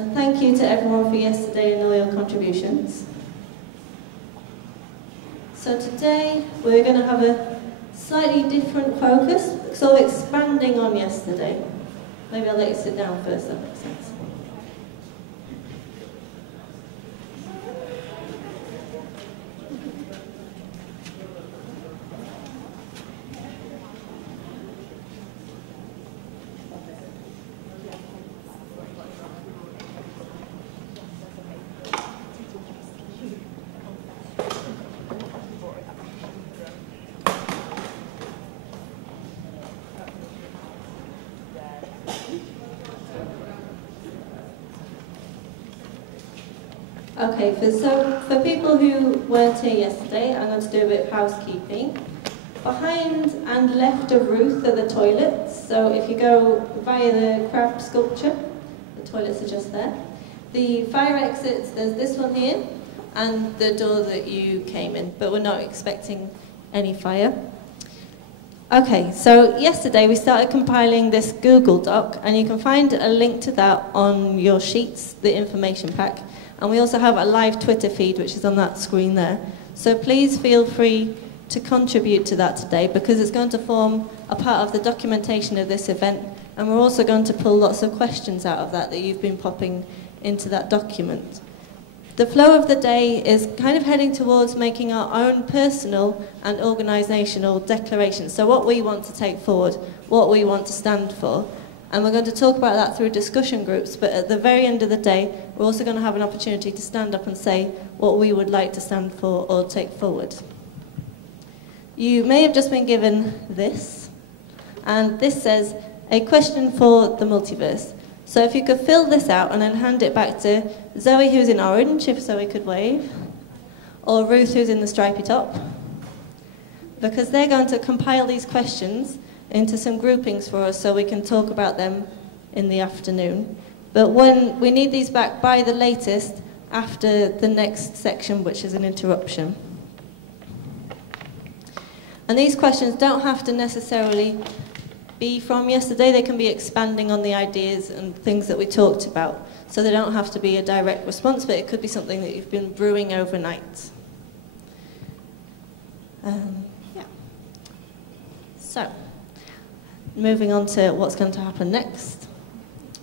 And thank you to everyone for yesterday and all your contributions. So today we're going to have a slightly different focus, sort of expanding on yesterday. Maybe I'll let you sit down first, that makes sense. Okay, for people who weren't here yesterday, I'm going to do a bit of housekeeping. Behind and left of Ruth are the toilets, so if you go via the crab sculpture, the toilets are just there. The fire exits, there's this one here, and the door that you came in, but we're not expecting any fire. Okay, so yesterday we started compiling this Google Doc, and you can find a link to that on your sheets, the information pack. And we also have a live Twitter feed, which is on that screen there. So please feel free to contribute to that today, because it's going to form a part of the documentation of this event. And we're also going to pull lots of questions out of that you've been popping into that document. The flow of the day is kind of heading towards making our own personal and organisational declarations. So what we want to take forward, what we want to stand for. And we're going to talk about that through discussion groups, but at the very end of the day, we're also going to have an opportunity to stand up and say what we would like to stand for or take forward. You may have just been given this, and this says, a question for the multiverse. So if you could fill this out and then hand it back to Zoe, who's in orange, if Zoe could wave, or Ruth, who's in the stripy top, because they're going to compile these questions into some groupings for us so we can talk about them in the afternoon. But when we need these back by the latest after the next section, which is an interruption. And these questions don't have to necessarily be from yesterday. They can be expanding on the ideas and things that we talked about. So they don't have to be a direct response, but it could be something that you've been brewing overnight. Yeah. So, moving on to what's going to happen next.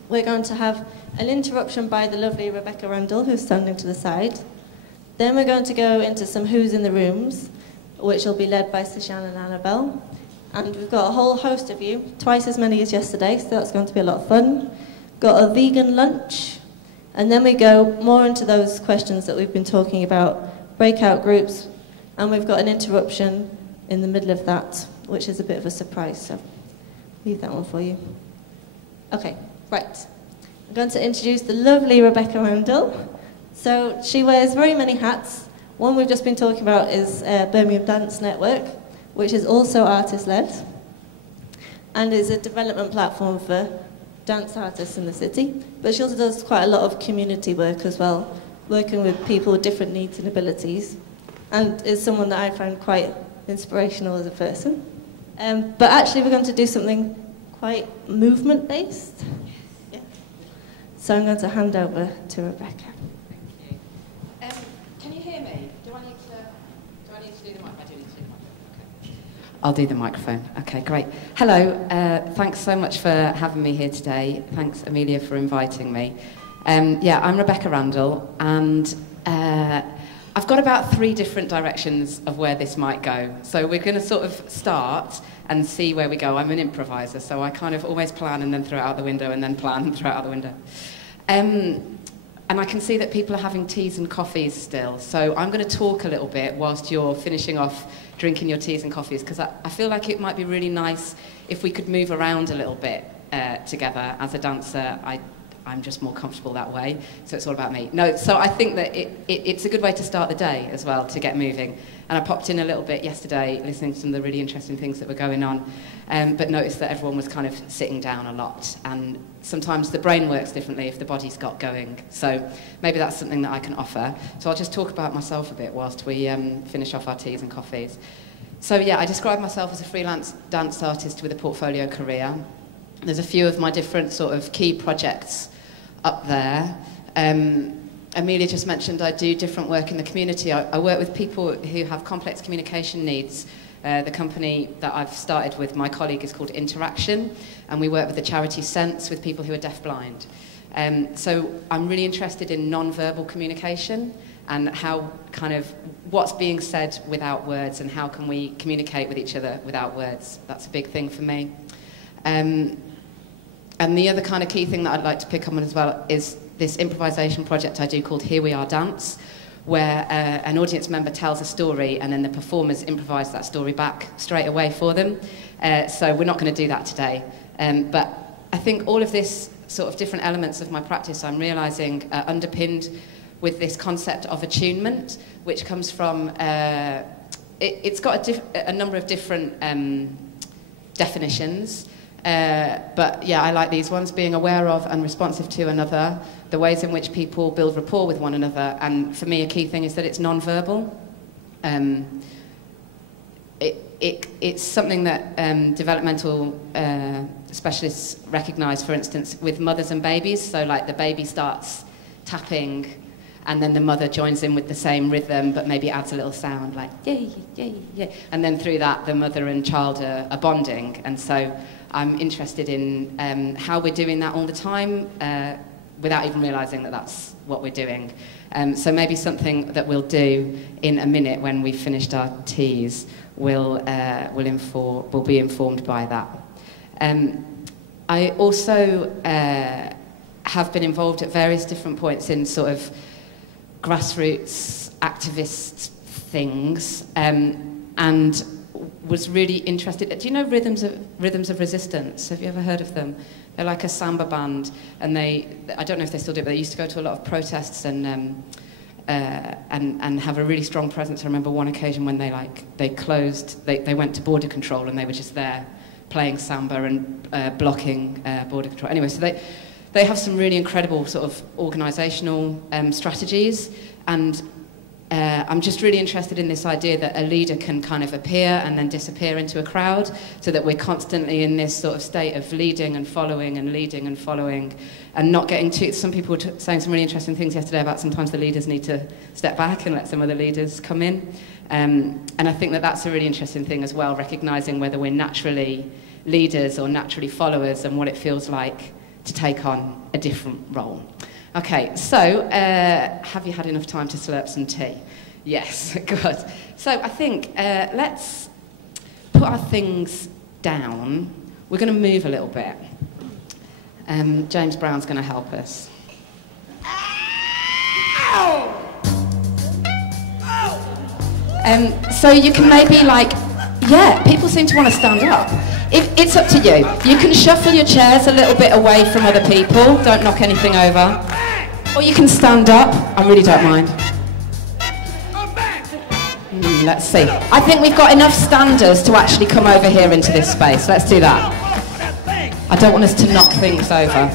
We're going to have an interruption by the lovely Rebecca Randall, who's standing to the side. Then we're going to go into some Who's in the Rooms, which will be led by Sashan and Annabelle. And we've got a whole host of you, twice as many as yesterday, so that's going to be a lot of fun. Got a vegan lunch. And then we go more into those questions that we've been talking about, breakout groups, and we've got an interruption in the middle of that, which is a bit of a surprise, so leave that one for you. Okay, right. I'm going to introduce the lovely Rebecca Randall. So she wears very many hats. One we've just been talking about is Birmingham Dance Network, which is also artist-led, and is a development platform for dance artists in the city. But she also does quite a lot of community work as well, working with people with different needs and abilities, and is someone that I find quite inspirational as a person. But actually we're going to do something quite movement-based. Yeah. So I'm going to hand over to Rebecca. Thank you. Can you hear me? Do I need to do the mic? I do need to do the mic. Okay. I'll do the microphone. Okay, great. Hello. Thanks so much for having me here today. Thanks, Amelia, for inviting me. Yeah, I'm Rebecca Randall, and I've got about 3 different directions of where this might go. So we're going to sort of start and see where we go. I'm an improviser, so I kind of always plan and then throw it out the window, and then plan and throw it out the window. And I can see that people are having teas and coffees still. So I'm going to talk a little bit whilst you're finishing off drinking your teas and coffees, because I feel like it might be really nice if we could move around a little bit together. As a dancer, I'm just more comfortable that way, so it's all about me. No, so I think that it's a good way to start the day as well, to get moving. And I popped in a little bit yesterday, listening to some of the really interesting things that were going on, but noticed that everyone was kind of sitting down a lot. And sometimes the brain works differently if the body's got going. So maybe that's something that I can offer. So I'll just talk about myself a bit whilst we finish off our teas and coffees. So yeah, I describe myself as a freelance dance artist with a portfolio career. There's a few of my different sort of key projects up there. Amelia just mentioned I do different work in the community. I work with people who have complex communication needs. The company that I've started with my colleague is called Interaction, and we work with the charity Sense with people who are deafblind. So I'm really interested in non-verbal communication and how kind of what's being said without words and how can we communicate with each other without words. That's a big thing for me. And the other kind of key thing that I'd like to pick up on as well is this improvisation project I do called Here We Are Dance, where an audience member tells a story and then the performers improvise that story back straight away for them. So we're not going to do that today. But I think all of this sort of different elements of my practice I'm realising are underpinned with this concept of attunement, which comes from, it's got a number of different definitions. But yeah, I like these ones: being aware of and responsive to another, the ways in which people build rapport with one another, and for me a key thing is that it's non-verbal. It's something that developmental specialists recognise, for instance, with mothers and babies. So like the baby starts tapping and then the mother joins in with the same rhythm but maybe adds a little sound like yay, yay, yay. And then through that the mother and child are bonding. And so I'm interested in how we're doing that all the time without even realising that that's what we're doing. So maybe something that we'll do in a minute when we've finished our teas will be informed by that. I also have been involved at various different points in sort of grassroots activist things, and was really interested. Do you know Rhythms of Resistance? Have you ever heard of them? They're like a samba band, and I don't know if they still do, but they used to go to a lot of protests and have a really strong presence. I remember one occasion when they went to border control and they were just there playing samba and blocking border control. Anyway, so they have some really incredible sort of organisational strategies, and I'm just really interested in this idea that a leader can kind of appear and then disappear into a crowd, so that we're constantly in this sort of state of leading and following and leading and following, and not getting too... Some people were saying some really interesting things yesterday about sometimes the leaders need to step back and let some other leaders come in. And I think that that's a really interesting thing as well, recognising whether we're naturally leaders or naturally followers and what it feels like to take on a different role. Okay, so have you had enough time to slurp some tea? Yes, good. So I think let's put our things down. We're going to move a little bit. James Brown's going to help us. So you can maybe yeah, people seem to want to stand up. It's up to you. You can shuffle your chairs a little bit away from other people. Don't knock anything over. Or you can stand up. I really don't mind. Let's see. I think we've got enough standers to actually come over here into this space. Let's do that. I don't want us to knock things over.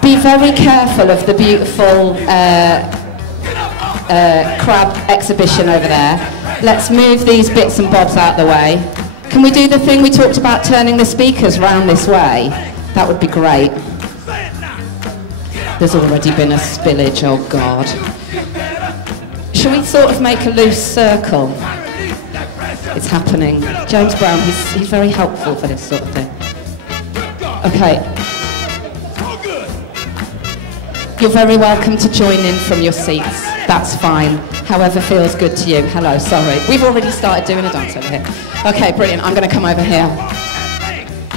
Be very careful of the beautiful crab exhibition over there. Let's move these bits and bobs out the way. Can we do the thing we talked about, turning the speakers round this way? That would be great. There's already been a spillage, oh God. Shall we sort of make a loose circle? It's happening. James Brown, he's very helpful for this sort of thing. Okay. You're very welcome to join in from your seats. That's fine. However feels good to you. Hello, sorry. We've already started doing a dance over here. Okay, brilliant. I'm going to come over here.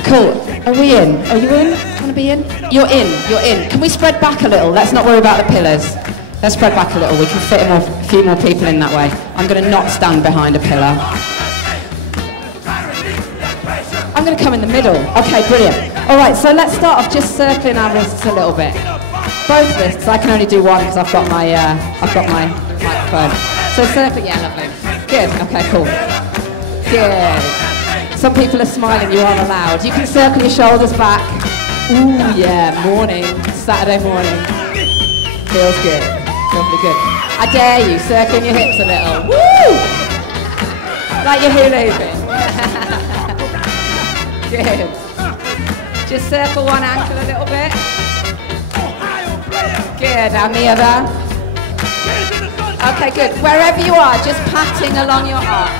Cool. Are we in? Are you in? Want to be in? You're in. You're in. Can we spread back a little? Let's not worry about the pillars. Let's spread back a little. We can fit a few more people in that way. I'm going to not stand behind a pillar. I'm going to come in the middle. Okay, brilliant. All right, so let's start off just circling our wrists a little bit. Both wrists. I can only do one because I've got my microphone. So circle. Yeah, lovely. Good. Okay, cool. Good. Some people are smiling. You are allowed. You can circle your shoulders back. Ooh, yeah. Morning. Saturday morning. Feels good. Lovely, good. I dare you. Circling your hips a little. Woo! Like you're hula hooping. Good. Just circle one ankle a little bit. Good, and the other. Okay, good. Wherever you are, just patting along your arm.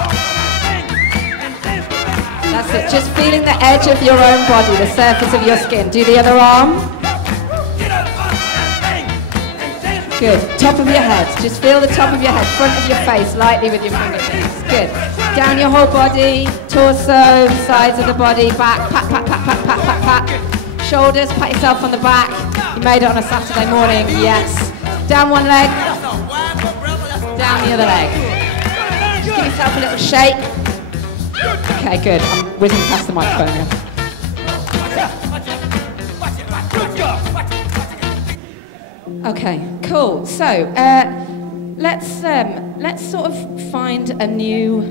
That's it, just feeling the edge of your own body, the surface of your skin. Do the other arm. Good, top of your head. Just feel the top of your head, front of your face, lightly with your fingertips. Good. Down your whole body, torso, sides of the body, back, pat, pat, pat, pat, pat, pat, pat. Shoulders, pat yourself on the back. You made it on a Saturday morning, yes. Down one leg, down the other leg. Just give yourself a little shake. Okay, good. I'm whizzing past the microphone now. Okay, cool. So let's sort of find a new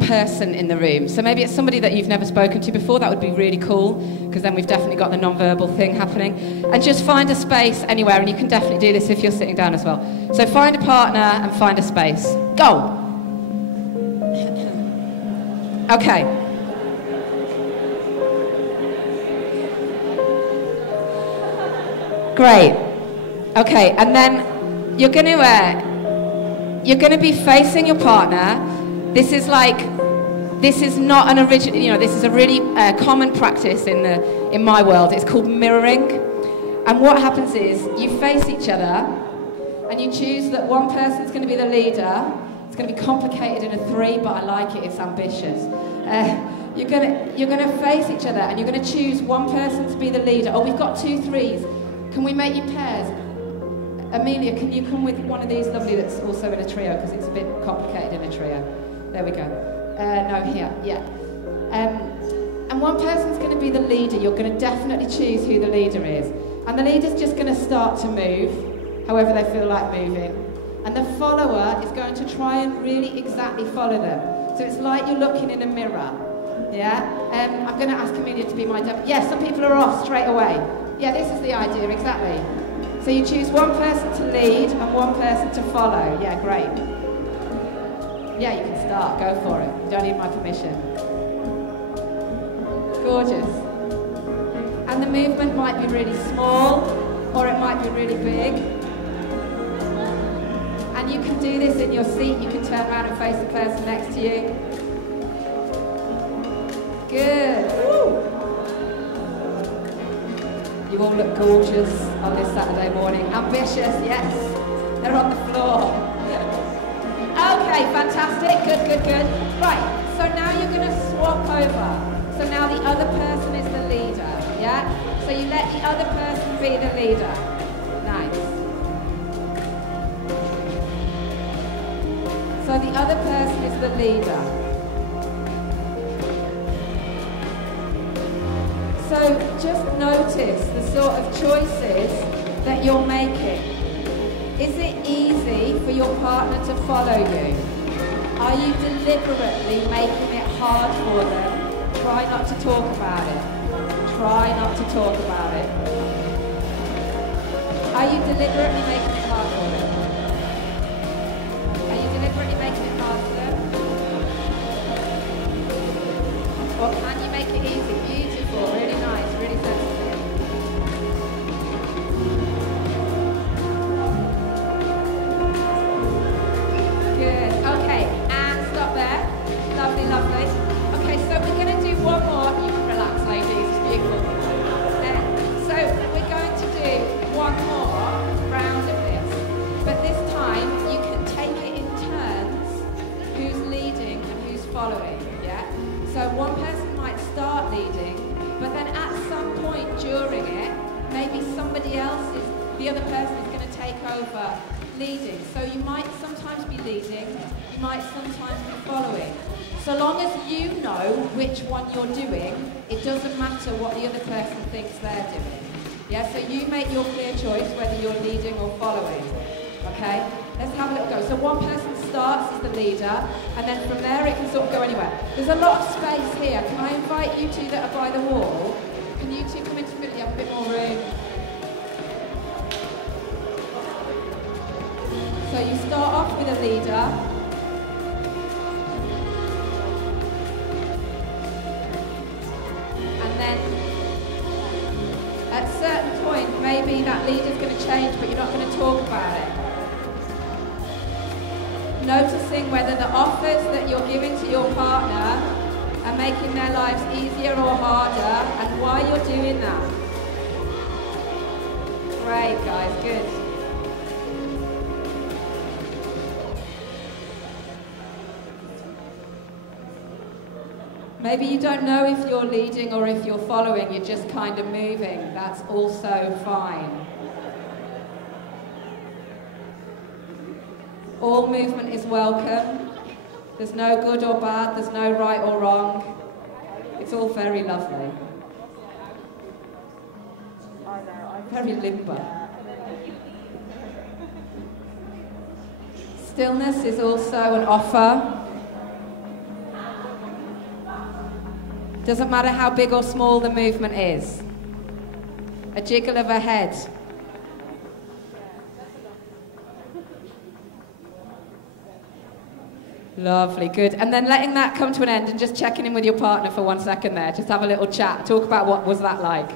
person in the room. So maybe it's somebody that you've never spoken to before. That would be really cool, because then we've definitely got the non-verbal thing happening. And just find a space anywhere, and you can definitely do this if you're sitting down as well. So find a partner and find a space. Go. Okay. Great. Okay, and then you're going to be facing your partner. This is not an original, this is a really common practice in my world. It's called mirroring. And what happens is you face each other and you choose that one person's going to be the leader. It's going to be complicated in a 3, but I like it, it's ambitious. You're going to face each other and you're going to choose one person to be the leader. Oh, we've got 2 3s. Can we make you pairs? Amelia, can you come with one of these lovely that's also in a trio, because it's a bit complicated in a trio. There we go. No, here, yeah. And one person's going to be the leader. You're going to definitely choose who the leader is. And the leader's just going to start to move, however they feel like moving. And the follower is going to try and really exactly follow them. So it's like you're looking in a mirror. Yeah? I'm going to ask Amelia to be my deputy. Yes, some people are off straight away. Yeah, this is the idea, exactly. So you choose one person to lead and one person to follow. Yeah, great. Yeah, you can start. Go for it. You don't need my permission. Gorgeous. And the movement might be really small, or it might be really big. And you can do this in your seat. You can turn around and face the person next to you. Good. Woo. You all look gorgeous on this Saturday morning. Ambitious, yes. They're on the floor. Okay, fantastic. Good, good, good. Right, so now you're going to swap over. So now the other person is the leader, yeah? So you let the other person be the leader. Nice. So the other person is the leader. So just notice the sort of choices that you're making. Is it easy for your partner to follow you? Are you deliberately making it hard for them? Try not to talk about it. Try not to talk about it. Are you deliberately making it hard for them? Are you deliberately making it hard for them? Or can you make it easy? Beautiful, really nice, really sensitive. Good, okay, and stop there. Lovely, lovely. Okay, so we're going to do one more. You can relax, ladies, it's beautiful. So we're going to do one more round of this. But this time, you can take it in turns, who's leading and who's following, yeah? So one person might start leading, but then at some point during it, maybe somebody else the other person is going to take over leading. So you might sometimes be leading, you might sometimes be following. So long as you know which one you're doing, it doesn't matter what the other person thinks they're doing. Yeah, so you make your clear choice whether you're leading or following. Okay? Let's have a little go. So one person starts as the leader, and then from there it can sort of go anywhere. There's a lot of space here. Can I invite you two that are by the wall? Can you two come into the middle? You have a bit more room. So you start off with a leader. And then at a certain point, maybe that leader's going to change change, but you're not going to talk about it. Noticing whether the offers that you're giving to your partner are making their lives easier or harder, and why you're doing that. Great, guys, good. Maybe you don't know if you're leading or if you're following, you're just kind of moving. That's also fine. All movement is welcome. There's no good or bad, there's no right or wrong. It's all very lovely. Very limber. Stillness is also an offer. Doesn't matter how big or small the movement is. A jiggle of a head. Lovely, good. And then letting that come to an end and just checking in with your partner for 1 second there. Just have a little chat. Talk about what was that like.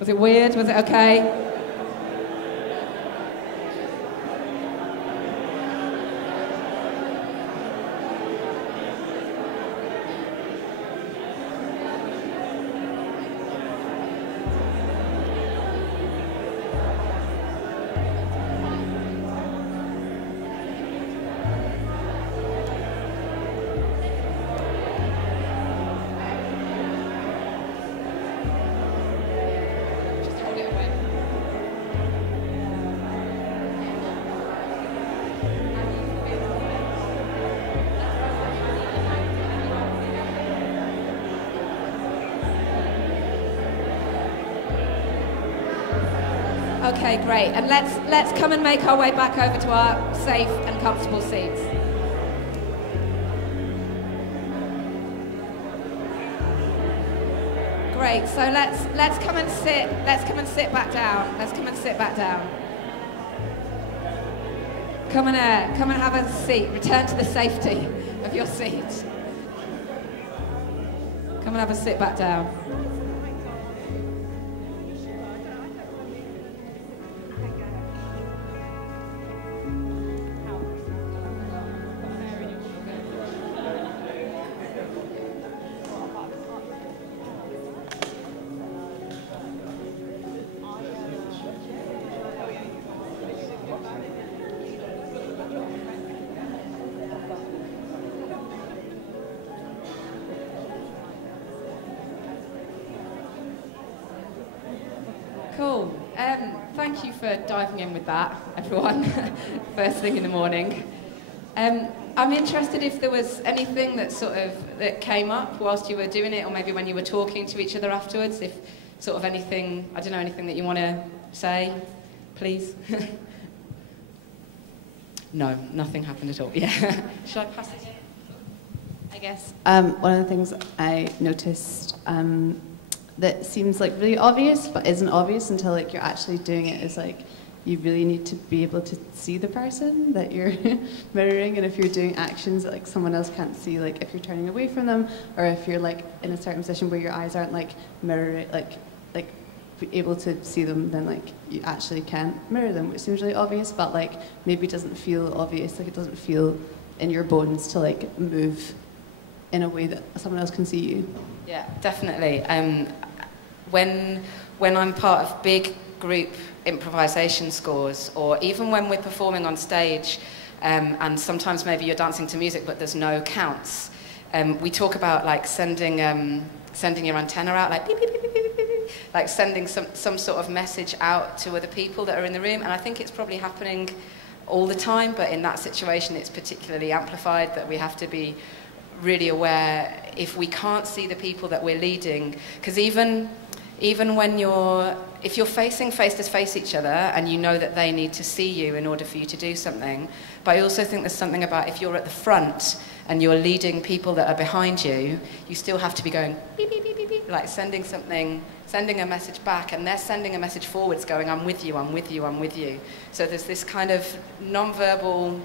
Was it weird? Was it okay? Okay, great. And let's come and make our way back over to our safe and comfortable seats. Great. So let's come and sit. Let's come and sit back down. Let's come and sit back down. Come and have a seat. Return to the safety of your seat. Come and have a sit back down. Cool. Thank you for diving in with that, everyone, first thing in the morning. I'm interested if there was anything that came up whilst you were doing it, or maybe when you were talking to each other afterwards, if sort of anything, I don't know, anything that you want to say, please? No, nothing happened at all. Yeah. Should I pass it? I guess one of the things I noticed that seems like really obvious but isn't obvious until like you're actually doing it is like you really need to be able to see the person that you're mirroring, and if you're doing actions that like someone else can't see, like if you're turning away from them or if you're like in a certain position where your eyes aren't like mirroring, like able to see them, then like you actually can't mirror them, which seems really obvious but like maybe doesn't feel obvious, like it doesn't feel in your bones to like move in a way that someone else can see you. Yeah, definitely. When I'm part of big group improvisation scores, or even when we're performing on stage, and sometimes maybe you're dancing to music but there's no counts, we talk about like sending your antenna out, like beep, beep, beep, beep, beep, beep, beep, like sending some sort of message out to other people that are in the room. And I think it's probably happening all the time, but in that situation it's particularly amplified, that we have to be really aware if we can't see the people that we're leading, because even when if you're facing face to face each other and you know that they need to see you in order for you to do something, but I also think there's something about if you're at the front and you're leading people that are behind you, you still have to be going beep, beep, beep, beep, beep, like sending a message back, and they're sending a message forwards going, I'm with you, I'm with you, I'm with you. So there's this kind of non-verbal,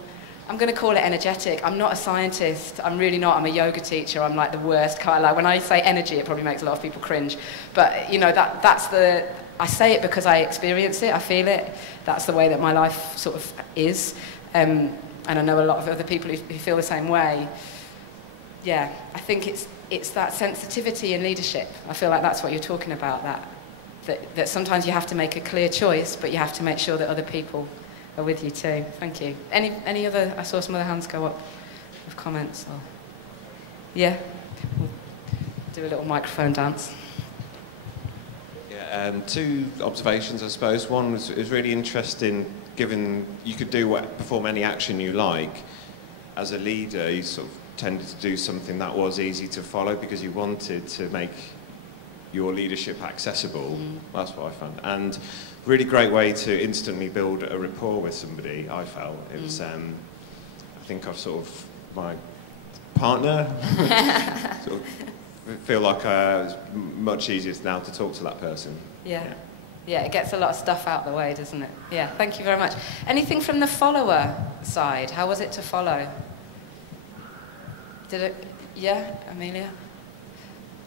I'm going to call it energetic. I'm not a scientist. I'm really not. I'm a yoga teacher. I'm like the worst kind. Like when I say energy, it probably makes a lot of people cringe. But you know, that's the I say it because I experience it, I feel it. That's the way that my life sort of is. And I know a lot of other people who feel the same way. Yeah, I think it's that sensitivity in leadership. I feel like that's what you're talking about, that sometimes you have to make a clear choice, but you have to make sure that other people are with you too. Thank you. Any other, I saw some other hands go up with comments. Or, yeah, we'll do a little microphone dance. Yeah, two observations, I suppose. One was really interesting, given you could perform any action you like. As a leader, you sort of tended to do something that was easy to follow because you wanted to make your leadership accessible. That's what I found. And really great way to instantly build a rapport with somebody, I felt. It was, I think I've sort of, my partner, sort of feel like it's much easier now to talk to that person. Yeah, it gets a lot of stuff out of the way, doesn't it? Yeah, thank you very much. Anything from the follower side? How was it to follow? Did it, yeah, Amelia?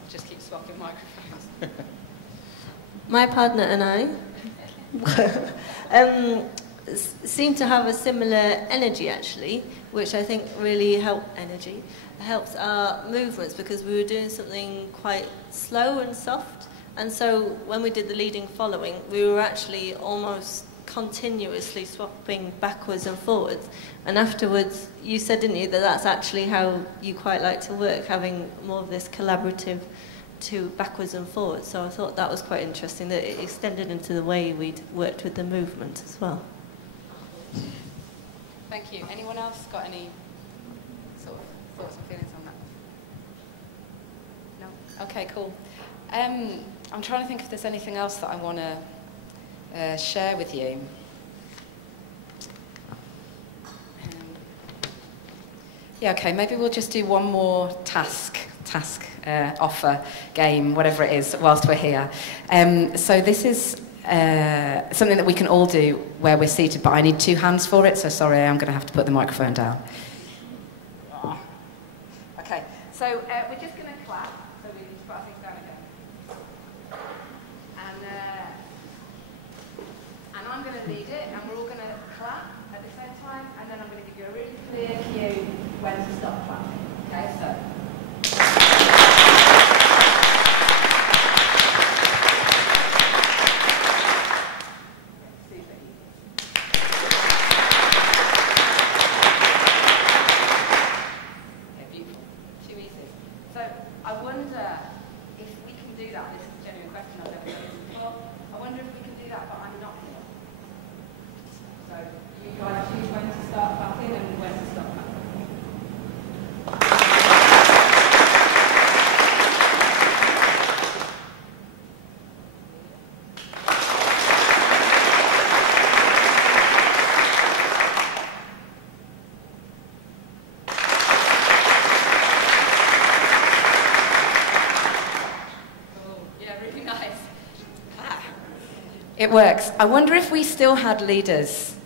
I'll just keep swapping microphones. My partner and I seem to have a similar energy, actually, which I think really helps our movements, because we were doing something quite slow and soft. And so when we did the leading following, we were actually almost continuously swapping backwards and forwards. And afterwards, you said, didn't you, that that's actually how you quite like to work, having more of this collaborative to backwards and forwards. So I thought that was quite interesting, that it extended into the way we'd worked with the movement as well. Thank you. Anyone else got any sort of thoughts and feelings on that? No? Okay, cool. I'm trying to think if there's anything else that I want to share with you. Yeah, okay, maybe we'll just do one more task, offer, game, whatever it is, whilst we're here. So this is something that we can all do where we're seated, but I need 2 hands for it, so sorry, I'm going to have to put the microphone down. Okay, so we're just going to clap, so we just put our things down again. And I'm going to lead it, and we're all going to clap at the same time, and then I'm going to give you a really clear cue when to stop clapping. Okay, so. It works. I wonder if we still had leaders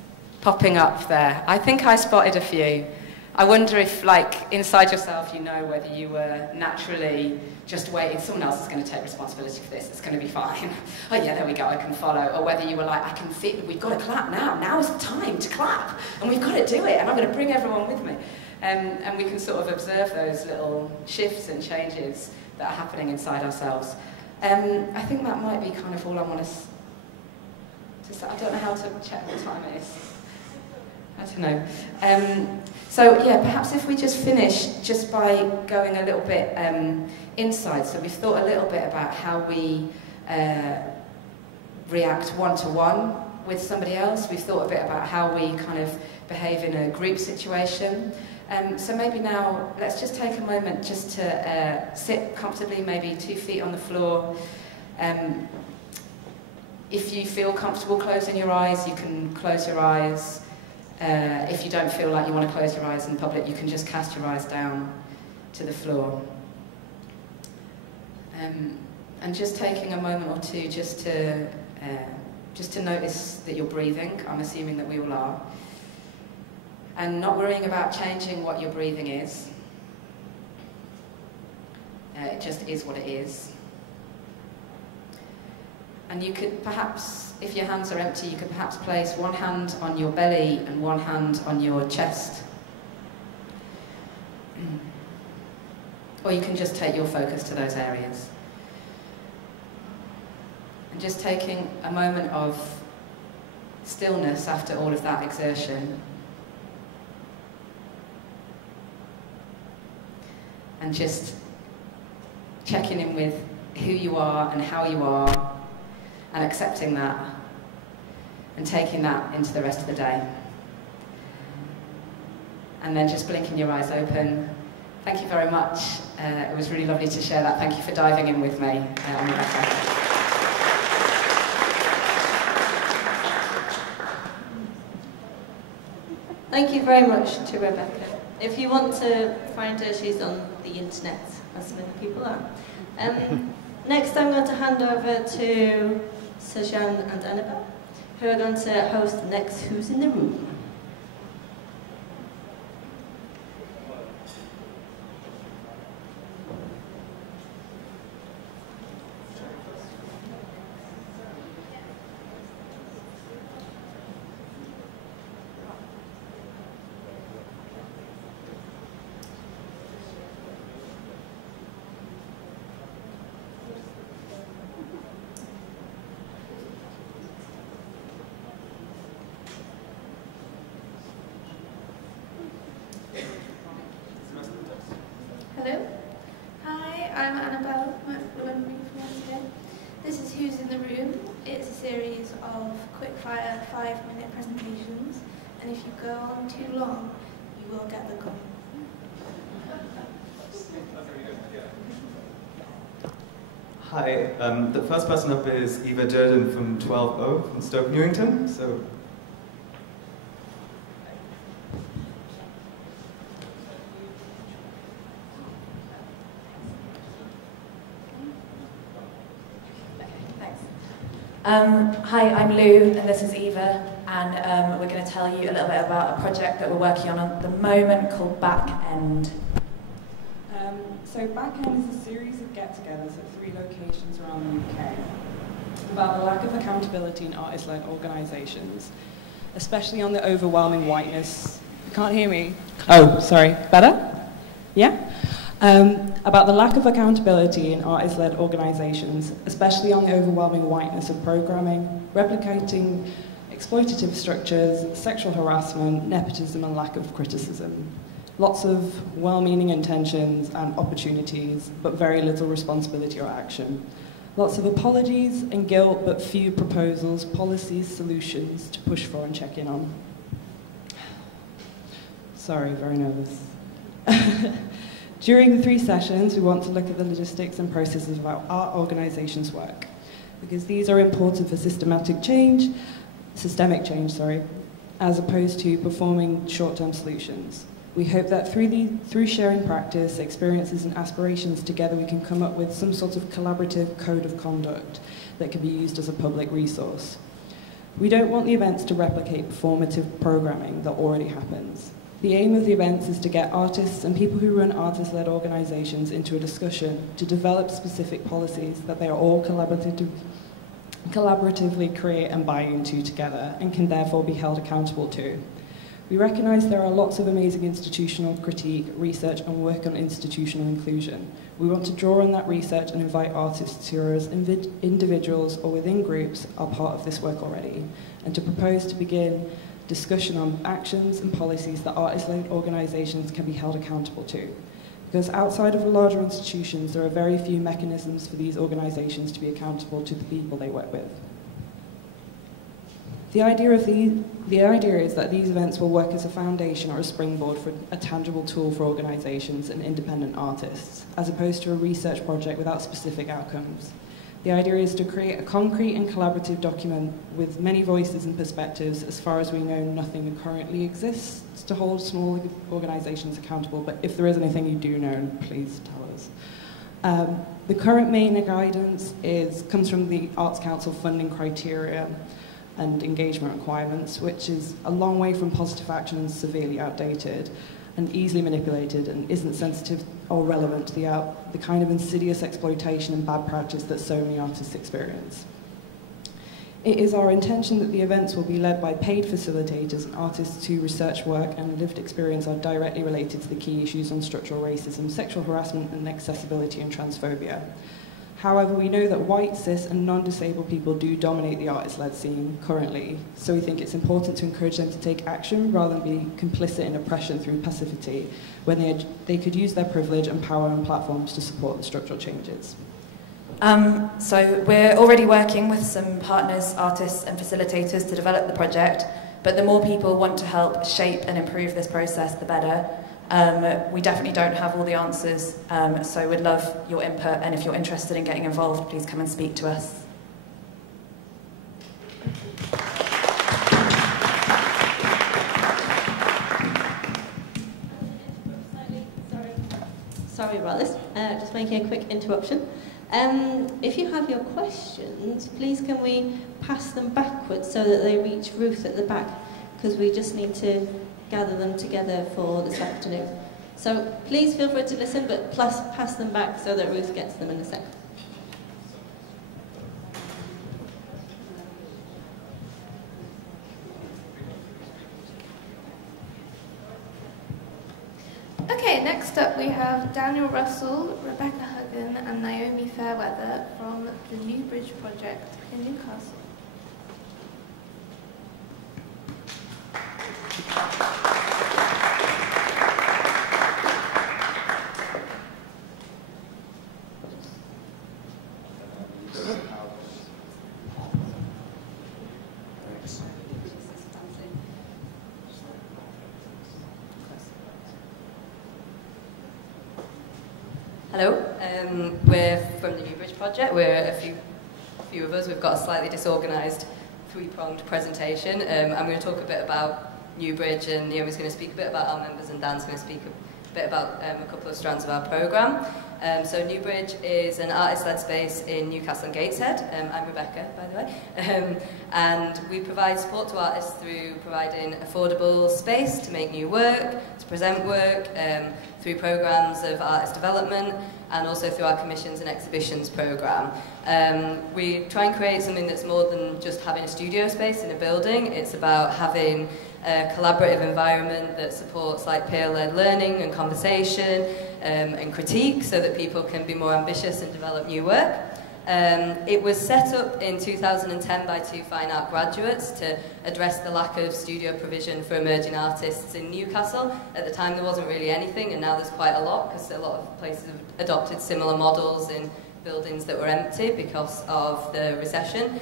popping up there. I think I spotted a few. I wonder if, like, inside yourself, you know whether you were naturally just waiting, someone else is going to take responsibility for this, it's going to be fine. Oh yeah, there we go, I can follow. Or whether you were like, I can feel, we've got to clap now. Now is the time to clap. And we've got to do it. And I'm going to bring everyone with me. And we can sort of observe those little shifts and changes that are happening inside ourselves. I think that might be kind of all I want to say. I don't know how to check what time it is. I don't know. So yeah, perhaps if we just finish just by going a little bit inside. So we've thought a little bit about how we react one-to-one with somebody else. We've thought a bit about how we kind of behave in a group situation. So maybe now let's just take a moment just to sit comfortably, maybe 2 feet on the floor. If you feel comfortable closing your eyes, you can close your eyes. If you don't feel like you want to close your eyes in public, you can just cast your eyes down to the floor. And just taking a moment or two just to notice that you're breathing. I'm assuming that we all are. And not worrying about changing what your breathing is. It just is what it is. And you could perhaps, if your hands are empty, you could perhaps place one hand on your belly and one hand on your chest. Or you can just take your focus to those areas. And just taking a moment of stillness after all of that exertion. And just checking in with who you are and how you are, and accepting that, and taking that into the rest of the day. And then just blinking your eyes open. Thank you very much. It was really lovely to share that. Thank you for diving in with me on Rebecca. Thank you very much to Rebecca. If you want to find her, she's on the internet, as many people are. Next, I'm going to hand over to Sajan and Annabelle, who are going to host the next Who's in the Room. Hello. Hi, I'm Annabelle, the one from today. This is Who's in the Room. It's a series of quick-fire 5-minute presentations, and if you go on too long, you will get the gun. Hi, the first person up is Eva Durden from 12O from Stoke Newington. So. Hi, I'm Lou, and this is Eva, and we're going to tell you a little bit about a project that we're working on at the moment called Back End. So Back End is a series of get-togethers at 3 locations around the UK about the lack of accountability in artist-led organisations, especially on the overwhelming whiteness. You can't hear me? Oh, sorry. Better? Yeah? About the lack of accountability in artist-led organisations, especially on the overwhelming whiteness of programming, replicating exploitative structures, sexual harassment, nepotism and lack of criticism. Lots of well-meaning intentions and opportunities, but very little responsibility or action. Lots of apologies and guilt, but few proposals, policies, solutions to push for and check in on. Sorry, very nervous. During the 3 sessions, we want to look at the logistics and processes of how our organisation's work, because these are important for systemic change, as opposed to performing short-term solutions. We hope that through sharing practice, experiences and aspirations together, we can come up with some sort of collaborative code of conduct that can be used as a public resource. We don't want the events to replicate performative programming that already happens. The aim of the events is to get artists and people who run artist-led organisations into a discussion to develop specific policies that they are all collaboratively create and buy into together and can therefore be held accountable to. We recognise there are lots of amazing institutional critique, research and work on institutional inclusion. We want to draw on that research and invite artists who are as individuals or within groups are part of this work already, and to propose to begin discussion on actions and policies that artist-led organisations can be held accountable to. Because outside of the larger institutions, there are very few mechanisms for these organisations to be accountable to the people they work with. The idea is that these events will work as a foundation or a springboard for a tangible tool for organisations and independent artists, as opposed to a research project without specific outcomes. The idea is to create a concrete and collaborative document with many voices and perspectives. As far as we know, nothing currently exists to hold small organisations accountable, but if there is anything you do know, please tell us. The current main guidance comes from the Arts Council funding criteria and engagement requirements, which is a long way from positive action and severely outdated and easily manipulated and isn't sensitive or relevant to the kind of insidious exploitation and bad practice that so many artists experience. It is our intention that the events will be led by paid facilitators and artists whose research work and lived experience are directly related to the key issues on structural racism, sexual harassment and accessibility and transphobia. However, we know that white, cis and non-disabled people do dominate the artist-led scene currently, so we think it's important to encourage them to take action rather than be complicit in oppression through passivity, when they could use their privilege and power and platforms to support the structural changes. So we're already working with some partners, artists and facilitators to develop the project, but the more people want to help shape and improve this process, the better. We definitely don't have all the answers, so we'd love your input, and if you're interested in getting involved, please come and speak to us. Sorry about this, just making a quick interruption. If you have your questions, please can we pass them backwards so that they reach Ruth at the back, because we just need to gather them together for this afternoon. So please feel free to listen, but plus pass them back so that Ruth gets them in a sec. Okay, next up we have Daniel Russell, Rebecca Huggan and Naomi Fairweather from the Newbridge Project in Newcastle. Hello, we're from the Newbridge Project. We're a few of us. We've got a slightly disorganised three-pronged presentation. I'm going to talk a bit about Newbridge, and Naomi's going to speak a bit about our members, and Dan's going to speak a bit about a couple of strands of our programme. So Newbridge is an artist-led space in Newcastle and Gateshead. I'm Rebecca, by the way. And we provide support to artists through providing affordable space to make new work, to present work, through programmes of artist development, and also through our commissions and exhibitions programme. We try and create something that's more than just having a studio space in a building. It's about having a collaborative environment that supports like peer-led learning and conversation and critique, so that people can be more ambitious and develop new work. It was set up in 2010 by two fine art graduates to address the lack of studio provision for emerging artists in Newcastle. At the time there wasn't really anything, and now there's quite a lot, because a lot of places have adopted similar models in buildings that were empty because of the recession.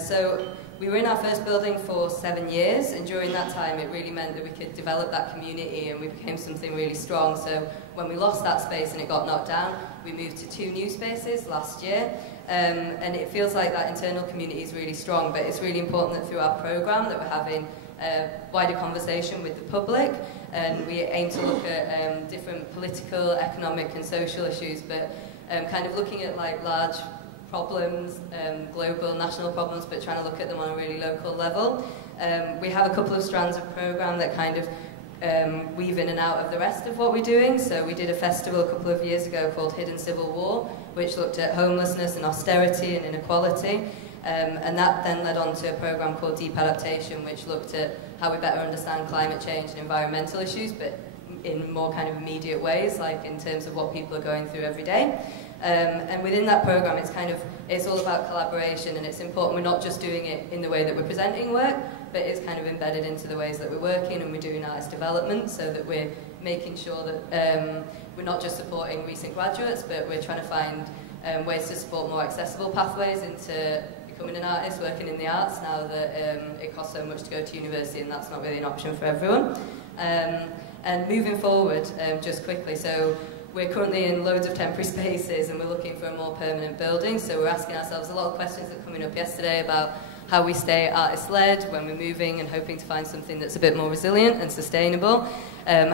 So we were in our first building for 7 years, and during that time it really meant that we could develop that community, and we became something really strong. So when we lost that space and it got knocked down, we moved to 2 new spaces last year, and it feels like that internal community is really strong, but it's really important that through our programme that we're having a wider conversation with the public, and we aim to look at different political, economic and social issues, but kind of looking at like large problems, global, national problems, but trying to look at them on a really local level. We have a couple of strands of programme that kind of weave in and out of the rest of what we're doing. So we did a festival a couple of years ago called Hidden Civil War, which looked at homelessness and austerity and inequality. And that then led on to a programme called Deep Adaptation, which looked at how we better understand climate change and environmental issues, but in more kind of immediate ways, like in terms of what people are going through every day. And within that programme, it's all about collaboration, and it's important we're not just doing it in the way that we're presenting work, but it's kind of embedded into the ways that we're working, and we're doing artist development, so that we're making sure that we're not just supporting recent graduates, but we're trying to find ways to support more accessible pathways into becoming an artist, working in the arts, now that it costs so much to go to university, and that's not really an option for everyone. And moving forward, just quickly, so we're currently in loads of temporary spaces, and we're looking for a more permanent building, so we're asking ourselves a lot of questions that were coming up yesterday about how we stay artist-led when we're moving and hoping to find something that's a bit more resilient and sustainable,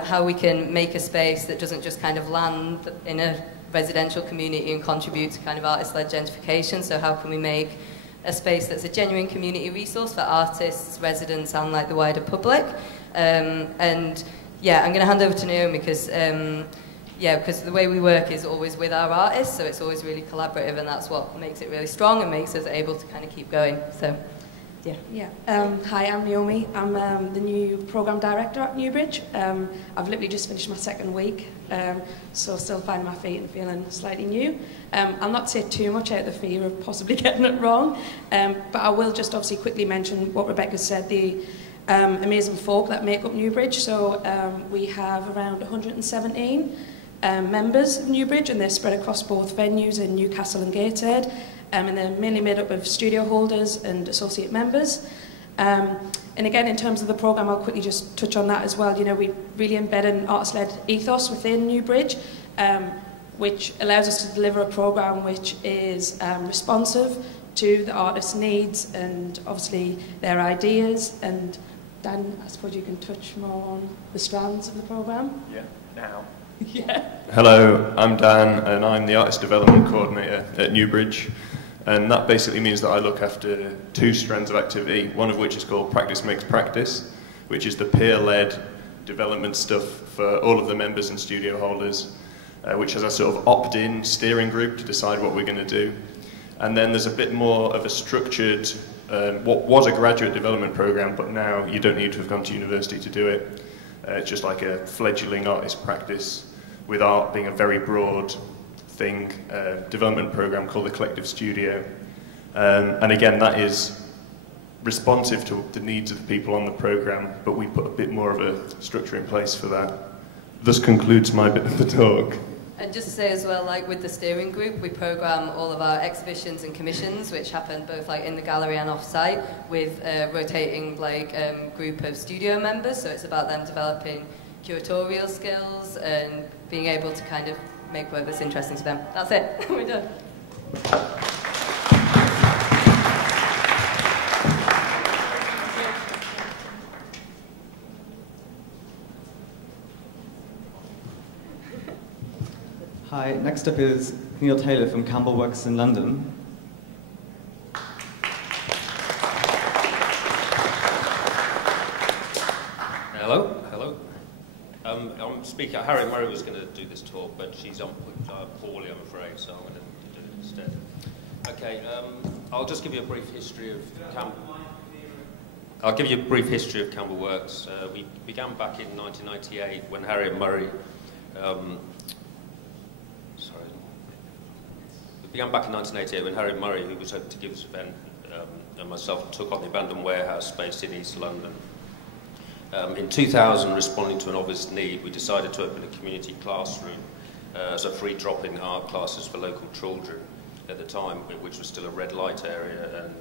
how we can make a space that doesn't just kind of land in a residential community and contribute to kind of artist-led gentrification, so how can we make a space that's a genuine community resource for artists, residents and like the wider public. And yeah, I'm going to hand over to Naomi because because the way we work is always with our artists, so it's always really collaborative, and that's what makes it really strong and makes us able to kind of keep going. So Yeah. Hi, I'm Naomi. I'm the new programme director at Newbridge. I've literally just finished my second week, so still finding my feet and feeling slightly new. I'll not say too much out of the fear of possibly getting it wrong, but I will just obviously quickly mention what Rebecca said, the amazing folk that make up Newbridge. So we have around 117 members of Newbridge, and they're spread across both venues in Newcastle and Gateshead. And they're mainly made up of studio holders and associate members. And again, in terms of the programme, I'll quickly just touch on that as well. You know, we really embed an artist-led ethos within Newbridge, which allows us to deliver a programme which is responsive to the artist's needs and obviously their ideas. And Dan, I suppose you can touch more on the strands of the programme. Yeah, now. Yeah. Hello, I'm Dan, and I'm the Artist Development Coordinator at Newbridge. And that basically means that I look after two strands of activity, one of which is called Practice Makes Practice, which is the peer-led development stuff for all of the members and studio holders, which has a sort of opt-in steering group to decide what we're going to do. And then there's a bit more of a structured, what was a graduate development program, but now you don't need to have gone to university to do it. It's just like a fledgling artist practice, with art being a very broad thing, development program called the Collective Studio. And again, that is responsive to the needs of the people on the program, but we put a bit more of a structure in place for that. This concludes my bit of the talk. And just to say as well, like with the steering group, we program all of our exhibitions and commissions, which happen both like in the gallery and off-site, with a rotating group of studio members. So it's about them developing curatorial skills and being able to kind of make work that's interesting to them. That's it. We're done. Hi, next up is Neil Taylor from Campbell Works in London. Hello. I'm speaking. Harriet Murray was going to do this talk, but she's poorly, I'm afraid, so I'm going to do it instead. Okay, I'll just give you a brief history of Campbell Works. We began back in 1998 when Harriet Murray. We began back in 1988 when Harriet Murray, who was hoping to give us an event, and myself took on the abandoned warehouse space in East London. In 2000, responding to an obvious need, we decided to open a community classroom as a free drop-in art classes for local children at the time, which was still a red light area and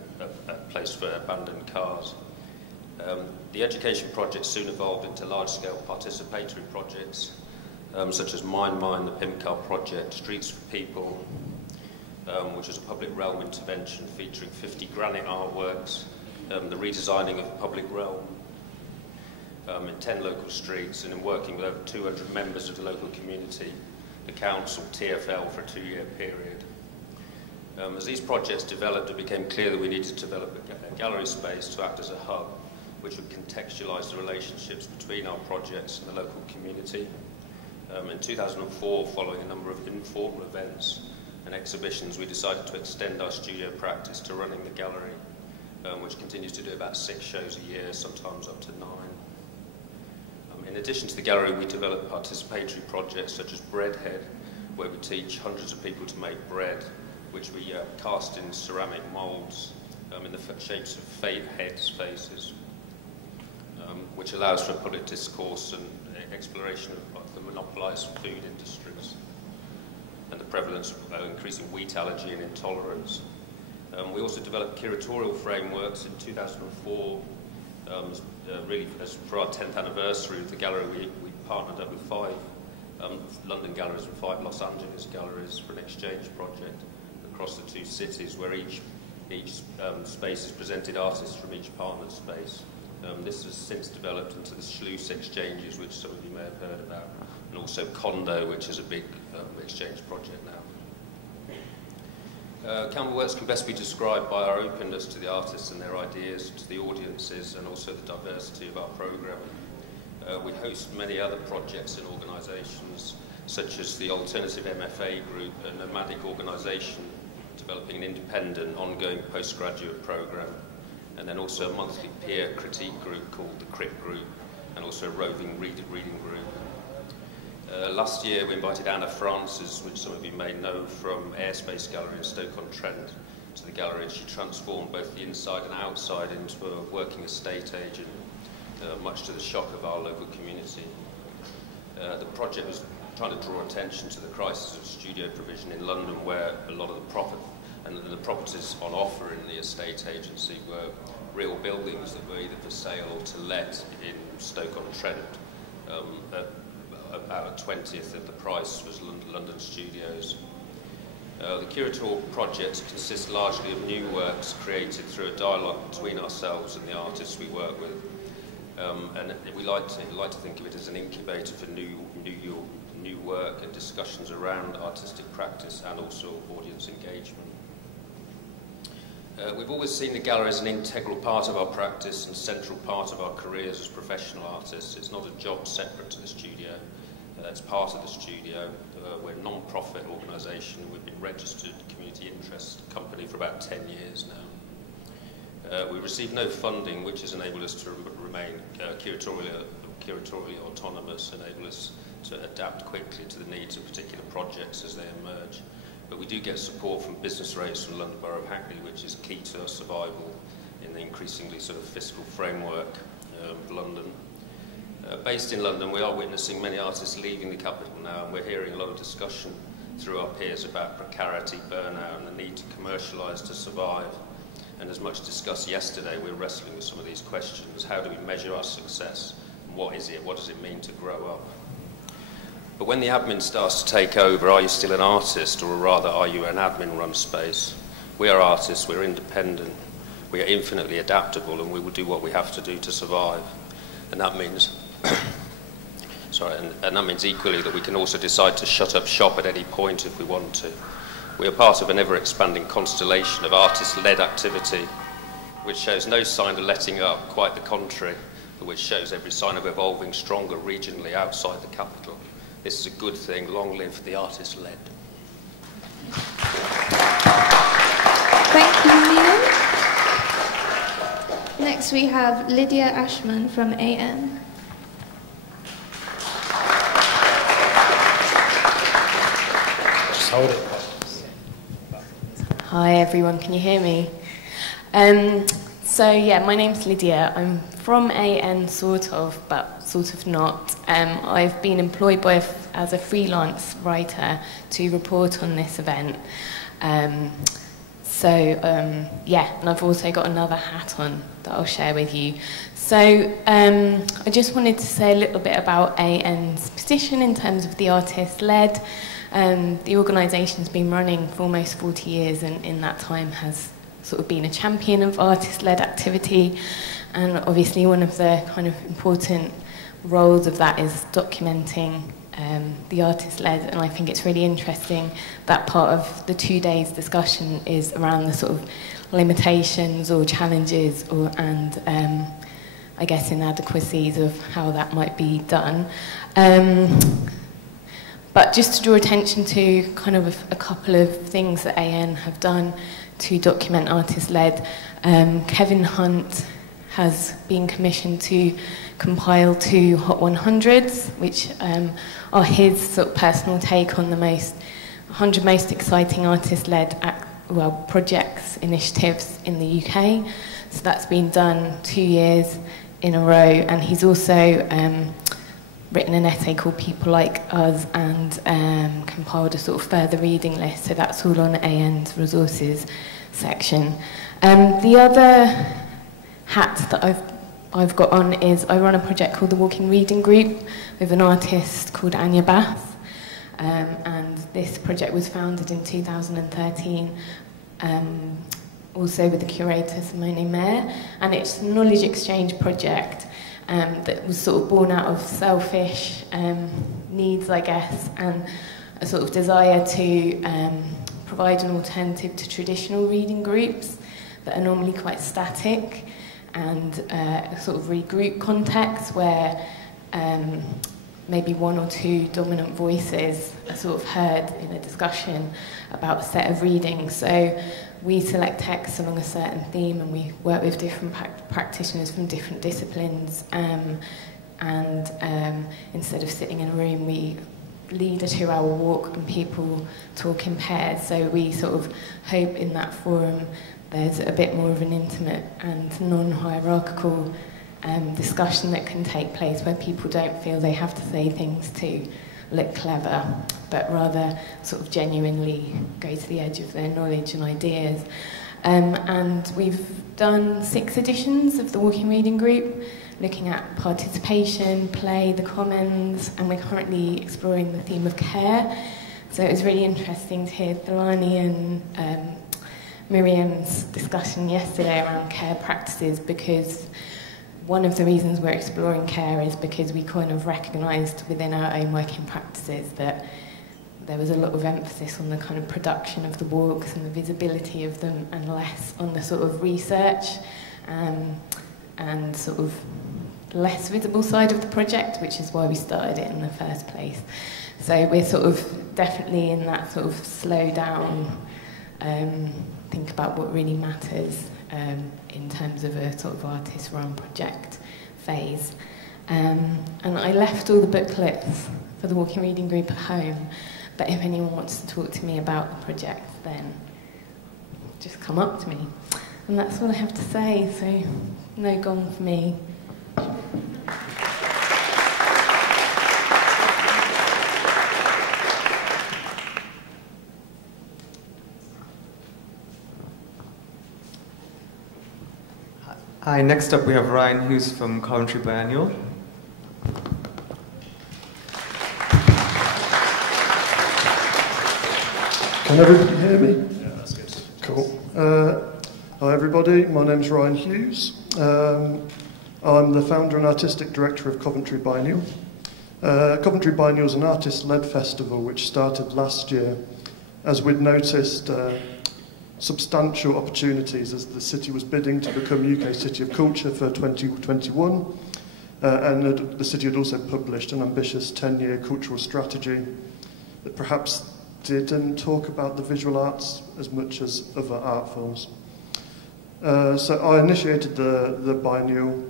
a place for abandoned cars. The education project soon evolved into large-scale participatory projects, such as Mine, the Pimp Car Project, Streets for People, which was a public realm intervention featuring 50 granite artworks, the redesigning of the public realm, in 10 local streets, and in working with over 200 members of the local community, the council, TfL, for a 2-year period. As these projects developed, it became clear that we needed to develop a gallery space to act as a hub, which would contextualise the relationships between our projects and the local community. In 2004, following a number of informal events and exhibitions, we decided to extend our studio practice to running the gallery, which continues to do about 6 shows a year, sometimes up to 9. In addition to the gallery, we develop participatory projects such as Breadhead, where we teach hundreds of people to make bread, which we cast in ceramic moulds in the shapes of heads, faces, which allows for public discourse and exploration of the monopolised food industries and the prevalence of increasing wheat allergy and intolerance. We also developed curatorial frameworks in 2004. Really, for our 10th anniversary of the gallery, we partnered up with 5 London galleries and 5 Los Angeles galleries for an exchange project across the 2 cities, where each space has presented artists from each partnered space. This has since developed into the Schluss exchanges, which some of you may have heard about, and also Condo, which is a big exchange project now. Campbell Works can best be described by our openness to the artists and their ideas, to the audiences, and also the diversity of our programming. We host many other projects and organisations, such as the Alternative MFA Group, a nomadic organisation developing an independent, ongoing postgraduate programme, and then also a monthly peer critique group called the Crit Group, and also a roving reading group. Last year we invited Anna Francis, which some of you may know from Airspace Gallery in Stoke-on-Trent, to the gallery, and she transformed both the inside and outside into a working estate agent, much to the shock of our local community. The project was trying to draw attention to the crisis of studio provision in London, where a lot of the properties on offer in the estate agency were real buildings that were either for sale or to let in Stoke-on-Trent. About a 20th of the price was London studios. The curatorial project consists largely of new works created through a dialogue between ourselves and the artists we work with. And we like to think of it as an incubator for new work and discussions around artistic practice and also audience engagement. We've always seen the gallery as an integral part of our practice and central part of our careers as professional artists. It's not a job separate to the studio. It's part of the studio. We're a non-profit organisation. We've been registered community interest company for about 10 years now. We receive no funding, which has enabled us to remain curatorially autonomous, enable us to adapt quickly to the needs of particular projects as they emerge. But we do get support from business rates from London Borough of Hackney, which is key to our survival in the increasingly sort of fiscal framework of London. Based in London, we are witnessing many artists leaving the capital now, and we're hearing a lot of discussion through our peers about precarity, burnout, and the need to commercialise to survive. And as much discussed yesterday, we're wrestling with some of these questions. How do we measure our success? And what is it? What does it mean to grow up? But when the admin starts to take over, are you still an artist, or rather, are you an admin-run space? We are artists, we're independent, we are infinitely adaptable, and we will do what we have to do to survive. And that means, and that means equally that we can also decide to shut up shop at any point if we want to. We are part of an ever-expanding constellation of artist-led activity, which shows no sign of letting up, quite the contrary, but which shows every sign of evolving stronger regionally outside the capital. This is a good thing. Long live the artist-led. Thank you, Neil. Next we have Lydia Ashman from AN. Just hold it. Hi everyone, can you hear me? So yeah, my name's Lydia. I'm from AN sort of, but sort of not. I've been employed as a freelance writer to report on this event. Yeah, and I've also got another hat on that I'll share with you. So I just wanted to say a little bit about AN's position in terms of the artist-led. The organisation's been running for almost 40 years, and in that time has sort of been a champion of artist-led activity. And obviously one of the kind of important roles of that is documenting the artist-led, and I think it's really interesting that part of the 2 days discussion is around the sort of limitations or challenges and I guess inadequacies of how that might be done. But just to draw attention to kind of a couple of things that AN have done to document artist-led, Kevin Hunt has been commissioned to compile 2 Hot 100s, which are his sort of personal take on the 100 most exciting artist-led projects, initiatives in the UK. So that's been done 2 years in a row, and he's also written an essay called People Like Us and compiled a sort of further reading list, so that's all on AN's resources section. The other hat that I've got on is I run a project called the Walking Reading Group with an artist called Anya Bath, and this project was founded in 2013 also with the curator Simone Mayer, and it's a knowledge exchange project that was sort of born out of selfish needs, I guess, and a sort of desire to provide an alternative to traditional reading groups that are normally quite static, and a sort of regroup context where maybe 1 or 2 dominant voices are sort of heard in a discussion about a set of readings. So we select texts along a certain theme, and we work with different practitioners from different disciplines. Instead of sitting in a room, we lead a 2-hour walk and people talk in pairs. So we sort of hope in that forum there's a bit more of an intimate and non-hierarchical discussion that can take place, where people don't feel they have to say things to look clever, but rather sort of genuinely go to the edge of their knowledge and ideas. And we've done 6 editions of the Walking Reading Group, looking at participation, play, the commons, and we're currently exploring the theme of care. So it was really interesting to hear Thelani and Miriam's discussion yesterday around care practices, because one of the reasons we're exploring care is because we kind of recognised within our own working practices that there was a lot of emphasis on the kind of production of the walks and the visibility of them, and less on the sort of research and sort of less visible side of the project, which is why we started it in the first place. So we're sort of definitely in that sort of slow down, think about what really matters in terms of a sort of artist-run project phase. And I left all the booklets for the Walking Reading Group at home, but if anyone wants to talk to me about the project, then just come up to me. And that's all I have to say, so no gong for me. Hi, next up we have Ryan, who's from Coventry Biennial. Can everybody hear me? Yeah, that's good. Cool. Hi everybody, my name's Ryan Hughes. I'm the founder and artistic director of Coventry Biennial. Coventry Biennial is an artist-led festival which started last year as we'd noticed substantial opportunities as the city was bidding to become UK City of Culture for 2021, and the city had also published an ambitious 10-year cultural strategy that perhaps didn't talk about the visual arts as much as other art forms. So I initiated the biennial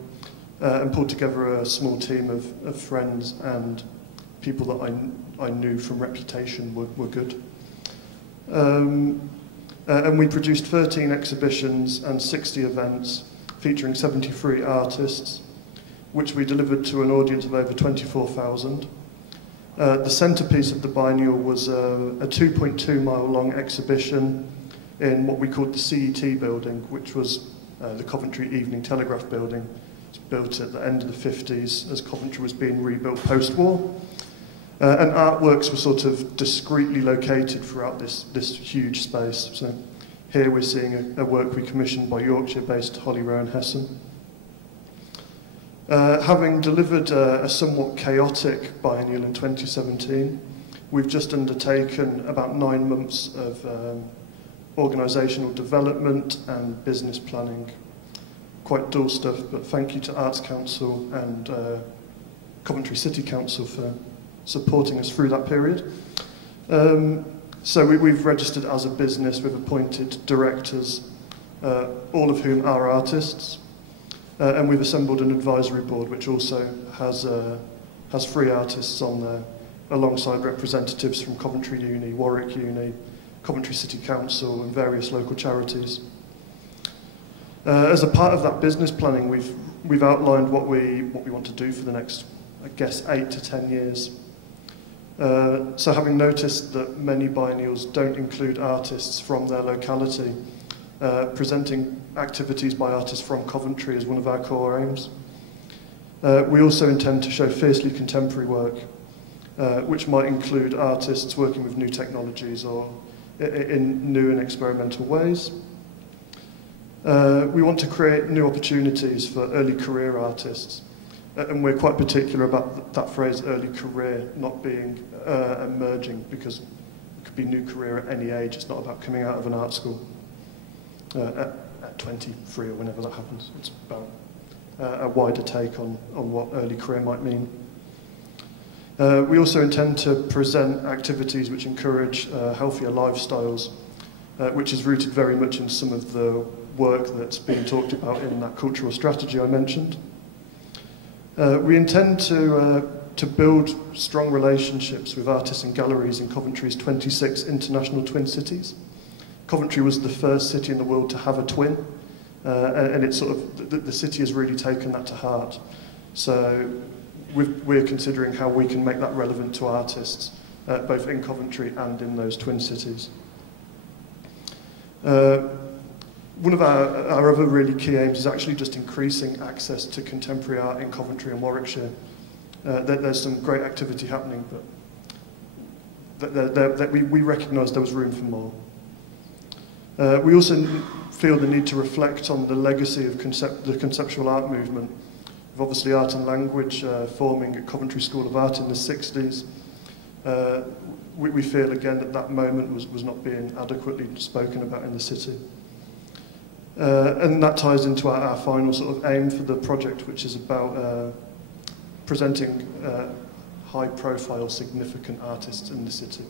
and pulled together a small team of friends and people that I knew from reputation were good. And we produced 13 exhibitions and 60 events featuring 73 artists, which we delivered to an audience of over 24,000. The centrepiece of the biennial was a 2.2 mile long exhibition in what we called the CET building, which was the Coventry Evening Telegraph building. It was built at the end of the 50s as Coventry was being rebuilt post-war. And artworks were sort of discreetly located throughout this huge space. So here we're seeing a work we commissioned by Yorkshire-based Holly Rowan Hessen. Having delivered a somewhat chaotic biennial in 2017, we've just undertaken about 9 months of organisational development and business planning. Quite dull stuff, but thank you to Arts Council and Coventry City Council for supporting us through that period. So we've registered as a business, we've appointed directors, all of whom are artists, and we've assembled an advisory board which also has 3 artists on there, alongside representatives from Coventry Uni, Warwick Uni, Coventry City Council and various local charities. As a part of that business planning, we've outlined what we want to do for the next, I guess, 8 to 10 years. So having noticed that many biennials don't include artists from their locality, presenting activities by artists from Coventry is one of our core aims. We also intend to show fiercely contemporary work, which might include artists working with new technologies or in new and experimental ways. We want to create new opportunities for early career artists, and we're quite particular about that phrase, early career, not being emerging, because it could be new career at any age. It's not about coming out of an art school at 23 or whenever that happens. It's about a wider take on what early career might mean. We also intend to present activities which encourage healthier lifestyles, which is rooted very much in some of the work that's being talked about in that cultural strategy I mentioned. We intend to build strong relationships with artists and galleries in Coventry's 26 international twin cities. Coventry was the first city in the world to have a twin, and it's sort of, the city has really taken that to heart. So we're considering how we can make that relevant to artists, both in Coventry and in those twin cities. One of our other really key aims is actually just increasing access to contemporary art in Coventry and Warwickshire. There's some great activity happening, but we recognise there was room for more. We also feel the need to reflect on the legacy of the conceptual art movement, with obviously art and language forming at Coventry School of Art in the 60s. We feel again that moment was not being adequately spoken about in the city. And that ties into our final sort of aim for the project, which is about presenting high-profile, significant artists in the city.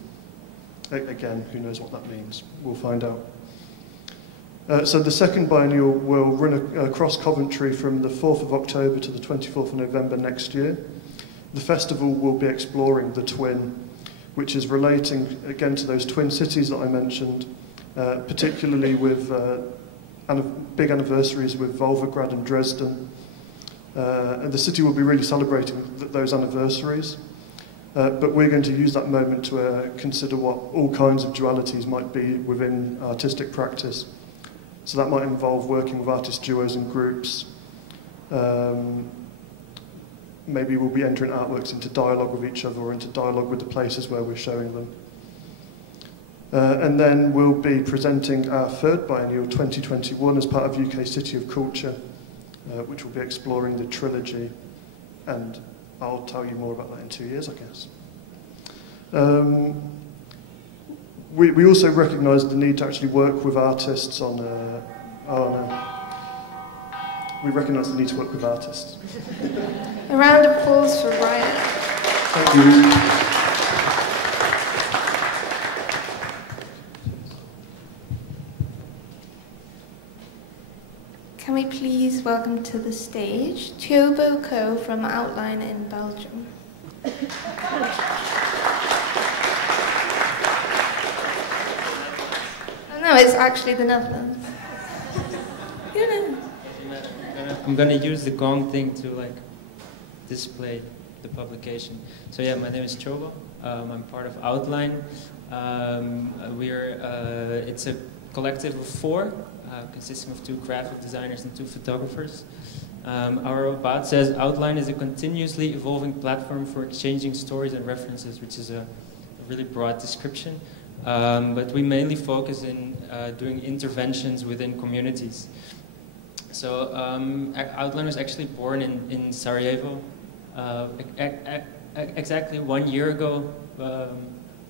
Again, who knows what that means? We'll find out. So the second biennial will run across Coventry from the 4th of October to the 24th of November next year. The festival will be exploring the twin, which is relating again to those twin cities that I mentioned, particularly with big anniversaries with Volgograd and Dresden. And the city will be really celebrating those anniversaries. But we're going to use that moment to consider what all kinds of dualities might be within artistic practice. So that might involve working with artist duos and groups. Maybe we'll be entering artworks into dialogue with each other or into dialogue with the places where we're showing them. And then we'll be presenting our third biennial, 2021, as part of UK City of Culture, which will be exploring the trilogy, and I'll tell you more about that in 2 years, I guess. We also recognise the need to actually work with artists on we recognise the need to work with artists. A round of applause for Ryan. Thank you. Can we please welcome to the stage Tiobo Ko from Outline in Belgium. No, it's actually the Netherlands. Who knows? I'm gonna use the gong thing to like display the publication. So yeah, my name is Chobo. I'm part of Outline. It's a collective of 4, consisting of 2 graphic designers and 2 photographers. Our about says Outline is a continuously evolving platform for exchanging stories and references, which is a really broad description. But we mainly focus in doing interventions within communities. So Outline was actually born in Sarajevo. Exactly 1 year ago,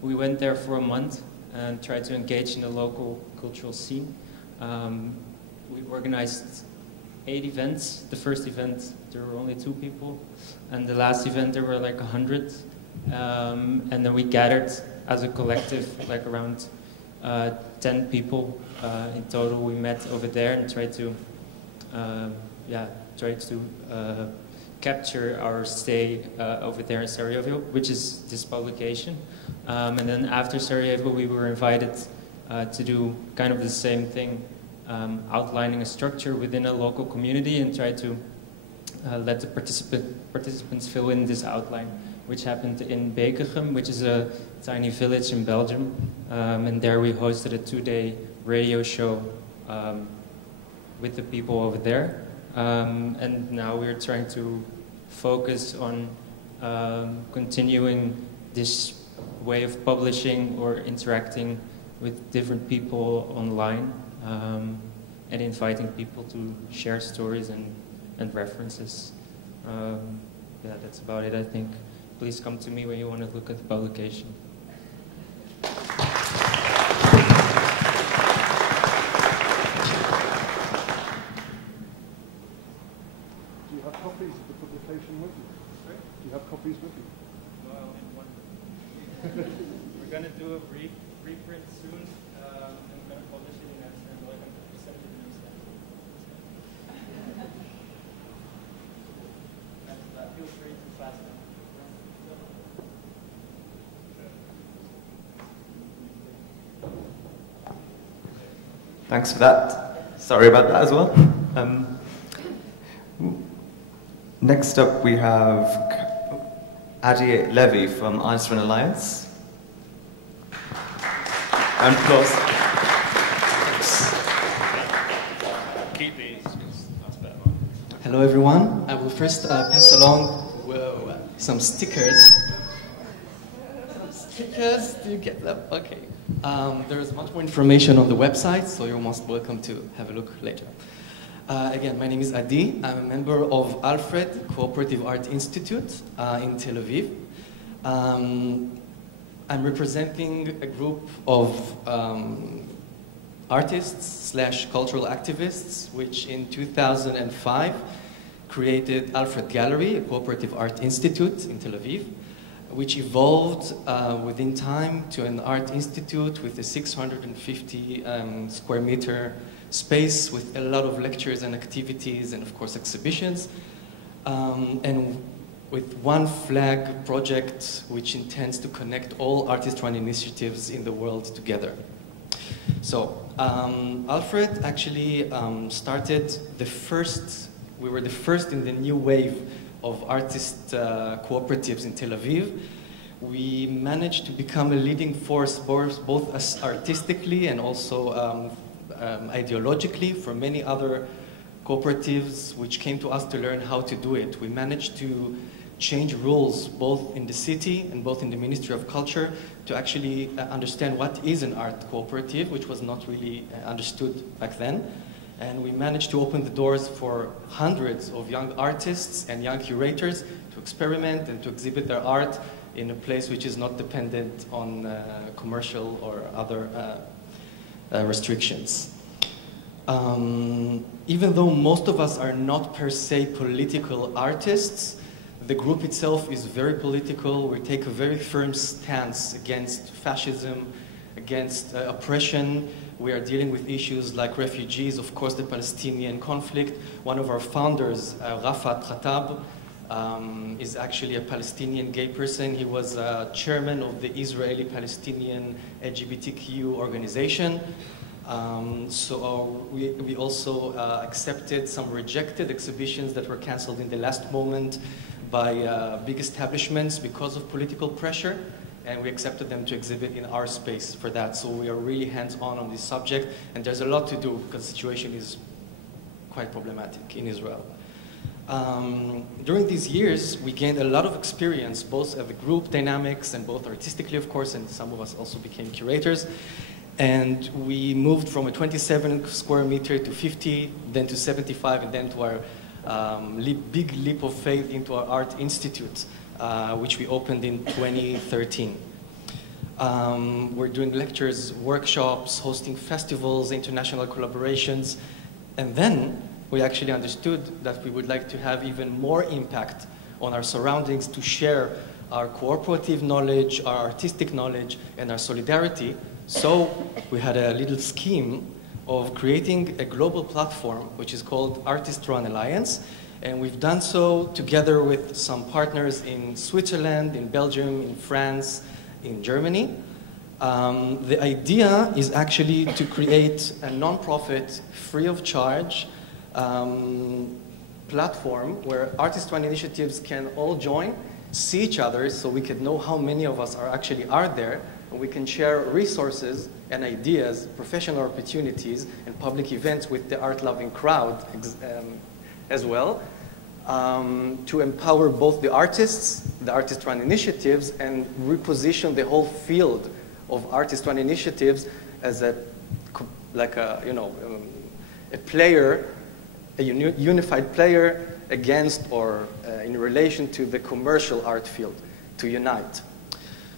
we went there for a month and tried to engage in the local cultural scene. We organized 8 events. The first event, there were only 2 people. And the last event, there were like 100. And then we gathered as a collective, like around 10 people in total. We met over there and tried to capture our stay over there in Sarajevo, which is this publication. And then after Sarajevo, we were invited to do kind of the same thing, outlining a structure within a local community and try to let the participants fill in this outline, which happened in Bekegem, which is a tiny village in Belgium. And there we hosted a 2-day radio show with the people over there. And now we're trying to focus on continuing this way of publishing or interacting with different people online, and inviting people to share stories and references. Yeah, that's about it, I think. Please come to me when you want to look at the publication. Do you have copies of the publication with you? Sorry? Do you have copies with you? Well, in one. We're going to do a reprint soon. I'm going to publish it in Edsel, but I'm going to present it in Edsel. Feel free to fast them. Thanks for that. Sorry about that as well. Next up we have Adi Levy from Iceland Alliance. And applause. Keep these. That's better. Hello everyone. I will first pass along some stickers. Stickers, do you get them? Okay. There is much more information on the website, so you're most welcome to have a look later. Again, my name is Adi. I'm a member of Alfred Cooperative Art Institute in Tel Aviv. I'm representing a group of artists / cultural activists, which in 2005 created Alfred Gallery, a cooperative art institute in Tel Aviv, which evolved within time to an art institute with a 650 square meter space with a lot of lectures and activities and of course exhibitions, and with one flag project which intends to connect all artist-run initiatives in the world together. So Alfred actually started we were the first in the new wave of artist cooperatives in Tel Aviv. We managed to become a leading force both as artistically and also ideologically for many other cooperatives which came to us to learn how to do it. We managed to change rules both in the city and both in the Ministry of Culture to actually understand what is an art cooperative, which was not really understood back then. And we managed to open the doors for hundreds of young artists and young curators to experiment and to exhibit their art in a place which is not dependent on commercial or other restrictions. Even though most of us are not per se political artists, the group itself is very political. We take a very firm stance against fascism, against oppression. We are dealing with issues like refugees, of course the Palestinian conflict. One of our founders, Rafat Khatab, is actually a Palestinian gay person. He was chairman of the Israeli-Palestinian LGBTQ organization. So we also accepted some rejected exhibitions that were canceled in the last moment by big establishments because of political pressure, and we accepted them to exhibit in our space for that. So we are really hands-on on this subject, and there's a lot to do because the situation is quite problematic in Israel. During these years, we gained a lot of experience, both at the group dynamics and both artistically, of course, and some of us also became curators. And we moved from a 27 square meter to 50, then to 75, and then to our big leap of faith into our art institute, which we opened in 2013. We're doing lectures, workshops, hosting festivals, international collaborations, and then we actually understood that we would like to have even more impact on our surroundings to share our cooperative knowledge, our artistic knowledge, and our solidarity. So we had a little scheme of creating a global platform which is called Artist Run Alliance, and we've done so together with some partners in Switzerland, in Belgium, in France, in Germany. The idea is actually to create a non-profit, free of charge platform where artist-run initiatives can all join, see each other so we can know how many of us are there, and we can share resources and ideas, professional opportunities, and public events with the art-loving crowd as well, to empower both the artists, the artist-run initiatives, and reposition the whole field of artist-run initiatives as a player, a unified player against or in relation to the commercial art field, to unite.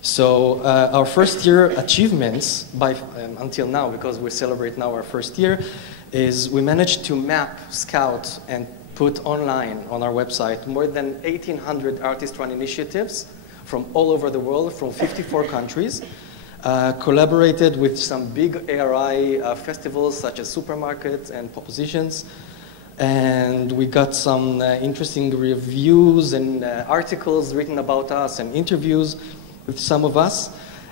So our first year achievements until now, because we celebrate now our first year, is we managed to map, scout, and put online on our website more than 1,800 artist-run initiatives from all over the world, from 54 countries. collaborated with some big ARI festivals such as Supermarket and Propositions. And we got some interesting reviews and articles written about us and interviews with some of us.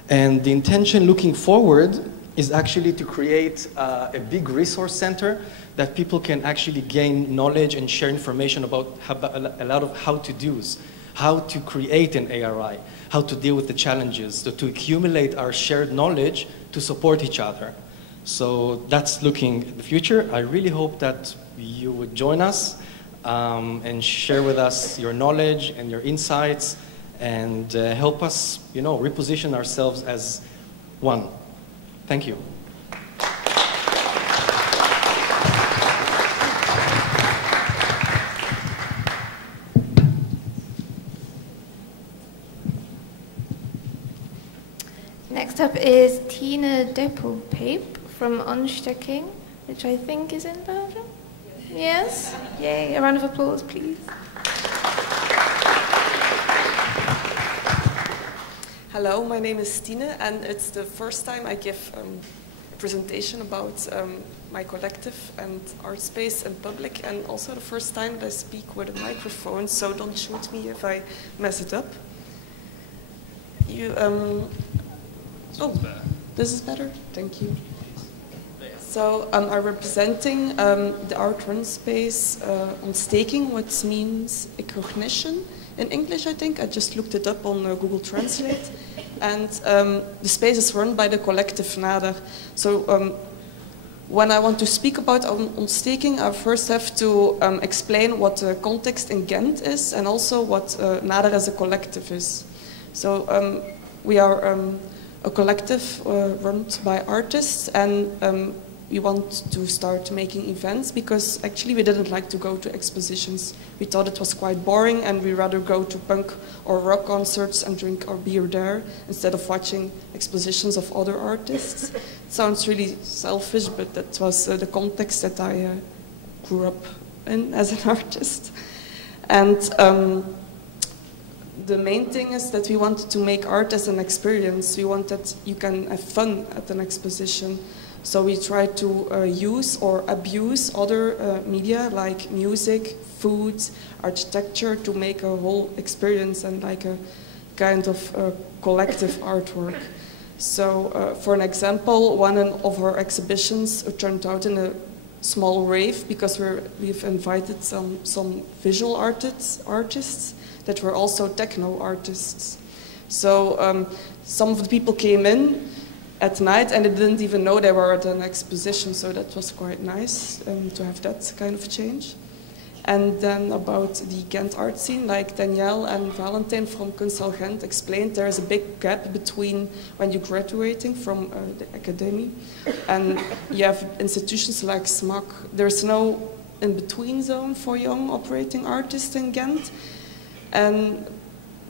And the intention looking forward is actually to create a big resource center that people can actually gain knowledge and share information about a lot of how-to-dos, how to create an ARI, how to deal with the challenges, so to accumulate our shared knowledge to support each other. So that's looking at the future. I really hope that you would join us and share with us your knowledge and your insights and help us, reposition ourselves as one. Thank you. Next up is Tina Doppelpape from Onstekking, which I think is in Belgium. Yes? Yay, a round of applause, please. Hello, my name is Tine, and it's the first time I give a presentation about my collective and art space in public, and also the first time that I speak with a microphone, so don't shoot me if I mess it up. This is better? Thank you. So I'm representing the art run space on staking, which means recognition in English, I think. I just looked it up on Google Translate. And the space is run by the collective Nader. So when I want to speak about on staking, I first have to explain what the context in Ghent is and also what Nader as a collective is. So we are a collective run by artists, and we want to start making events because actually we didn't like to go to expositions. We thought it was quite boring, and we'd rather go to punk or rock concerts and drink our beer there instead of watching expositions of other artists. It sounds really selfish, but that was the context that I grew up in as an artist. And the main thing is that we wanted to make art as an experience. We want that you can have fun at an exposition. So we try to use or abuse other media like music, food, architecture to make a whole experience and like a kind of collective artwork. So for an example, one of our exhibitions turned out in a small rave because we've invited some visual artists that were also techno artists. So some of the people came in at night and they didn't even know they were at an exposition, so that was quite nice to have that kind of change. And then about the Ghent art scene, like Danielle and Valentin from Kunsthal Gent explained, there is a big gap between when you're graduating from the academy and you have institutions like SMAC. There's no in-between zone for young operating artists in Ghent. And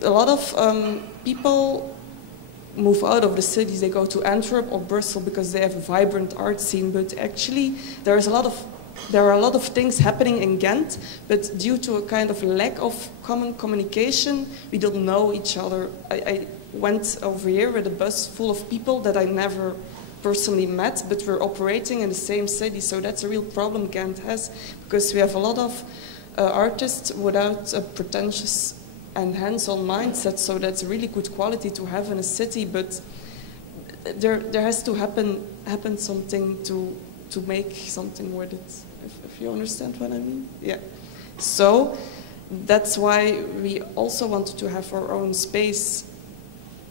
a lot of people move out of the cities. They go to Antwerp or Brussels because they have a vibrant art scene. But actually, there are a lot of things happening in Ghent, but due to a kind of lack of common communication, we don't know each other. I went over here with a bus full of people that I never personally met, but we're operating in the same city. So that's a real problem Ghent has, because we have a lot of artists without a pretentious and hands-on mindset, so that's a really good quality to have in a city, but there has to happen something to make something with it, if you understand what I mean. Yeah. So that's why we also wanted to have our own space,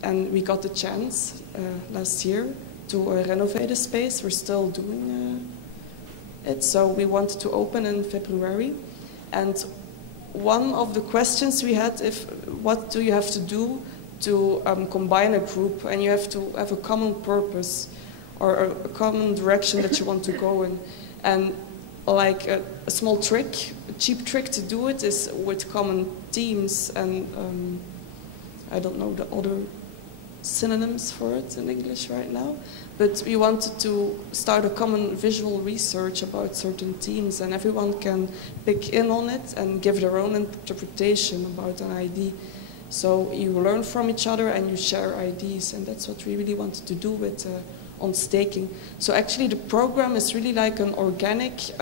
and we got the chance last year to renovate the space. We're still doing it, so we wanted to open in February. And one of the questions we had, what do you have to do to combine a group, and you have to have a common purpose or a common direction that you want to go in. And like a small trick, a cheap trick to do it is with common themes, and I don't know the other synonyms for it in English right now, but we wanted to start a common visual research about certain themes, and everyone can pick in on it and give their own interpretation about an idea. So you learn from each other and you share ideas, and that's what we really wanted to do with on staking. So actually the program is really like an organic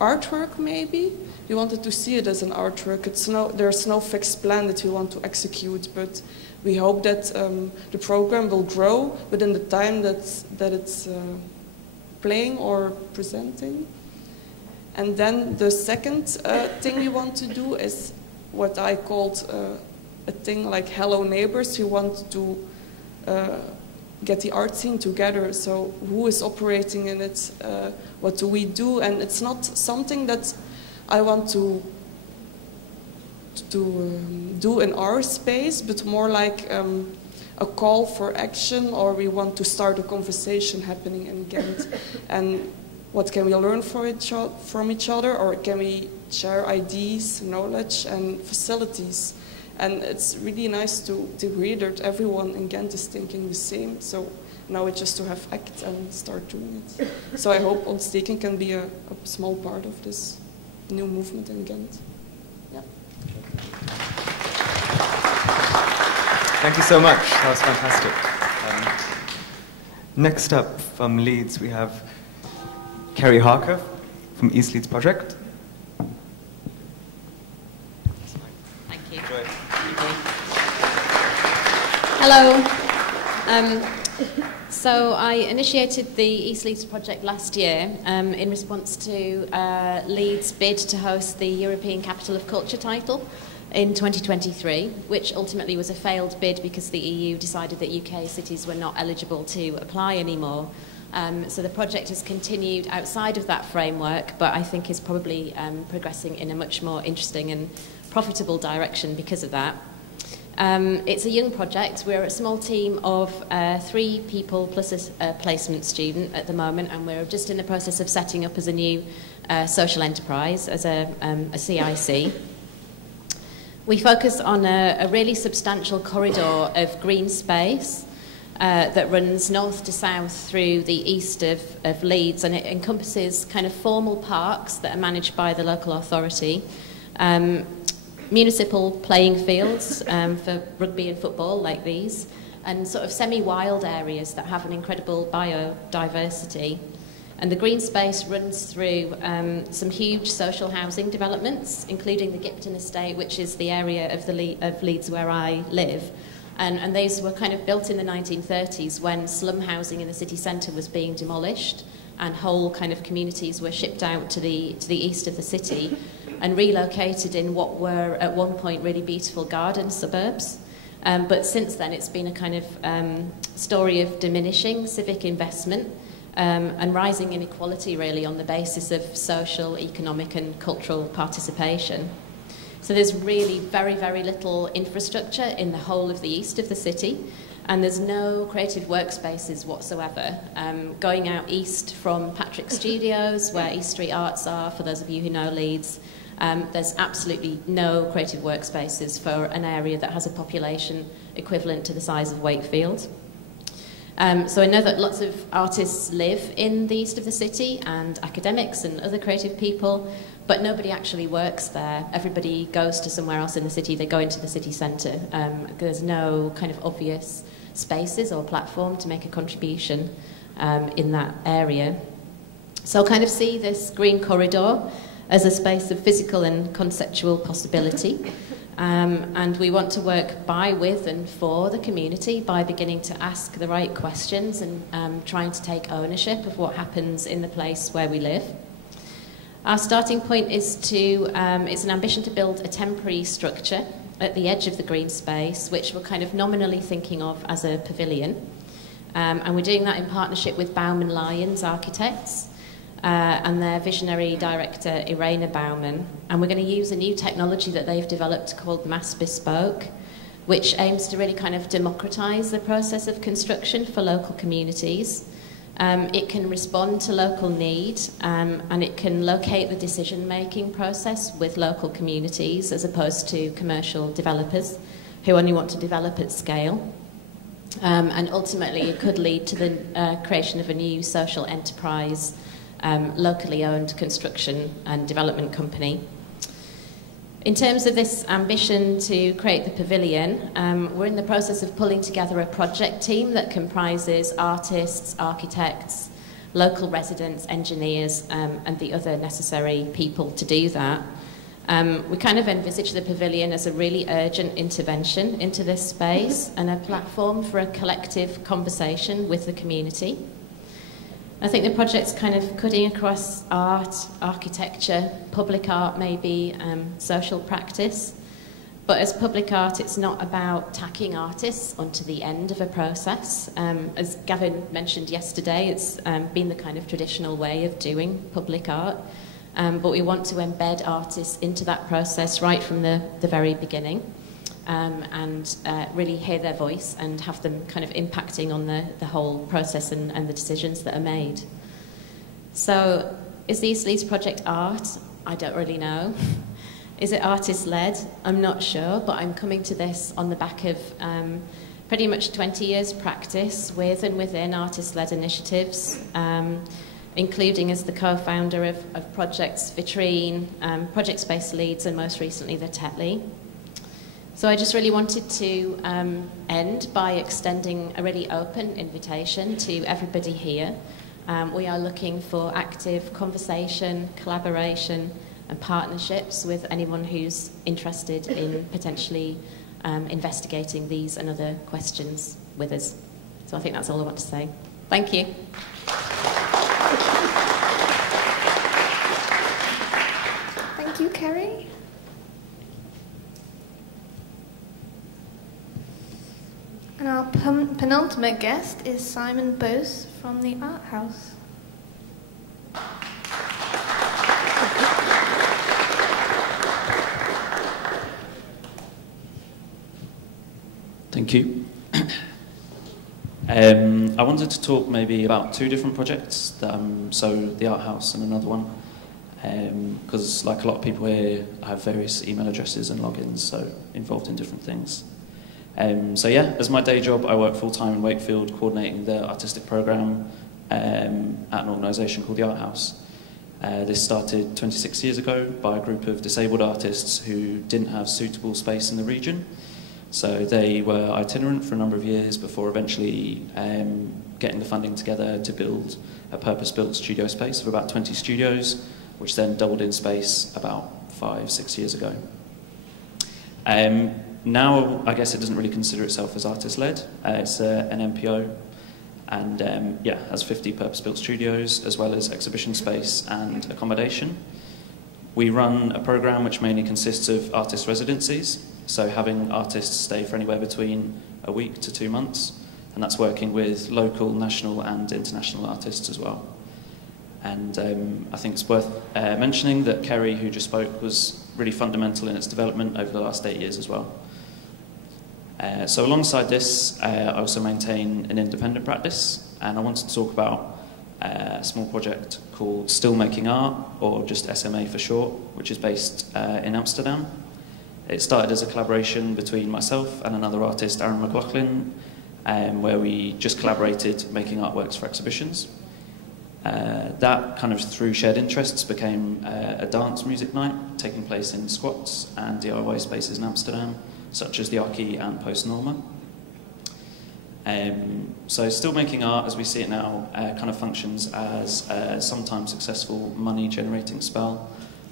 artwork maybe. We wanted to see it as an artwork. There's no fixed plan that we want to execute, but we hope that the program will grow within the time that it's playing or presenting. And then the second thing we want to do is what I called a thing like Hello Neighbors. We want to get the art scene together. So who is operating in it? What do we do? And it's not something that I want to do in our space, but more like a call for action, or we want to start a conversation happening in Ghent. And what can we learn from each other, or can we share ideas, knowledge, and facilities? And it's really nice to hear that everyone in Ghent is thinking the same. So now it's just to have act and start doing it. So I hope On Staking can be a small part of this new movement in Ghent. Yeah. Thank you so much. That was fantastic. Next up from Leeds, we have Kerry Harker from East Leeds Project. Thank you. Hello. So I initiated the East Leeds project last year in response to Leeds' bid to host the European Capital of Culture title in 2023, which ultimately was a failed bid because the EU decided that UK cities were not eligible to apply anymore. So the project has continued outside of that framework, but I think is probably progressing in a much more interesting and profitable direction because of that. It's a young project. We're a small team of 3 people plus a placement student at the moment, and we're just in the process of setting up as a new social enterprise, as a CIC. We focus on a really substantial corridor of green space that runs north to south through the east of Leeds, and it encompasses kind of formal parks that are managed by the local authority, municipal playing fields for rugby and football like these, and sort of semi-wild areas that have an incredible biodiversity. And the green space runs through some huge social housing developments, including the Gipton Estate, which is the area of Leeds where I live. And these were kind of built in the 1930s when slum housing in the city centre was being demolished, and whole kind of communities were shipped out to the east of the city and relocated in what were at one point really beautiful garden suburbs. But since then it's been a kind of story of diminishing civic investment and rising inequality really on the basis of social, economic and cultural participation. So there's really very, very little infrastructure in the whole of the east of the city, and there's no creative workspaces whatsoever. Going out east from Patrick Studios, where East Street Arts are, for those of you who know Leeds, there's absolutely no creative workspaces for an area that has a population equivalent to the size of Wakefield. So I know that lots of artists live in the east of the city, and academics and other creative people, but nobody actually works there. Everybody goes to somewhere else in the city. They go into the city centre. There's no kind of obvious spaces or platform to make a contribution in that area. So I kind of see this green corridor as a space of physical and conceptual possibility. And we want to work by, with and for the community by beginning to ask the right questions and trying to take ownership of what happens in the place where we live. Our starting point is it's an ambition to build a temporary structure at the edge of the green space, which we're kind of nominally thinking of as a pavilion. And we're doing that in partnership with Baumann Lyons Architects and their visionary director, Irena Baumann. And we're going to use a new technology that they've developed called Mass Bespoke, which aims to really kind of democratise the process of construction for local communities. It can respond to local need, and it can locate the decision-making process with local communities as opposed to commercial developers who only want to develop at scale. And ultimately it could lead to the creation of a new social enterprise, locally owned construction and development company. In terms of this ambition to create the pavilion, we're in the process of pulling together a project team that comprises artists, architects, local residents, engineers, and the other necessary people to do that. We kind of envisage the pavilion as a really urgent intervention into this space and a platform for a collective conversation with the community. I think the project's kind of cutting across art, architecture, public art maybe, social practice. But as public art, it's not about tacking artists onto the end of a process. As Gavin mentioned yesterday, it's been the kind of traditional way of doing public art. But we want to embed artists into that process right from the very beginning. And really hear their voice and have them kind of impacting on the whole process and the decisions that are made. So, is the East Leeds project art? I don't really know. Is it artist-led? I'm not sure, but I'm coming to this on the back of pretty much 20 years practice with and within artist-led initiatives, including as the co-founder of projects Vitrine, Project Space Leeds, and most recently the Tetley. So I just really wanted to end by extending a really open invitation to everybody here. We are looking for active conversation, collaboration and partnerships with anyone who's interested in potentially investigating these and other questions with us. So I think that's all I want to say. Thank you. Thank you, Kerry. And our penultimate guest is Simon Bose from the Art House. Thank you. I wanted to talk maybe about two different projects, so the Art House and another one, because like a lot of people here, I have various email addresses and logins, so involved in different things. So yeah, as my day job, I work full-time in Wakefield, coordinating the artistic programme at an organisation called the Art House. This started 26 years ago by a group of disabled artists who didn't have suitable space in the region. So they were itinerant for a number of years before eventually getting the funding together to build a purpose-built studio space of about 20 studios, which then doubled in space about 5-6 years ago. Now, I guess it doesn't really consider itself as artist-led. It's an NPO, and yeah, has 50 purpose-built studios, as well as exhibition space and accommodation. We run a programme which mainly consists of artist residencies, so having artists stay for anywhere between a week to 2 months, and that's working with local, national and international artists as well. And I think it's worth mentioning that Kerry, who just spoke, was really fundamental in its development over the last 8 years as well. So alongside this, I also maintain an independent practice, and I wanted to talk about a small project called Still Making Art, or just SMA for short, which is based in Amsterdam. It started as a collaboration between myself and another artist, Aaron McLaughlin, where we just collaborated making artworks for exhibitions. That kind of through shared interests became a dance music night taking place in squats and DIY spaces in Amsterdam, such as the Archie and Post Norma. So Still Making Art, as we see it now, kind of functions as a sometimes successful money-generating spell,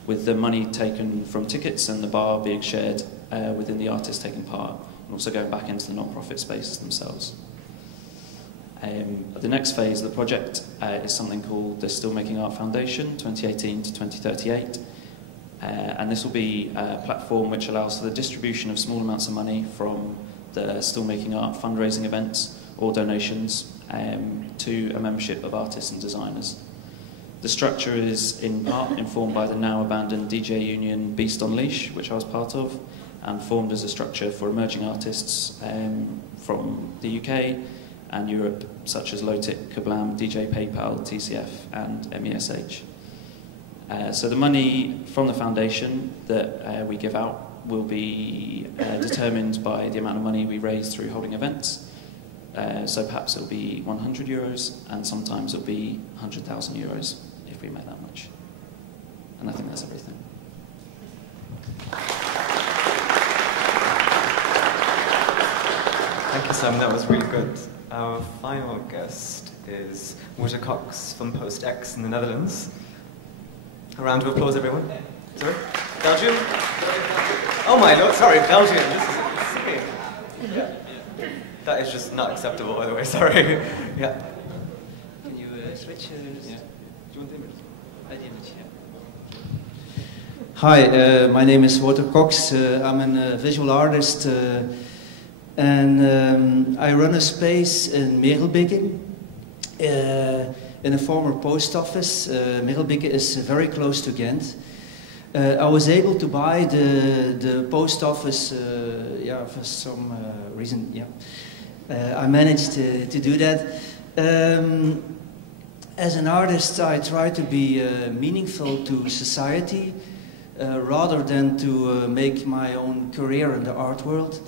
with the money taken from tickets and the bar being shared within the artists taking part, and also going back into the non-profit spaces themselves. The next phase of the project is something called the Still Making Art Foundation, 2018 to 2038. And this will be a platform which allows for the distribution of small amounts of money from the Still Making Art fundraising events or donations to a membership of artists and designers. The structure is in part informed by the now abandoned DJ union Beast on Leash, which I was part of, and formed as a structure for emerging artists from the UK and Europe, such as Lotic, Kablam, DJ PayPal, TCF and MESH. So the money from the foundation that we give out will be determined by the amount of money we raise through holding events. So perhaps it'll be €100 and sometimes it'll be €100,000 if we make that much. And I think that's everything. That was really good. Our final guest is Wouter Cox from Post X in the Netherlands. A round of applause, everyone. Sorry? Belgium? Oh my lord, sorry, Belgium. This is silly. Yeah. That is just not acceptable, by the way, sorry. Yeah. Can you switch? Yeah. Do you want the image? The image, yeah. Hi, my name is Wouter Cox. I'm a visual artist and I run a space in Merelbeke in a former post office. Merelbeke is very close to Ghent. I was able to buy the post office for some reason. I managed to do that. As an artist, I try to be meaningful to society rather than to make my own career in the art world.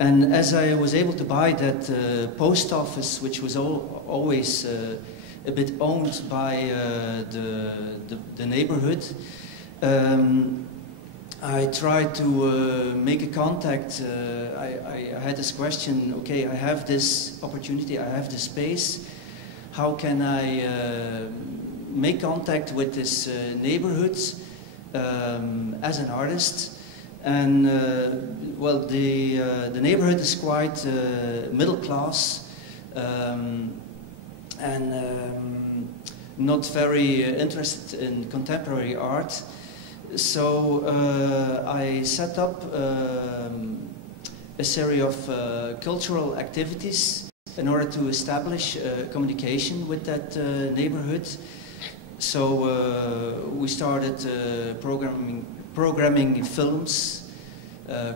And as I was able to buy that post office, which was always a bit owned by the neighborhood, I tried to make a contact. I had this question, okay, I have this opportunity, I have this space. How can I make contact with this neighborhood as an artist? And well, the neighborhood is quite middle class and not very interested in contemporary art. So I set up a series of cultural activities in order to establish communication with that neighborhood. So we started programming films,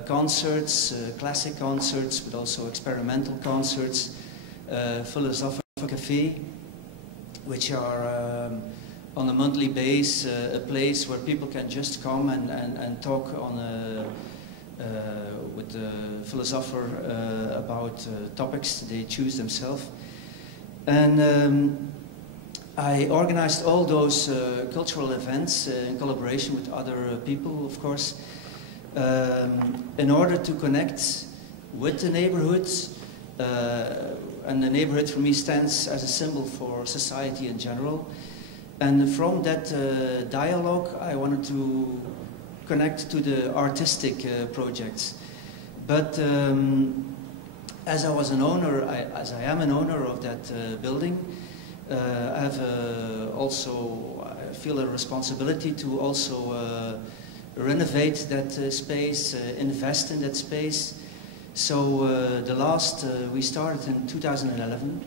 concerts, classic concerts, but also experimental concerts, philosophical cafe, which are on a monthly basis, a place where people can just come and talk on with the philosopher about topics they choose themselves. And I organized all those cultural events in collaboration with other people, of course, in order to connect with the neighborhoods. And the neighborhood for me stands as a symbol for society in general. And from that dialogue, I wanted to connect to the artistic projects. But as I was an owner, as I am an owner of that building, I have I feel a responsibility to also renovate that space, invest in that space. So we started in 2011,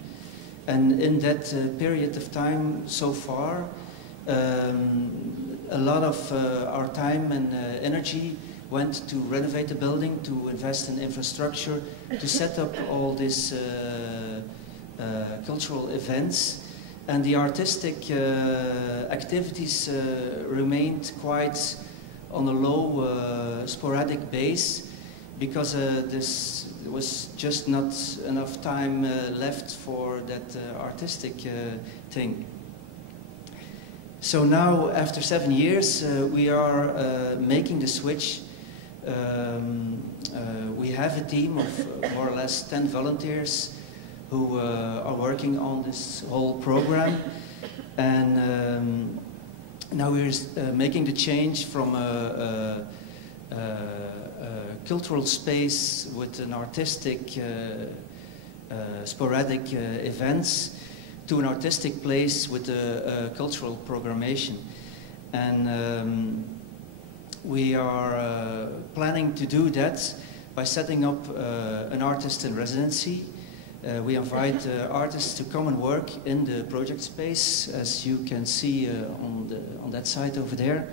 and in that period of time so far, a lot of our time and energy went to renovate the building, to invest in infrastructure, to set up all these cultural events. And the artistic activities remained quite on a low, sporadic base, because there was just not enough time left for that artistic thing. So now, after 7 years, we are making the switch. We have a team of more or less 10 volunteers who are working on this whole program, and now we're making the change from a cultural space with an artistic, sporadic events to an artistic place with a cultural programmation. And we are planning to do that by setting up an artist in residency. We invite artists to come and work in the project space, as you can see on that side over there.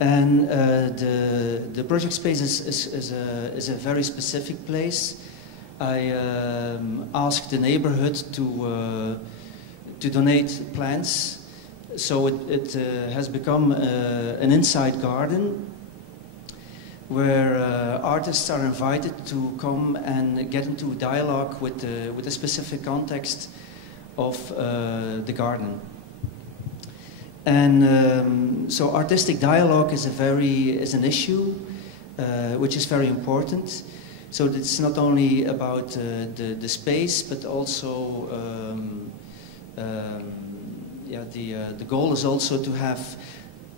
And the project space is a very specific place. I asked the neighborhood to donate plants, so it has become an inside garden where artists are invited to come and get into dialogue with the specific context of the garden. And so artistic dialogue is an issue which is very important. So it's not only about the space, but also the goal is also to have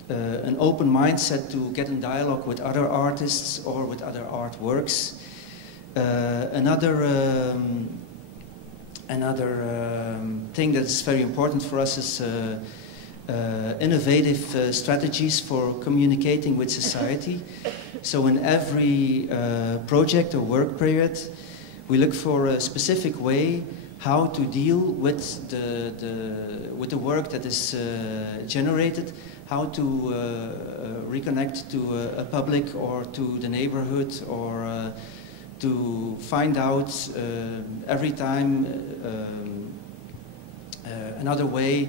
an open mindset to get in dialogue with other artists or with other artworks. Another thing that's very important for us is innovative strategies for communicating with society. So in every project or work period, we look for a specific way how to deal with the work that is generated, how to reconnect to a public or to the neighborhood, or to find out every time another way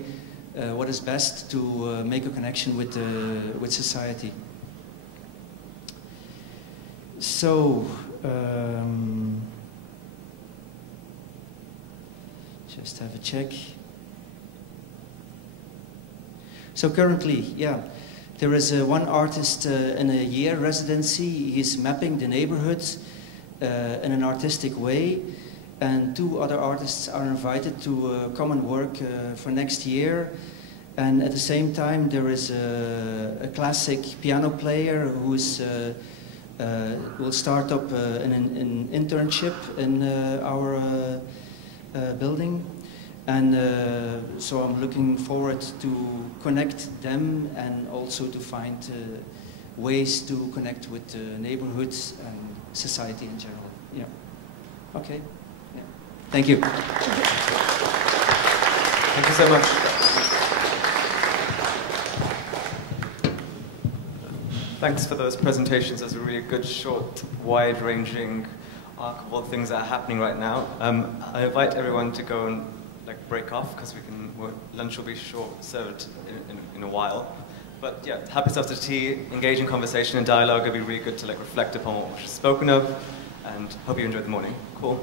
what is best to make a connection with society. So just have a check. So currently, yeah, there is one artist in a year residency. He's mapping the neighborhoods in an artistic way, and 2 other artists are invited to come and work for next year. And at the same time, there is a classic piano player who's will start up an internship in our building. And so I'm looking forward to connect them and also to find ways to connect with neighborhoods and society in general. Yeah. Okay. Yeah. Thank you. Thank you so much. Thanks for those presentations. That's a really good, short, wide-ranging arc of all the things that are happening right now. I invite everyone to go and break off, because lunch will be served in a while. But yeah, help yourselves to tea, engage in conversation and dialogue. It'll be really good to reflect upon what was spoken of, and hope you enjoyed the morning. Cool.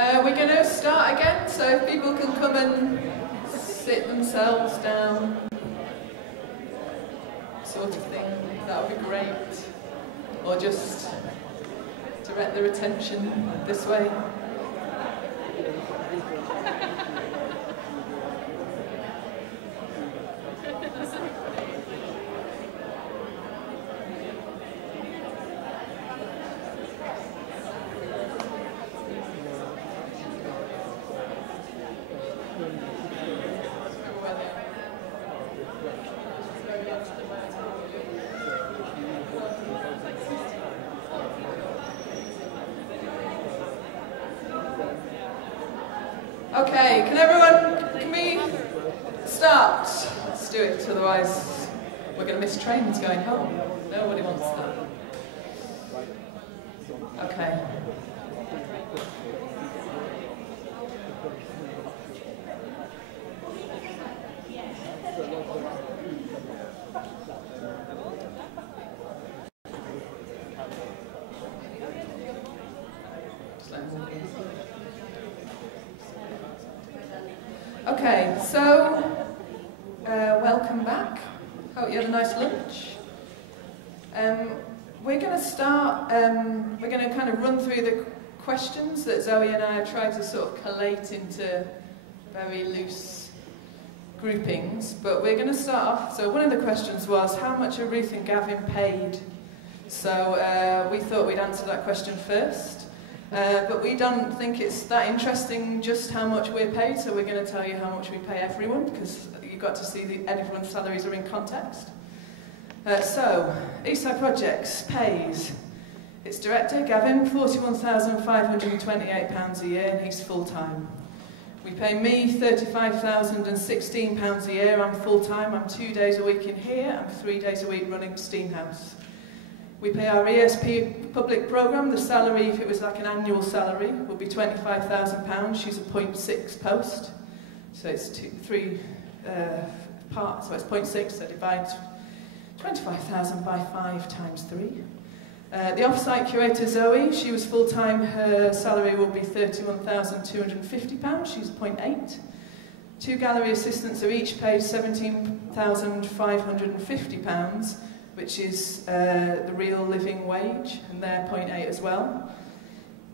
We're going to start again, so if people can come and sit themselves down, sort of thing, that would be great. Or just direct their attention this way. Okay, can we start? Let's do it, otherwise we're going to miss trains going home. Nobody wants that. Okay. Okay, so welcome back. Hope you had a nice lunch. We're going to start, we're going to kind of run through the questions that Zoe and I have tried to sort of collate into very loose groupings, but we're going to start off. So one of the questions was, how much are Ruth and Gavin paid? So we thought we'd answer that question first. But we don't think it's that interesting just how much we're paid, so we're going to tell you how much we pay everyone, because you've got to see everyone's salaries are in context. So, Eastside Projects pays its director, Gavin, £41,528 a year, and he's full-time. We pay me £35,016 a year, I'm full-time, I'm 2 days a week in here, I'm 3 days a week running Steamhouse. We pay our ESP public programme, the salary, if it was like an annual salary, would be £25,000. She's a 0.6 post, so it's 3 parts, so it's 0.6, so divide 25,000 by 5 times 3. The off-site curator, Zoe, she was full-time, her salary will be £31,250, she's 0.8. 2 gallery assistants are each paid £17,550, which is the real living wage, and they're 0.8 as well.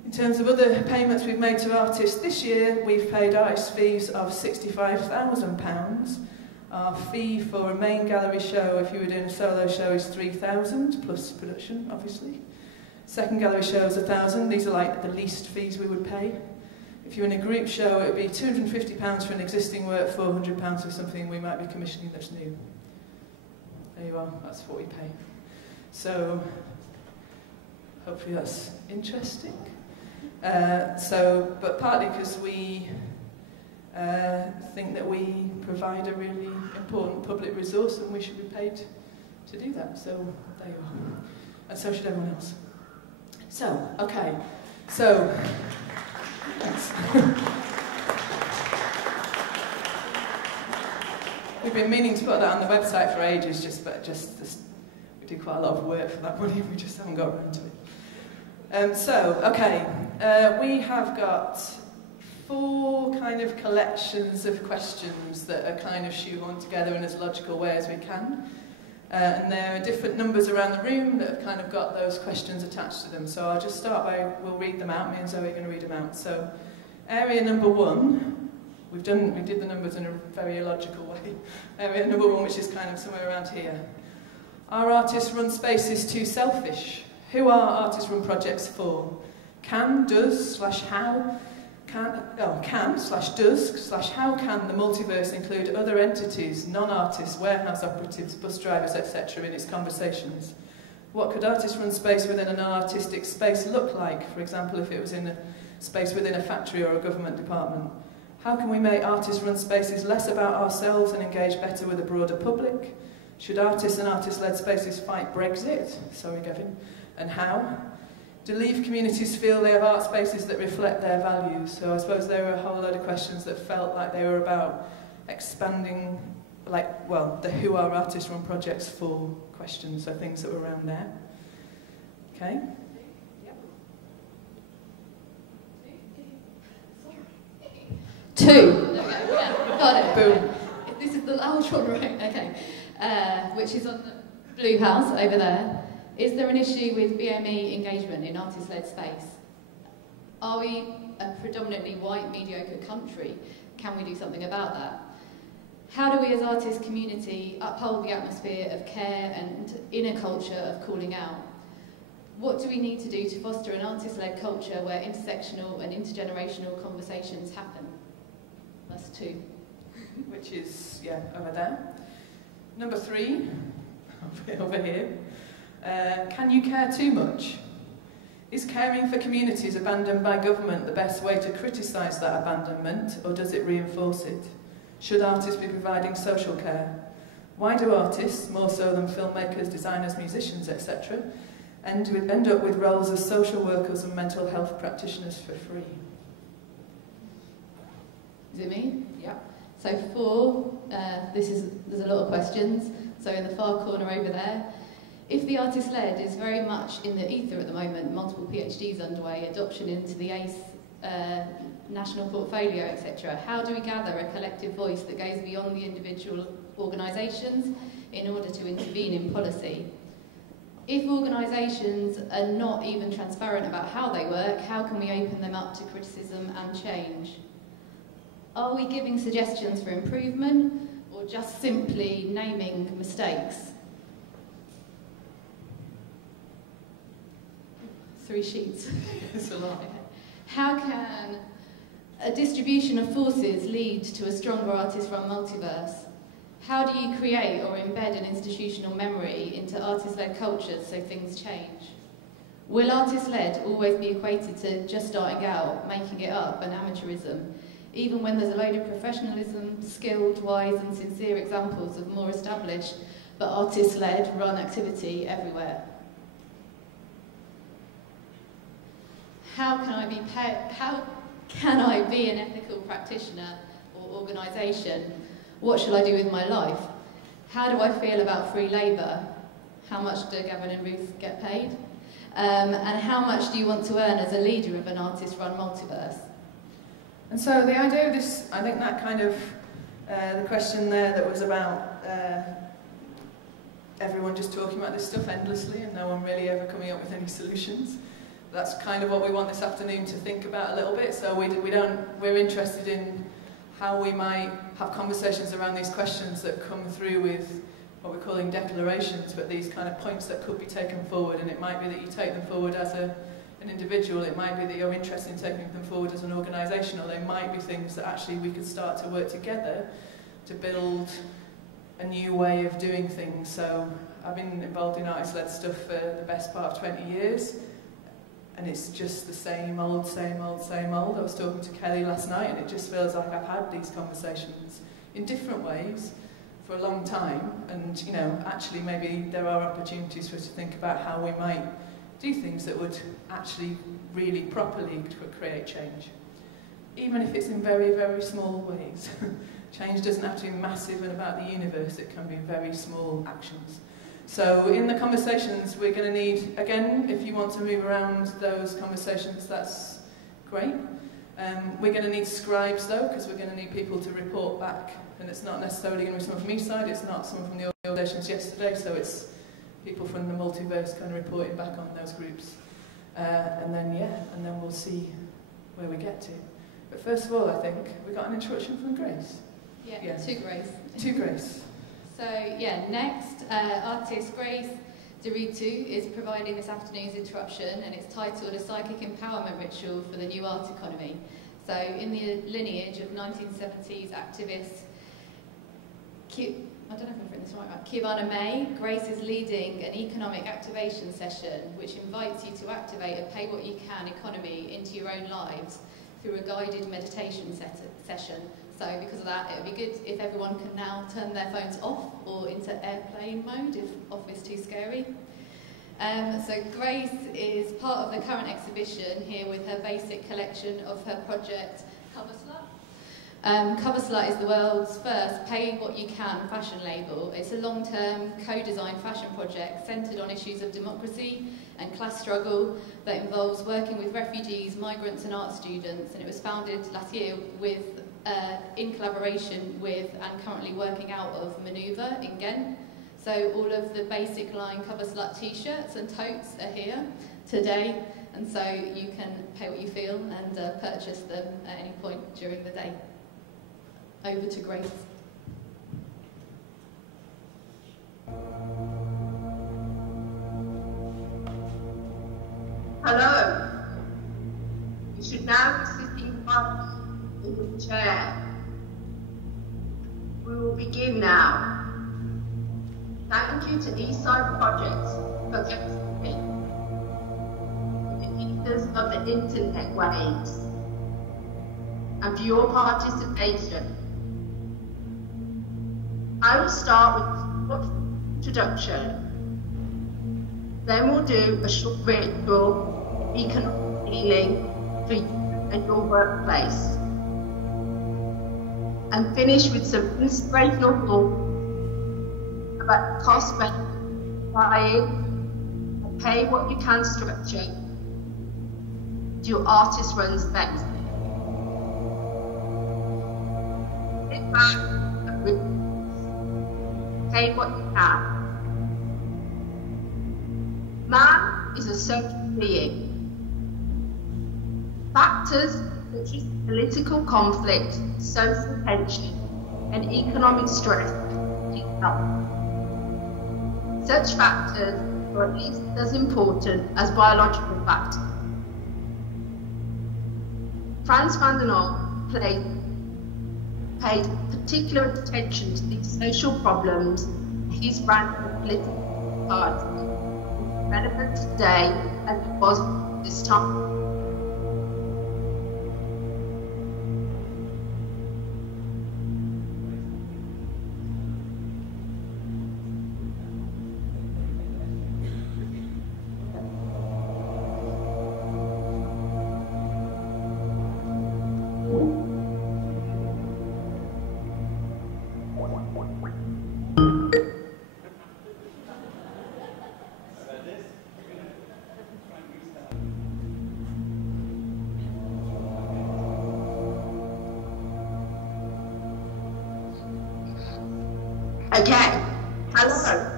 In terms of other payments we've made to artists this year, we've paid artists fees of £65,000. Our fee for a main gallery show, if you were doing a solo show, is £3,000 plus production, obviously. Second gallery show is £1,000. These are like the least fees we would pay. If you're in a group show, it would be £250 for an existing work, £400 for something we might be commissioning that's new. There you are, that's what we pay. So, hopefully that's interesting. But partly because we think that we provide a really important public resource and we should be paid to do that. So, there you are. And so should everyone else. So, okay. So, thanks. We've been meaning to put that on the website for ages, but we did quite a lot of work for that money, we just haven't got around to it. We have got 4 kind of collections of questions that are kind of shoehorned together in as logical a way as we can. And there are different numbers around the room that have kind of got those questions attached to them. So I'll just start by, we'll read them out, me and Zoe are going to read them out. So, area number 1. We did the numbers in a very illogical way. Area number 1, which is kind of somewhere around here. Are artist-run spaces too selfish? Who are artist-run projects for? Can, does, /how, how can the multiverse include other entities, non-artists, warehouse operatives, bus drivers, etc. in its conversations? What could artist-run space within an artistic space look like? For example, if it was in a space within a factory or a government department. How can we make artist-run spaces less about ourselves and engage better with a broader public? Should artists and artist-led spaces fight Brexit? Sorry, Gavin. And how? Do Leave communities feel they have art spaces that reflect their values? So I suppose there were a whole load of questions that felt like they were about expanding, the who are artist-run projects for questions, so things that were around there. Okay? 2. There we go. Yeah, got it. Boom. This is the loud one, right? Okay. Which is on the blue house over there. Is there an issue with BME engagement in artist-led space? Are we a predominantly white, mediocre country? Can we do something about that? How do we as artist community uphold the atmosphere of care and inner culture of calling out? What do we need to do to foster an artist-led culture where intersectional and intergenerational conversations happen? That's 2. Which is, yeah, over there. Number 3, over here. Can you care too much? Is caring for communities abandoned by government the best way to criticise that abandonment, or does it reinforce it? Should artists be providing social care? Why do artists, more so than filmmakers, designers, musicians, etc., end up with roles as social workers and mental health practitioners for free? Is it me? Yeah. So 4, there's a lot of questions. So in the far corner over there, if the artist-led is very much in the ether at the moment, multiple PhDs underway, adoption into the ACE national portfolio, etc., how do we gather a collective voice that goes beyond the individual organisations in order to intervene in policy? If organisations are not even transparent about how they work, how can we open them up to criticism and change? Are we giving suggestions for improvement, or just simply naming mistakes? 3 sheets. It's a lot. How can a distribution of forces lead to a stronger artist-run multiverse? How do you create or embed an institutional memory into artist-led cultures so things change? Will artist-led always be equated to just starting out, making it up, and amateurism, even when there's a load of professionalism, skilled, wise and sincere examples of more established but artist-led run activity everywhere? How can I be an ethical practitioner or organisation? What shall I do with my life? How do I feel about free labour? How much do Gavin and Ruth get paid? And how much do you want to earn as a leader of an artist-run multiverse? And so the idea of this, I think that kind of, the question there that was about everyone just talking about this stuff endlessly and no one really ever coming up with any solutions. That's kind of what we want this afternoon to think about a little bit. So we're interested in how we might have conversations around these questions that come through with what we're calling declarations, but these kind of points that could be taken forward, and it might be that you take them forward as an individual, it might be that you're interested in taking them forward as an organisation, or they might be things that actually we could start to work together to build a new way of doing things. So I've been involved in artist-led stuff for the best part of 20 years, and it's just the same old, same old, same old. I was talking to Kelly last night, and it just feels like I've had these conversations in different ways for a long time, and you know, actually maybe there are opportunities for us to think about how we might do things that would actually really properly create change, even if it's in very, very small ways. Change doesn't have to be massive and about the universe, it can be very small actions. So in the conversations we're going to need, again, if you want to move around those conversations, that's great. We're going to need scribes though, because we're going to need people to report back, and it's not necessarily going to be someone from Eastside, it's not someone from the organisations yesterday, so it's people from the Multiverse kind of reporting back on those groups. And then we'll see where we get to. But first of all, I think we got an introduction from Grace. Yeah, to Grace. To Grace. So yeah, next, artist Grace Deritu is providing this afternoon's interruption, and it's titled A Psychic Empowerment Ritual for the New Art Economy. So in the lineage of 1970s activist, I don't know if I've written this right, Kivana May, Grace is leading an economic activation session which invites you to activate a pay-what-you-can economy into your own lives through a guided meditation session. So because of that, it would be good if everyone can now turn their phones off or into airplane mode if off is too scary. So Grace is part of the current exhibition here with her basic collection of her project Cover Slut. Cover Slut is the world's first pay-what-you-can fashion label. It's a long-term co-designed fashion project centred on issues of democracy and class struggle that involves working with refugees, migrants and art students, and it was founded last year with in collaboration with and currently working out of Manoeuvre in Ghent. So all of the basic line Cover Slut t-shirts and totes are here today, and so you can pay what you feel and purchase them at any point during the day. Over to Grace. Hello. You should now be sitting quietly in your chair. We will begin now. Thank you to Eastside Projects for hosting me, the leaders of the internet waves, and for your participation. I will start with a short introduction. Then we'll do a short ritual, economic healing for you and your workplace. And finish with some inspirational thoughts about the cost benefit buying and pay what you can structure to your artist run space. Sit back and relax. Pay what you can. Man is a social being. Factors such as political conflict, social tension, and economic stress affect health. Such factors are at least as important as biological factors. Frans van der Noot paid particular attention to these social problems in his brand of political party, relevant today as it was this time. Okay, hello.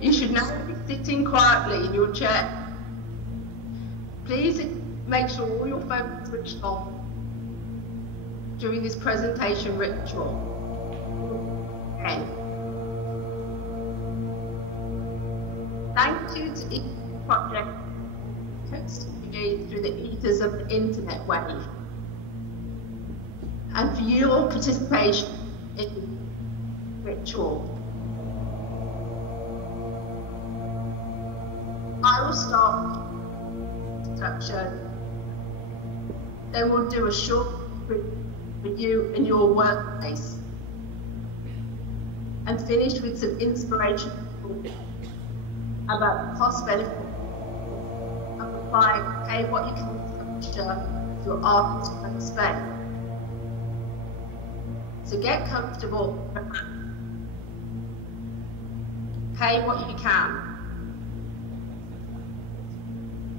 You should now be sitting quietly in your chair. Please make sure all your phones are switched off during this presentation ritual. Okay. Thank you to each project through the ethers of the internet wave, and for your participation in ritual. I will start with introduction, then we'll do a short review in your workplace, and finish with some inspiration about the cost benefit of applying pay what you can structure your artist and space. So get comfortable. Pay what you can.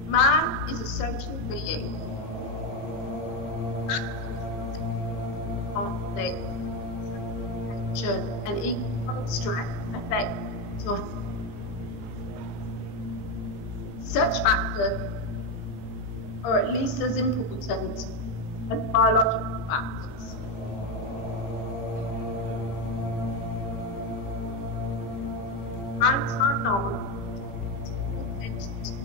Man is a social being. Conflict, tension, and economic stress affect your. Such factors are at least as important as biological factors.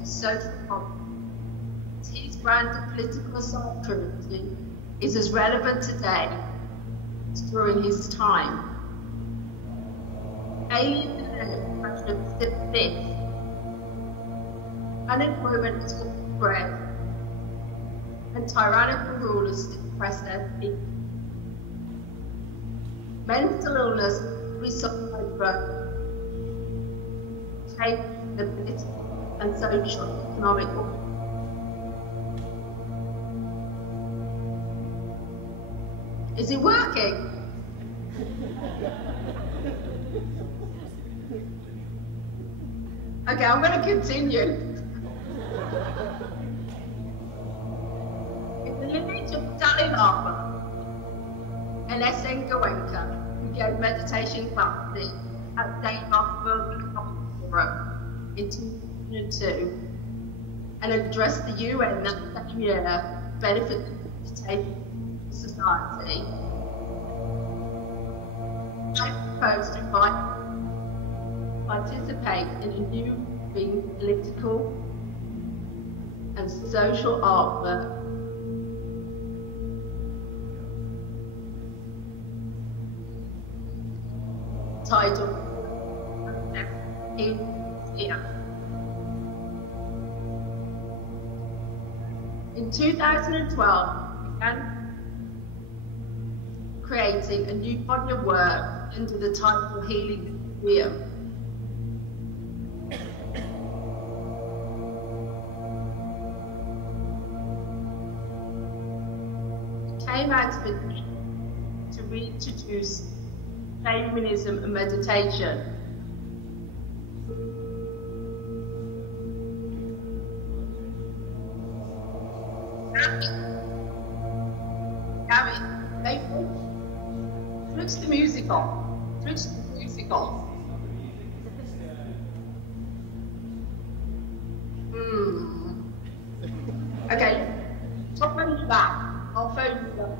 Social problems. His brand of political solidarity is as relevant today as during his time. Alien pressure still this. Unemployment is spread, and tyrannical rulers suppress their people. Mental illness results by take the political and social economic order. Is it working? Okay, I'm going to continue. In the lineage of Stalin Harper, LSN Goenka, who gave meditation classes at Davos World Economic Forum in 2002 and addressed the UN that same year benefit meditation society. I propose to participate in a new political and social artwork titled In 2012, we began creating a new body of work under the title Healing Museum. It came out of it to reintroduce shamanism and meditation. Gary, switch the music on. Switch the music on. Okay, stop running back. I'll phone you up.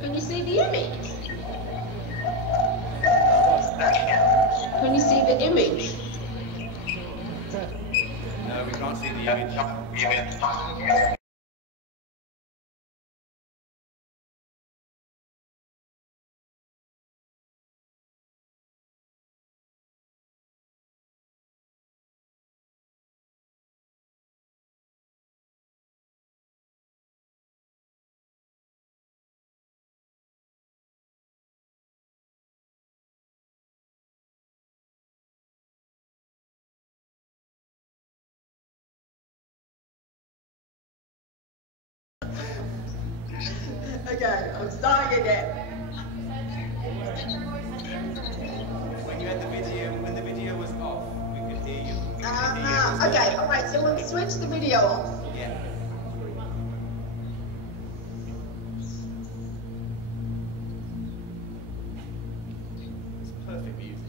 Can you see the image? Can you see the image? No, we can't see the image. Okay, I'm starting again. When you had when the video was off, we could hear you. Okay, alright, so we'll switch the video off. Yeah. It's perfect music.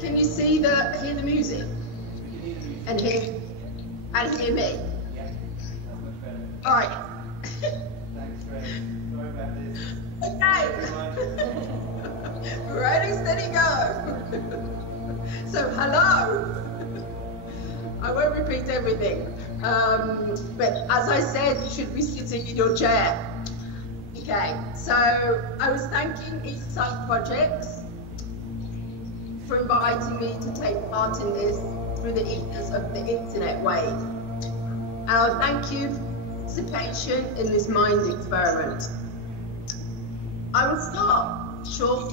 Can you see hear the music and hear me? All right. Thanks, Greg. Sorry about this. Okay. Ready, steady, go. So hello. I won't repeat everything, but as I said, you should be sitting in your chair. Okay. So I was thanking Eastside Projects for inviting me to take part in this through the ethos of the internet wave. And I thank you for participation in this mind experiment. I will start short,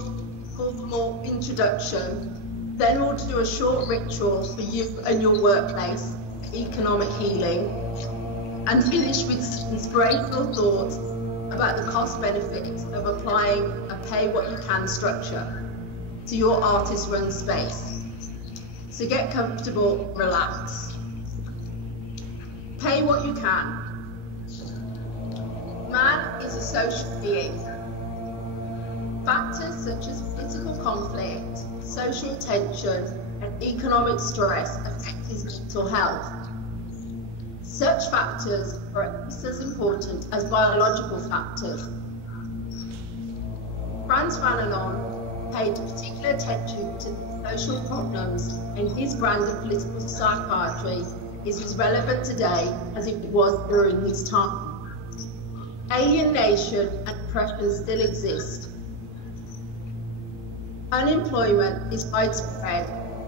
formal introduction, then we'll do a short ritual for you and your workplace, economic healing, and finish with some inspirational thoughts about the cost benefits of applying a pay what you can structure to your artist-run space. So get comfortable, relax. Pay what you can. Man is a social being. factors such as political conflict, social tension, and economic stress affect his mental health. Such factors are at least as important as biological factors. Frans Fanon paid particular attention to social problems, and his brand of political psychiatry is as relevant today as it was during his time. Alienation and oppression still exist. Unemployment is widespread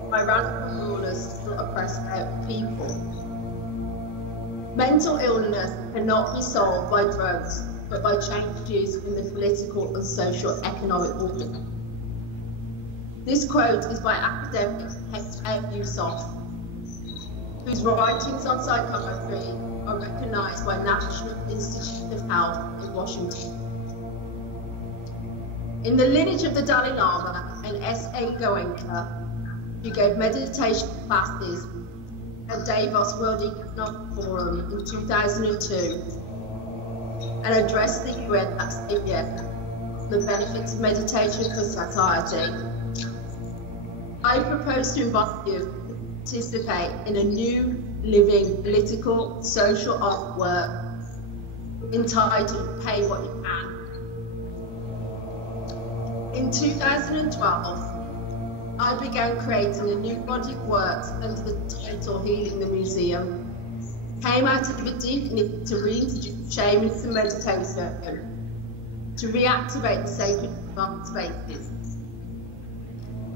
by radical rulers who oppress their people. Mental illness cannot be solved by drugs, but by changes in the political and social economic order. This quote is by academic H.A. Yusof, whose writings on psychiatry are recognised by National Institute of Health in Washington. In the lineage of the Dalai Lama and S.A. Goenka, who gave meditation classes at Davos World Economic Forum in 2002 and addressed the UN that same year, the benefits of meditation for society, I propose to invite you to participate in a new, living, political, social artwork entitled Pay What You Can. In 2012, I began creating a new body of works under the title Healing the Museum. Came out of a deep need to reintroduce shamanism meditation, to reactivate the sacred spaces.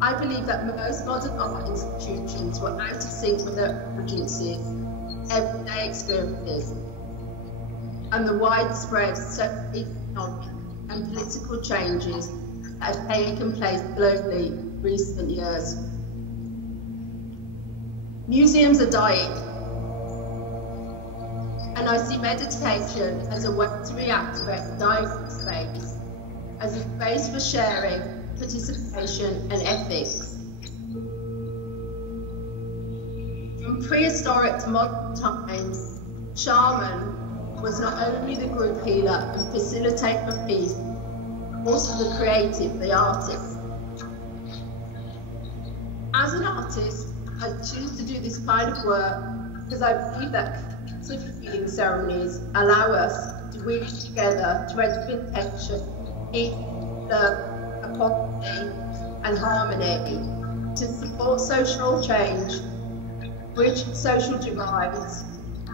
I believe that most modern art institutions were out of sync with their urgencies, everyday experiences, and the widespread social, economic, and political changes that have taken place globally in recent years. Museums are dying, and I see meditation as a way to reactivate the dying space, as a space for sharing, participation, and ethics. From prehistoric to modern times, shaman was not only the group healer and facilitator of peace, but also the creative, the artist. As an artist, I choose to do this kind of work because I believe that healing ceremonies allow us to weave together to educate tension, peace, love, equality, and harmony, to support social change, bridge social divides,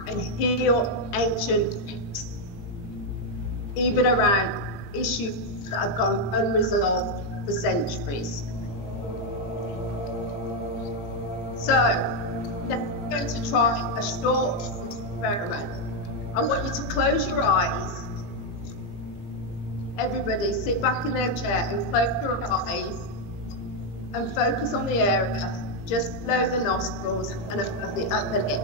and heal ancient, even around issues that have gone unresolved for centuries. So, now we're going to try a short experiment. I want you to close your eyes. Everybody sit back in their chair and close your eyes and focus on the area just below the nostrils and above the upper lip.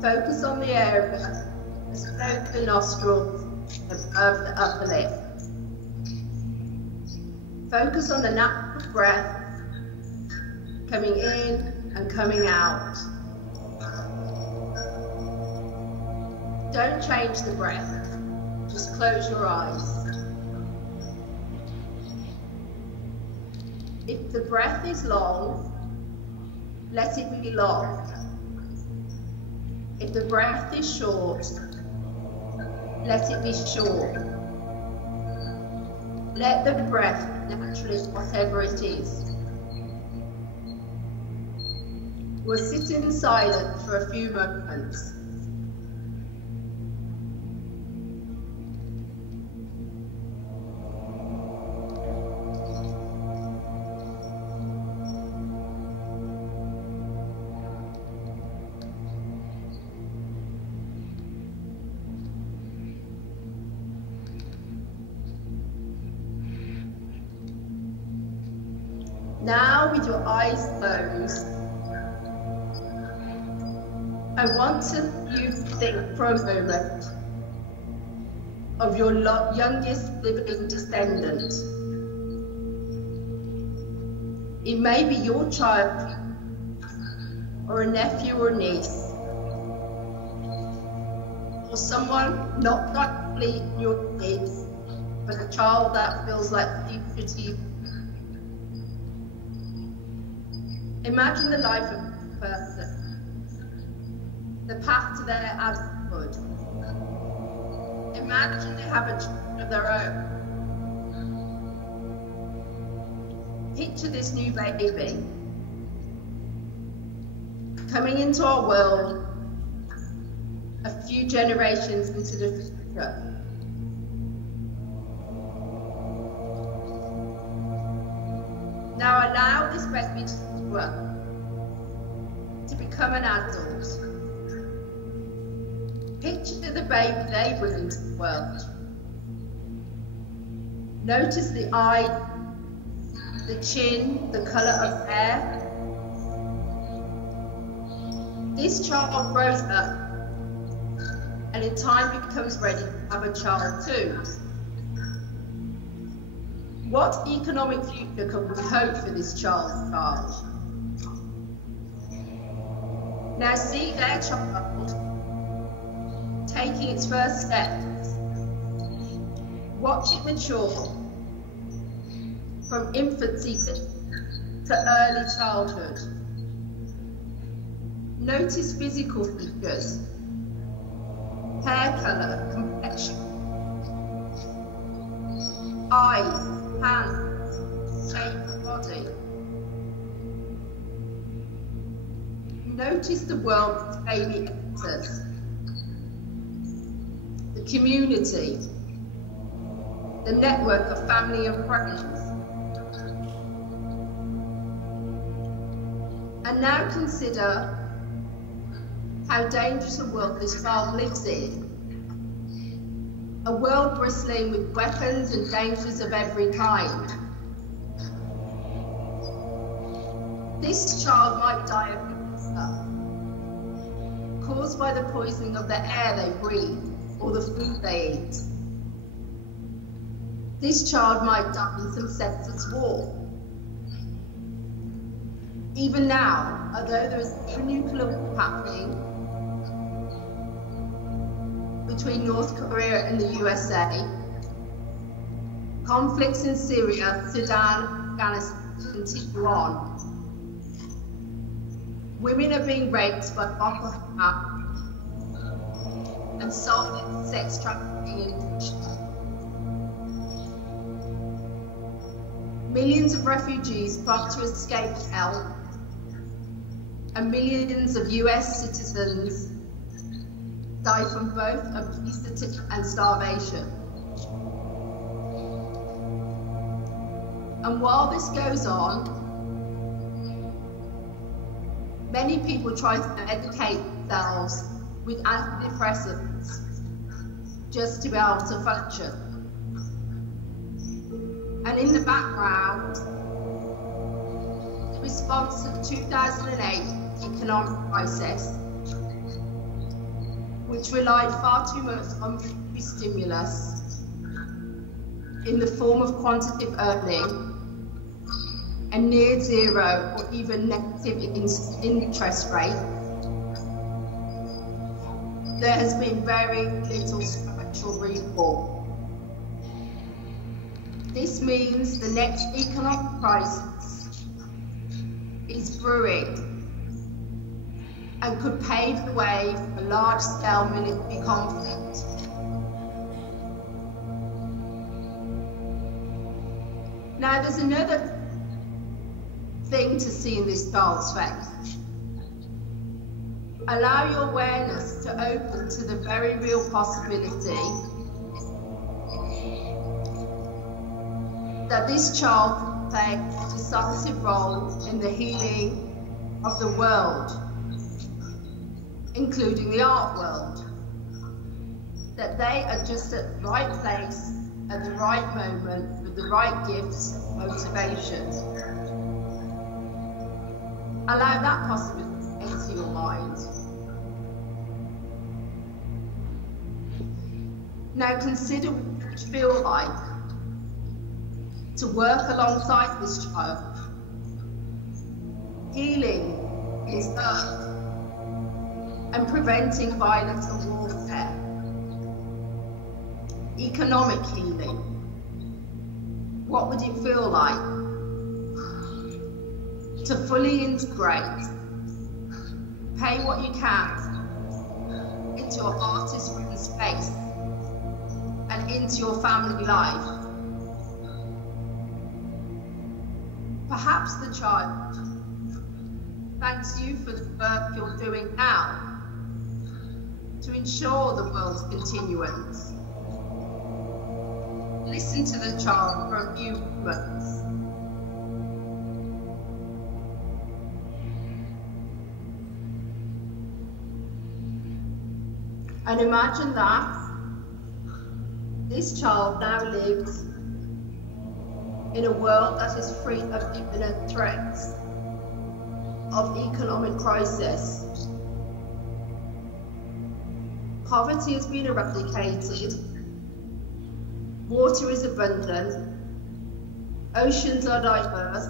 Focus on the area just below the nostrils and above the upper lip. Focus on the natural breath coming in and coming out. Don't change the breath, just close your eyes. If the breath is long, let it be long. If the breath is short, let it be short. Let the breath naturally, whatever it is. We'll sit in silence for a few moments. Now, with your eyes closed, I want you to think for a moment of your youngest living descendant. It may be your child, or a nephew or niece, or someone not complete your needs, but a child that feels like fugitive. Imagine the life of a person, the path to their adulthood. Imagine they have a child of their own. Picture this new baby coming into our world a few generations into the future. Now allow this baby to grow, to become an adult. Picture the baby they bring into the world. Notice the eye, the chin, the colour of hair. This child grows up and in time becomes ready to have a child too. What economic future can we hope for this child's child? Now see their child taking its first steps. Watch it mature from infancy to early childhood. Notice physical features, hair colour, complexion, eyes, hands, shape of body. Notice the world this baby enters, the community, the network of family and friends. And now consider how dangerous a world this child lives in. A world bristling with weapons and dangers of every kind. This child might die of cancer, caused by the poisoning of the air they breathe or the food they eat. This child might die in some senseless war. Even now, although there is a nuclear war happening between North Korea and the USA, conflicts in Syria, Sudan, Afghanistan continue on. Women are being raped by Boko Haram and sold into sex trafficking in Russia. Millions of refugees try to escape hell, and millions of US citizens die from both obesity and starvation. And while this goes on, many people try to medicate themselves with antidepressants just to be able to function. And in the background, the response to the 2008 economic crisis, which relied far too much on monetary stimulus in the form of quantitative earning and near zero or even negative interest rates, there has been very little structural reform. This means the next economic crisis is brewing and could pave the way for a large-scale military conflict. Now, there's another thing to see in this child's face. Allow your awareness to open to the very real possibility that this child can play a decisive role in the healing of the world, including the art world. That they are just at the right place, at the right moment, with the right gifts and motivation. Allow that possibility into your mind. Now consider what it would feel like to work alongside this child, healing his earth and preventing violence and warfare. economic healing. What would it feel like to fully integrate, pay what you can into your artist-ridden space and into your family life? Perhaps the child thanks you for the work you're doing now to ensure the world's continuance. Listen to the child for a few moments. And imagine that this child now lives in a world that is free of imminent threats of economic crisis. Poverty has been eradicated, water is abundant, oceans are diverse,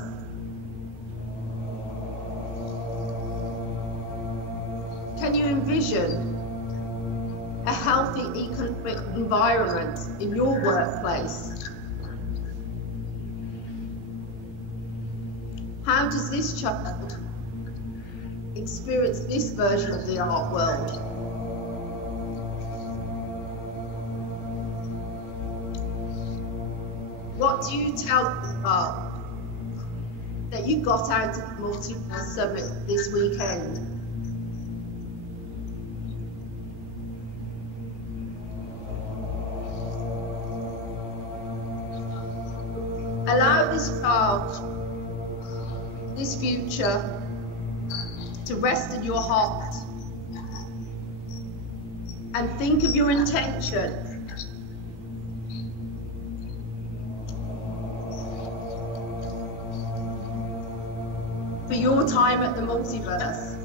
can you envision a healthy economic environment in your workplace? How does this child experience this version of the art world? What do you tell the child that you got out of the Multiverse Summit this weekend? Allow this child, this future, to rest in your heart and think of your intention. For your time at the Multiverse.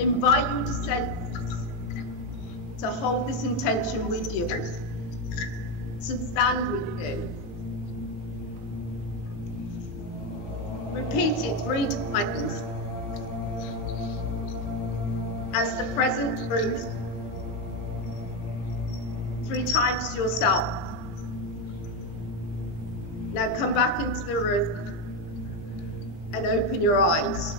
Invite your descendants to hold this intention with you, to stand with you. Repeat it 3 times as the present truth, 3 times to yourself. Now come back into the room and open your eyes.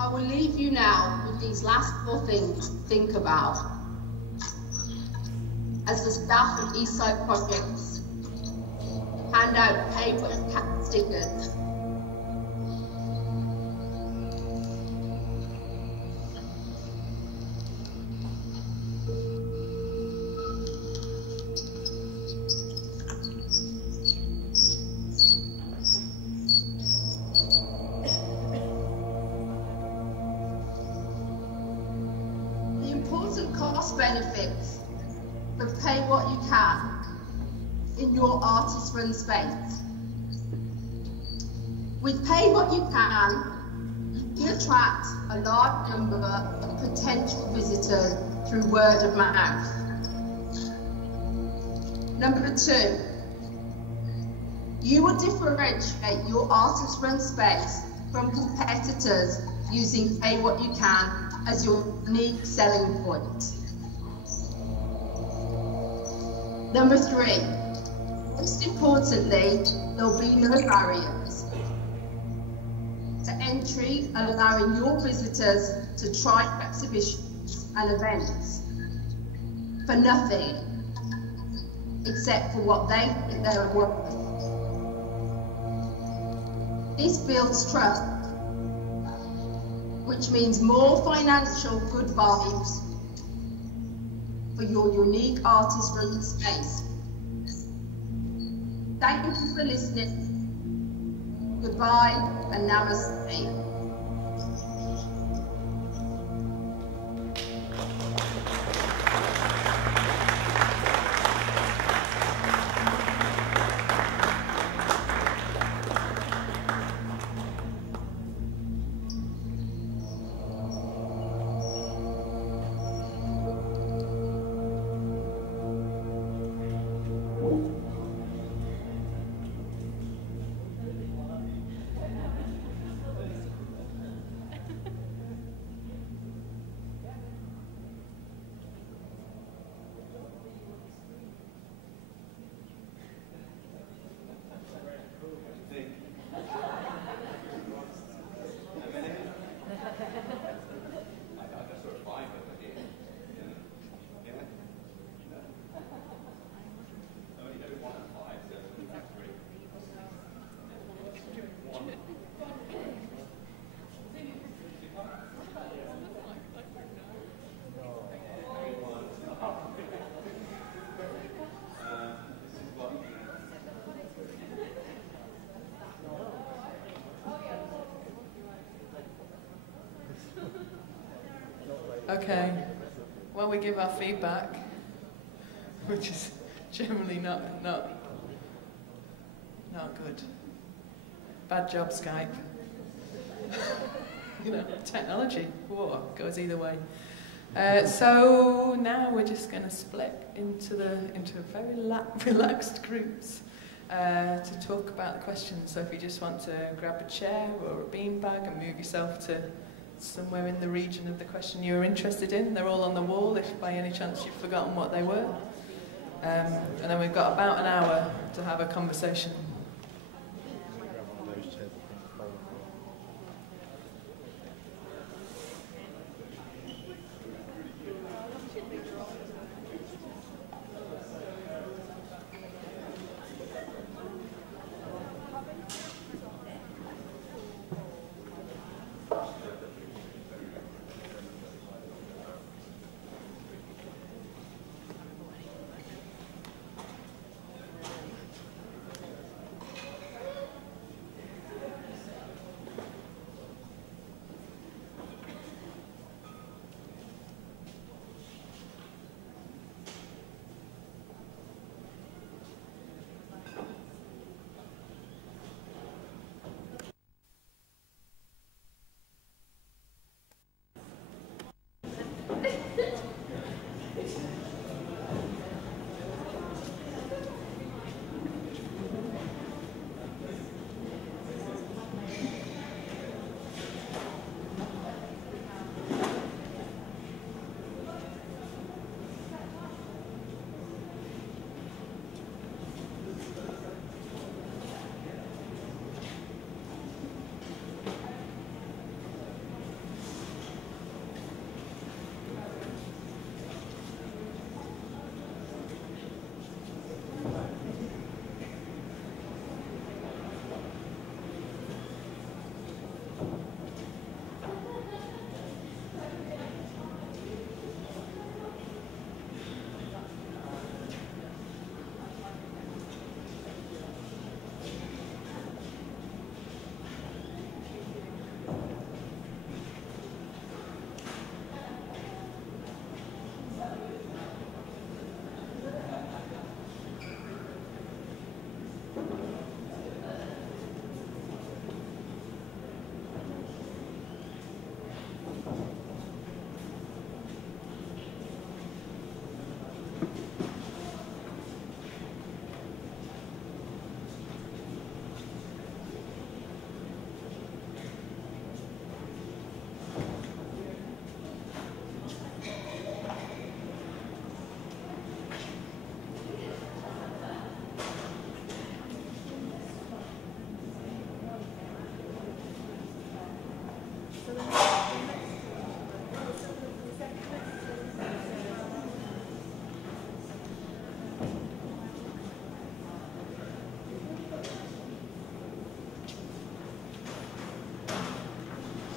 I will leave you now with these last 4 things to think about as the staff of Eastside Projects hand out paper and cat stickers. Benefits of pay what you can in your artist-run space. With Pay What You Can, you attract a large number of potential visitors through word of mouth. Number 2, you will differentiate your artist-run space from competitors using Pay What You Can as your unique selling point. Number 3, most importantly, there'll be no barriers to entry, allowing your visitors to try exhibitions and events for nothing except for what they think they're worth. This builds trust, which means more financial good vibes for your unique artist-run space. Thank you for listening. Goodbye and namaste. Okay. Well, we give our feedback, which is generally not good. Bad job, Skype. You know, technology, whoa, goes either way. So now we're just going to split into very relaxed groups to talk about the questions. So if you just want to grab a chair or a beanbag and move yourself to somewhere in the region of the question you're interested in. They're all on the wall if by any chance you've forgotten what they were. And then we've got about an hour to have a conversation.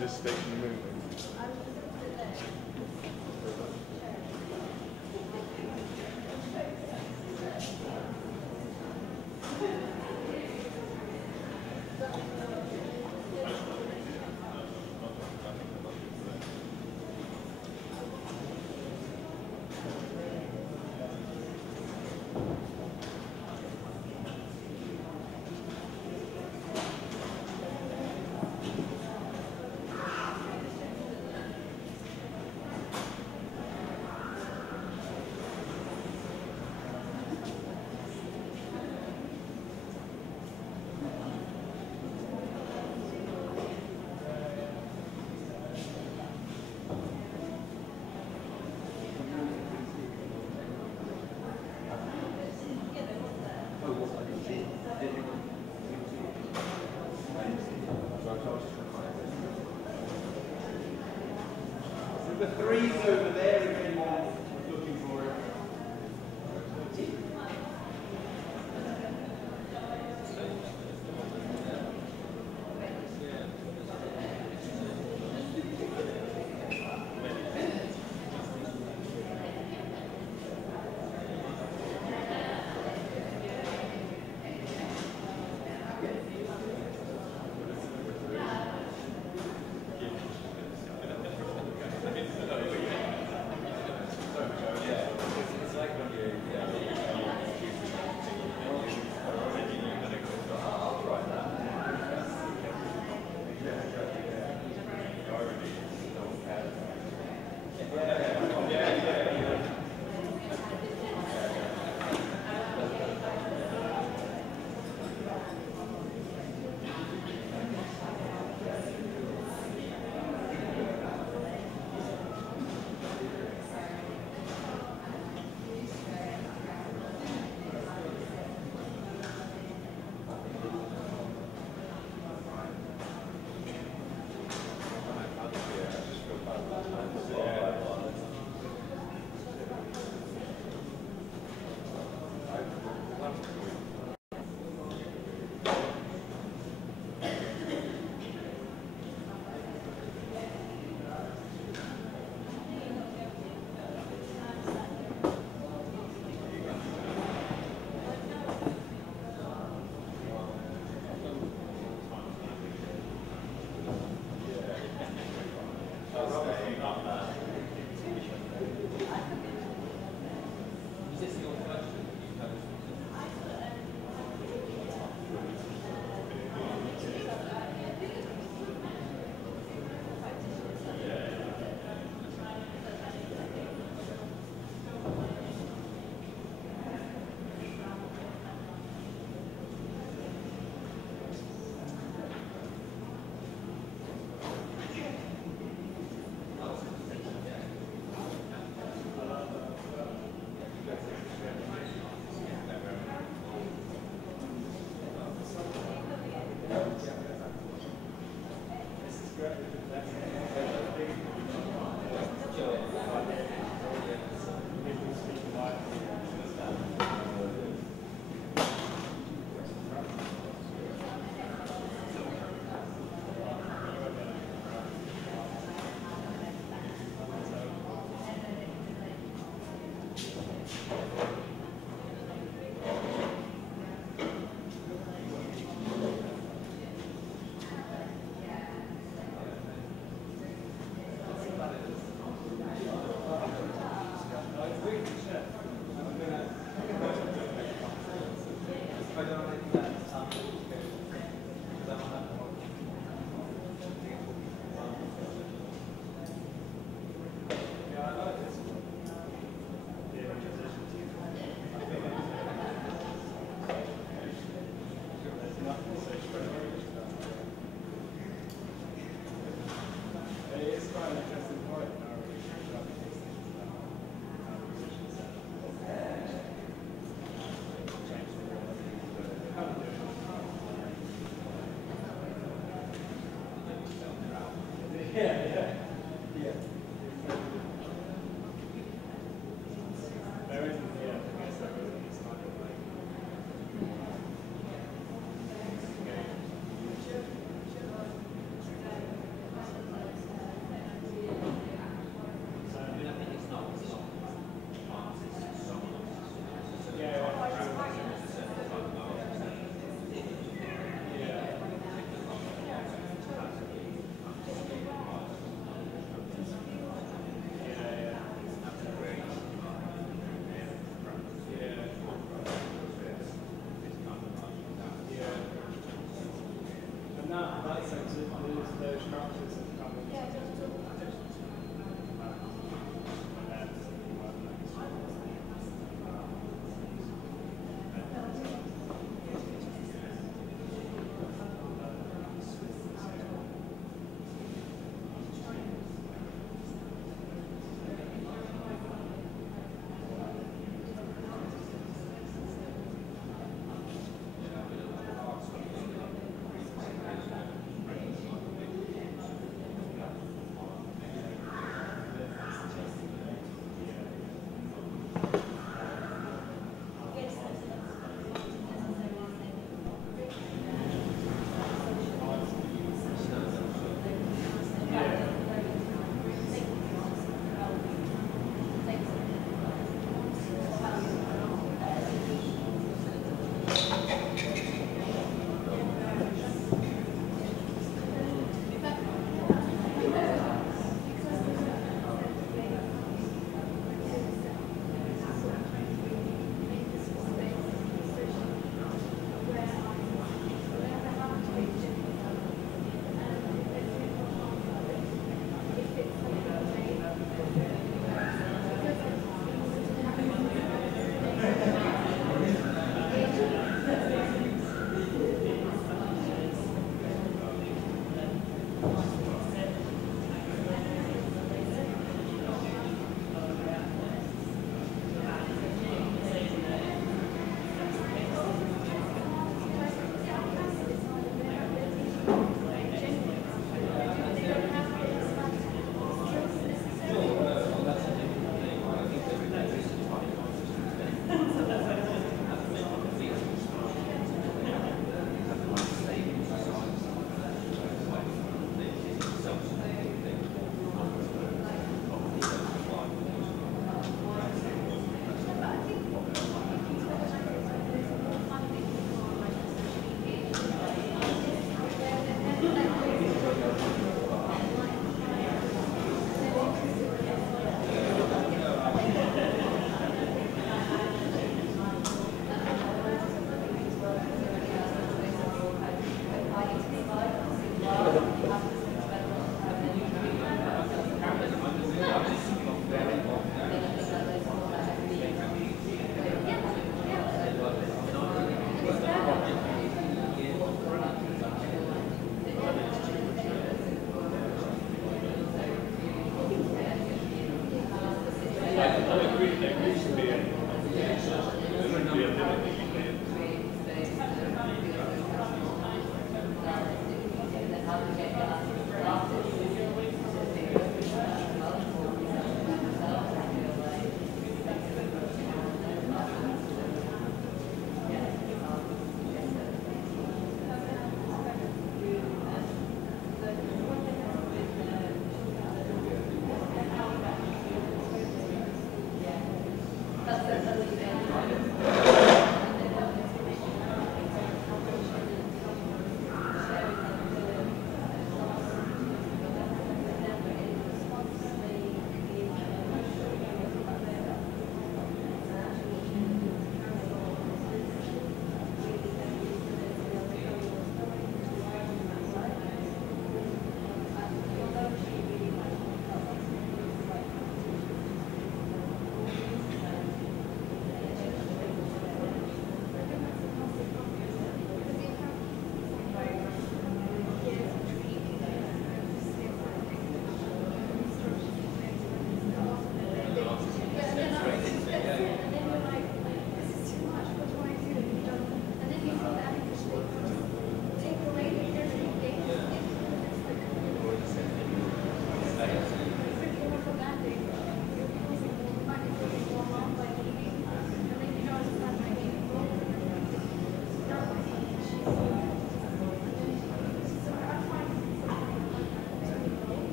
This station moving. The three's over there if anyone's looking for it.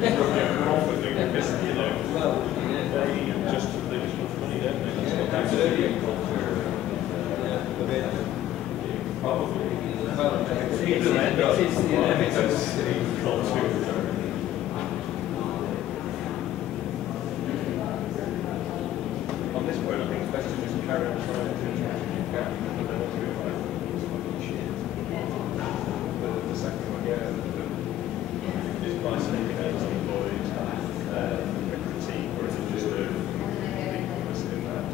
On this point, I think it's best to just carry on trying to do the second one, yeah, is by saying against the employees a critique, or is it just a weakness in that?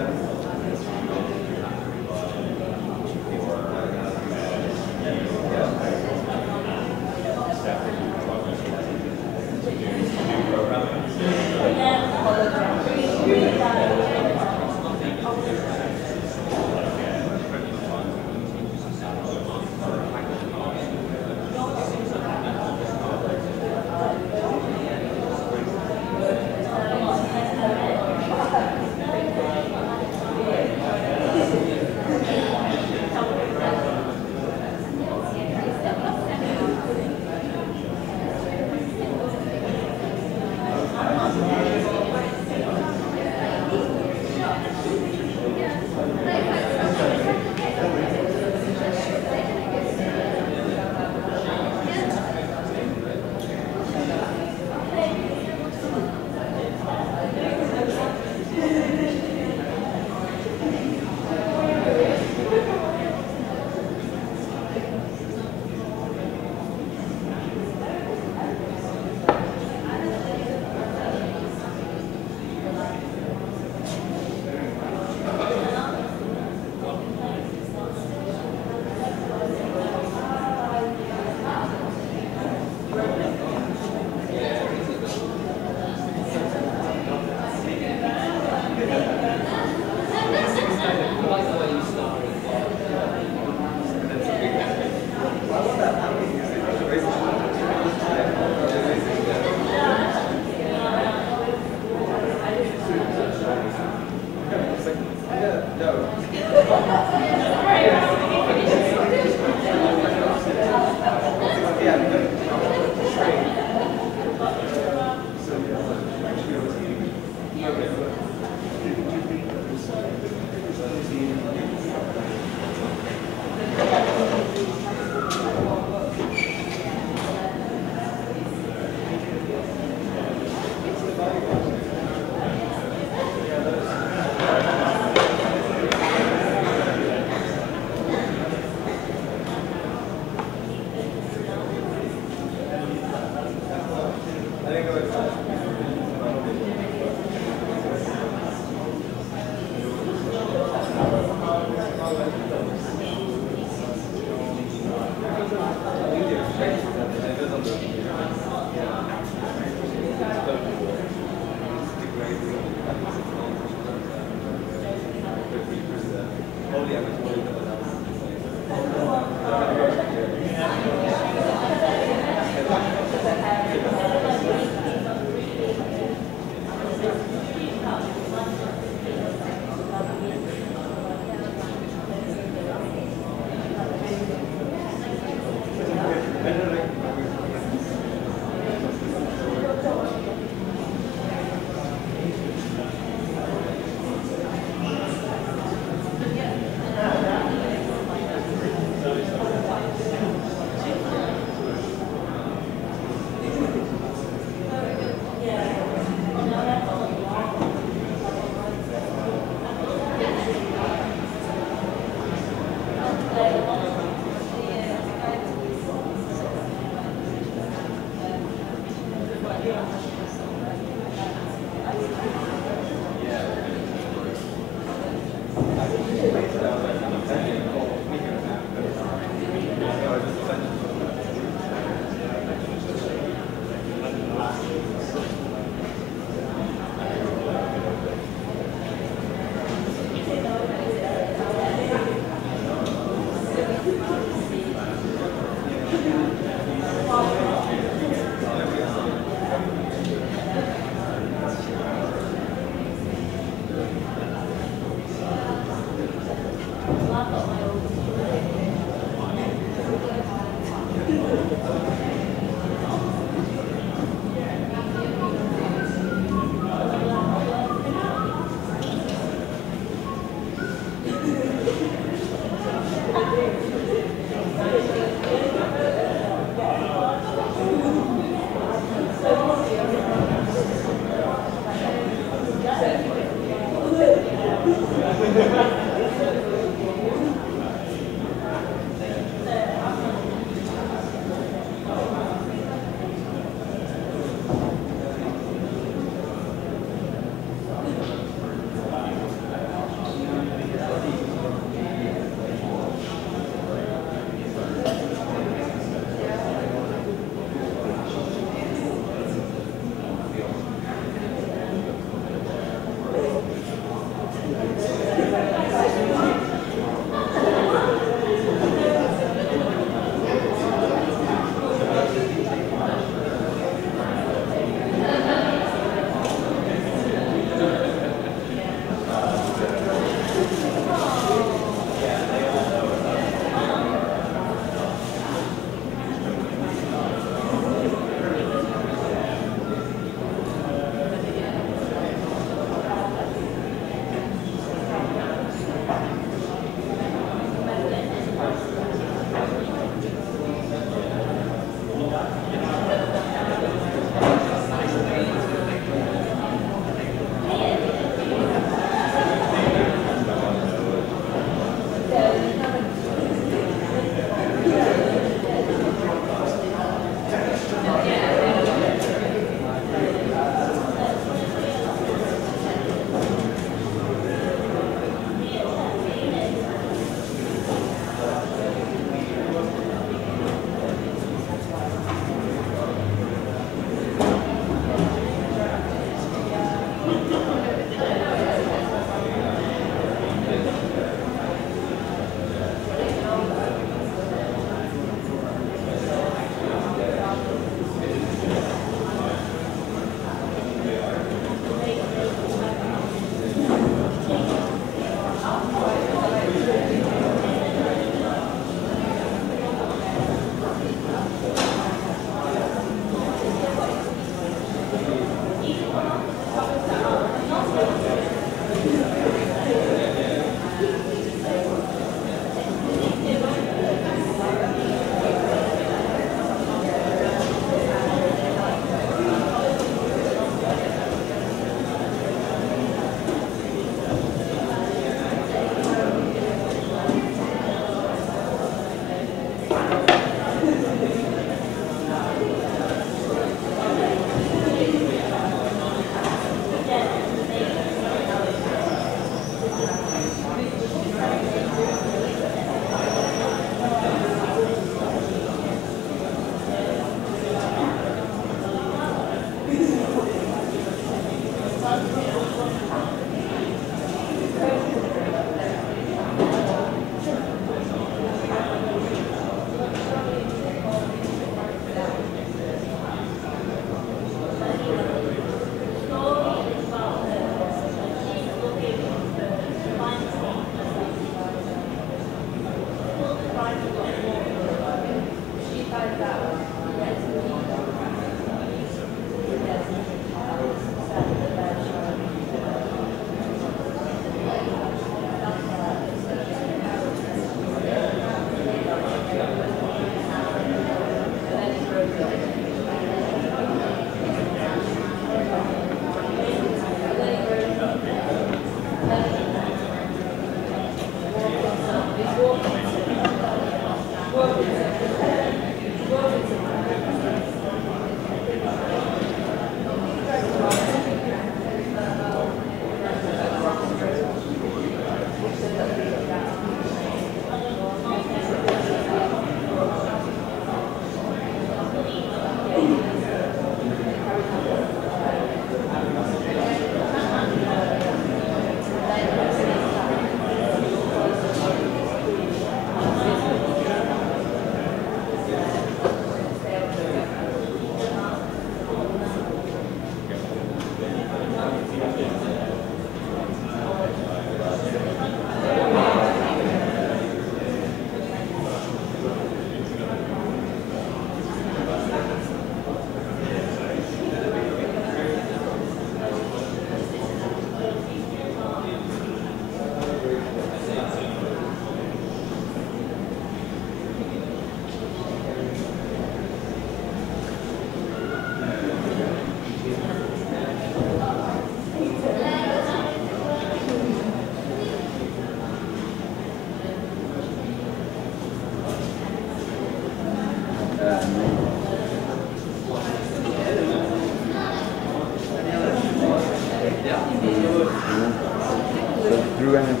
Throughout it,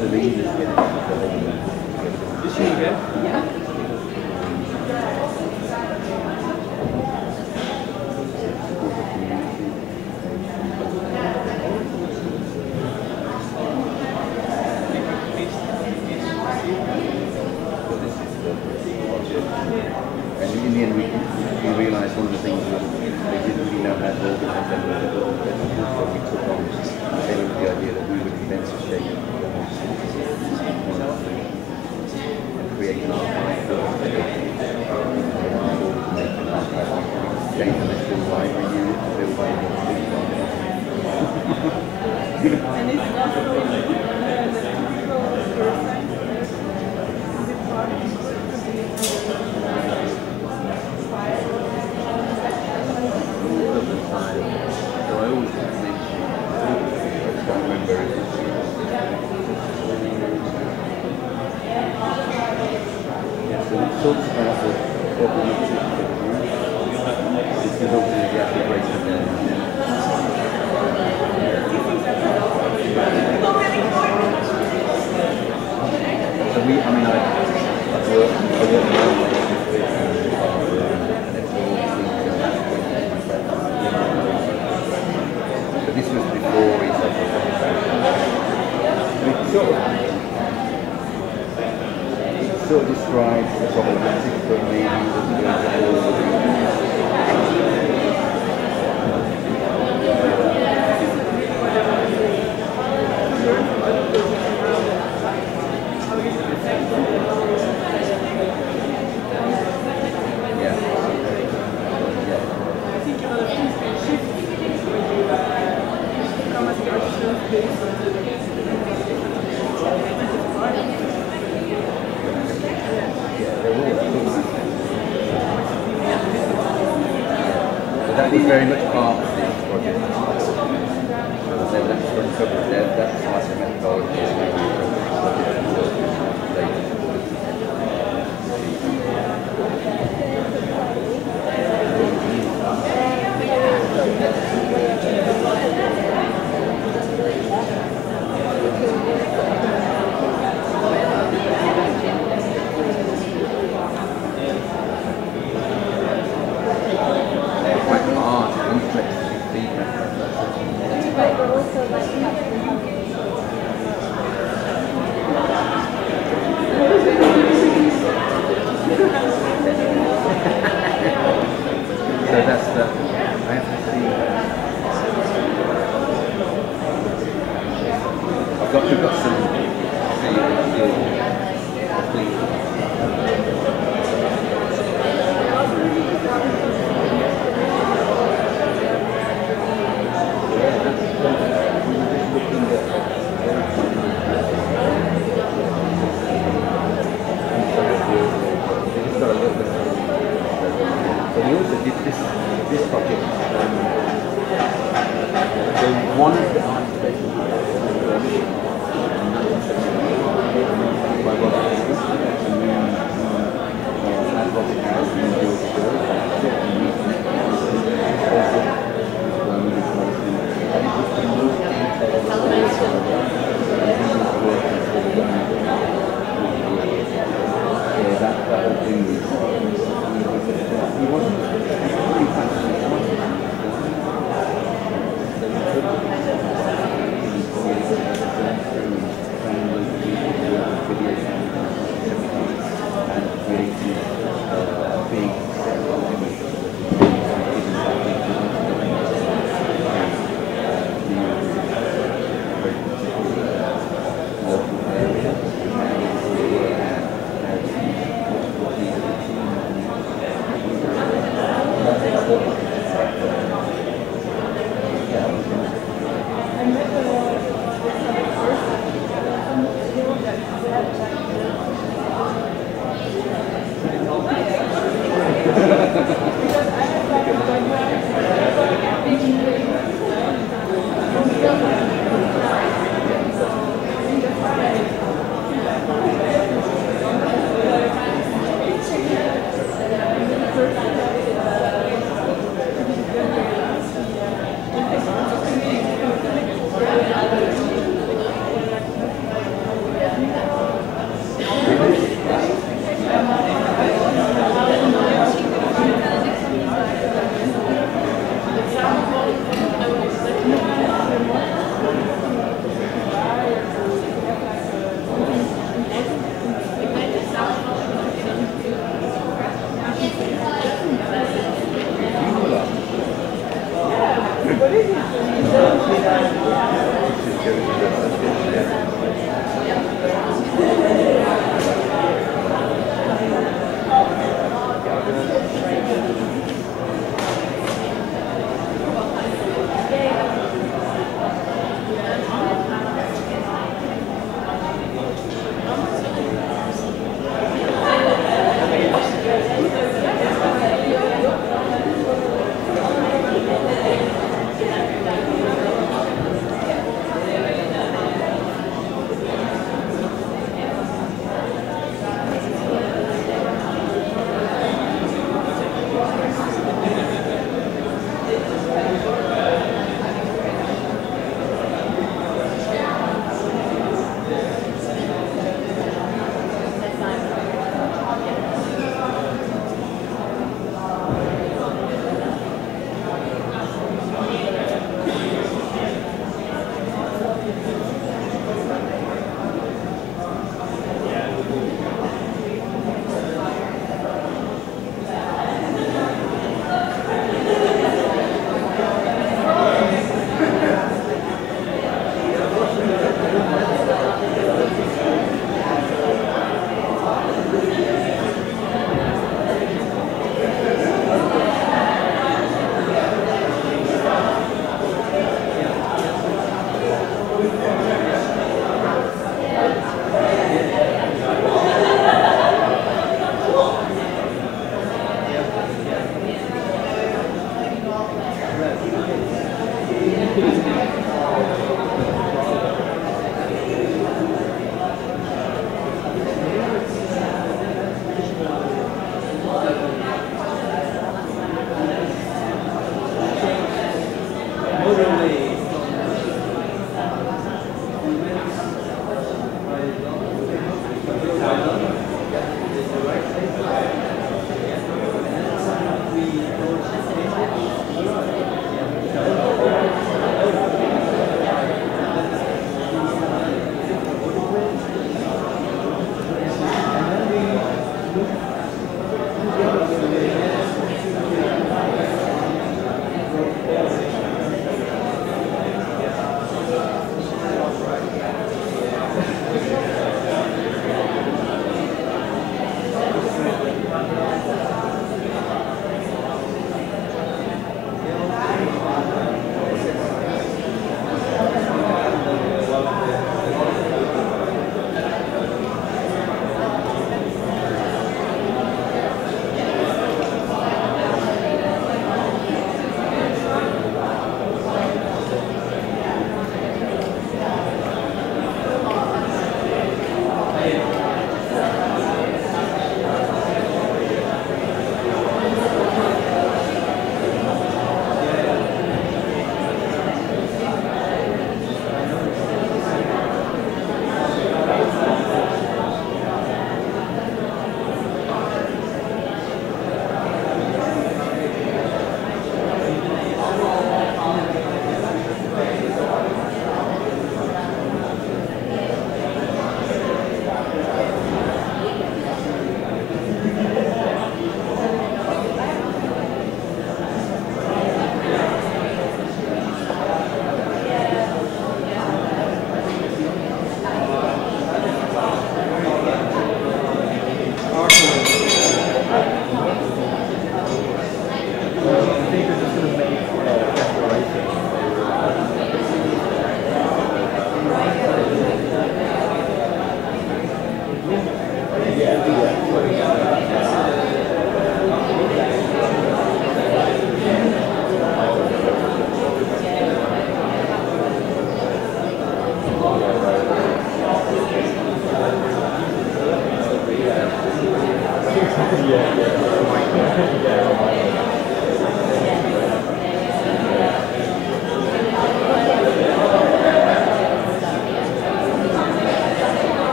the leaders and in the end we realised one of the things was they didn't really know how to organise them, so we took on the idea that we would invent a shape and create an archive for gave them a full library unit to build by And it's not going to be talks about the problematic this is obviously the application there. So we, I mean, I worked but this was before it sort of describes the problematic for me. That was very much part of this project. So that's what covered there. That's like the methodology.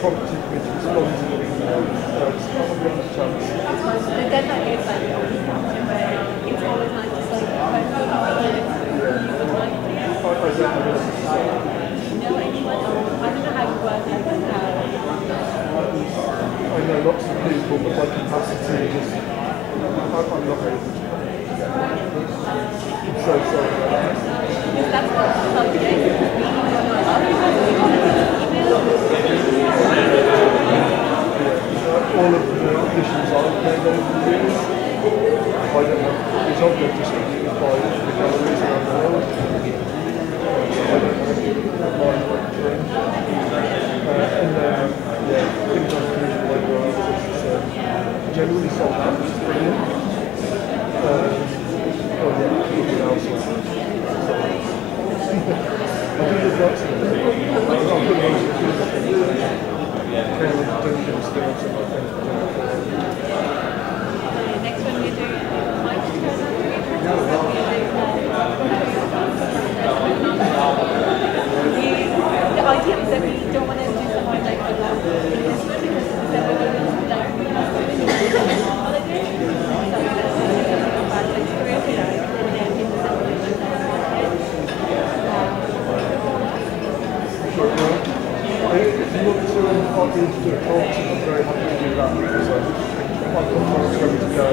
prompted me to respond to the email. It's not a real chance. The deadline is like a week after, but it's always nice to say, I don't know anyone, I don't know how you work, like how... I know lots of people, but my capacity is... I'm not able to. I'm so sorry about that. That's what all of the issues I've made over the years, I don't have copies of them distributed by the galleries around the world. I don't have mine lecturing. And then, things like visual labor artists generally sold out, which is brilliant. Looking elsewhere. I do this lots of things. I'll put those next one we do the idea is that we don't want to do something like that because then we're going to if you want to invite me to do a talk, I'm very happy to do that because I've got talks ready to go.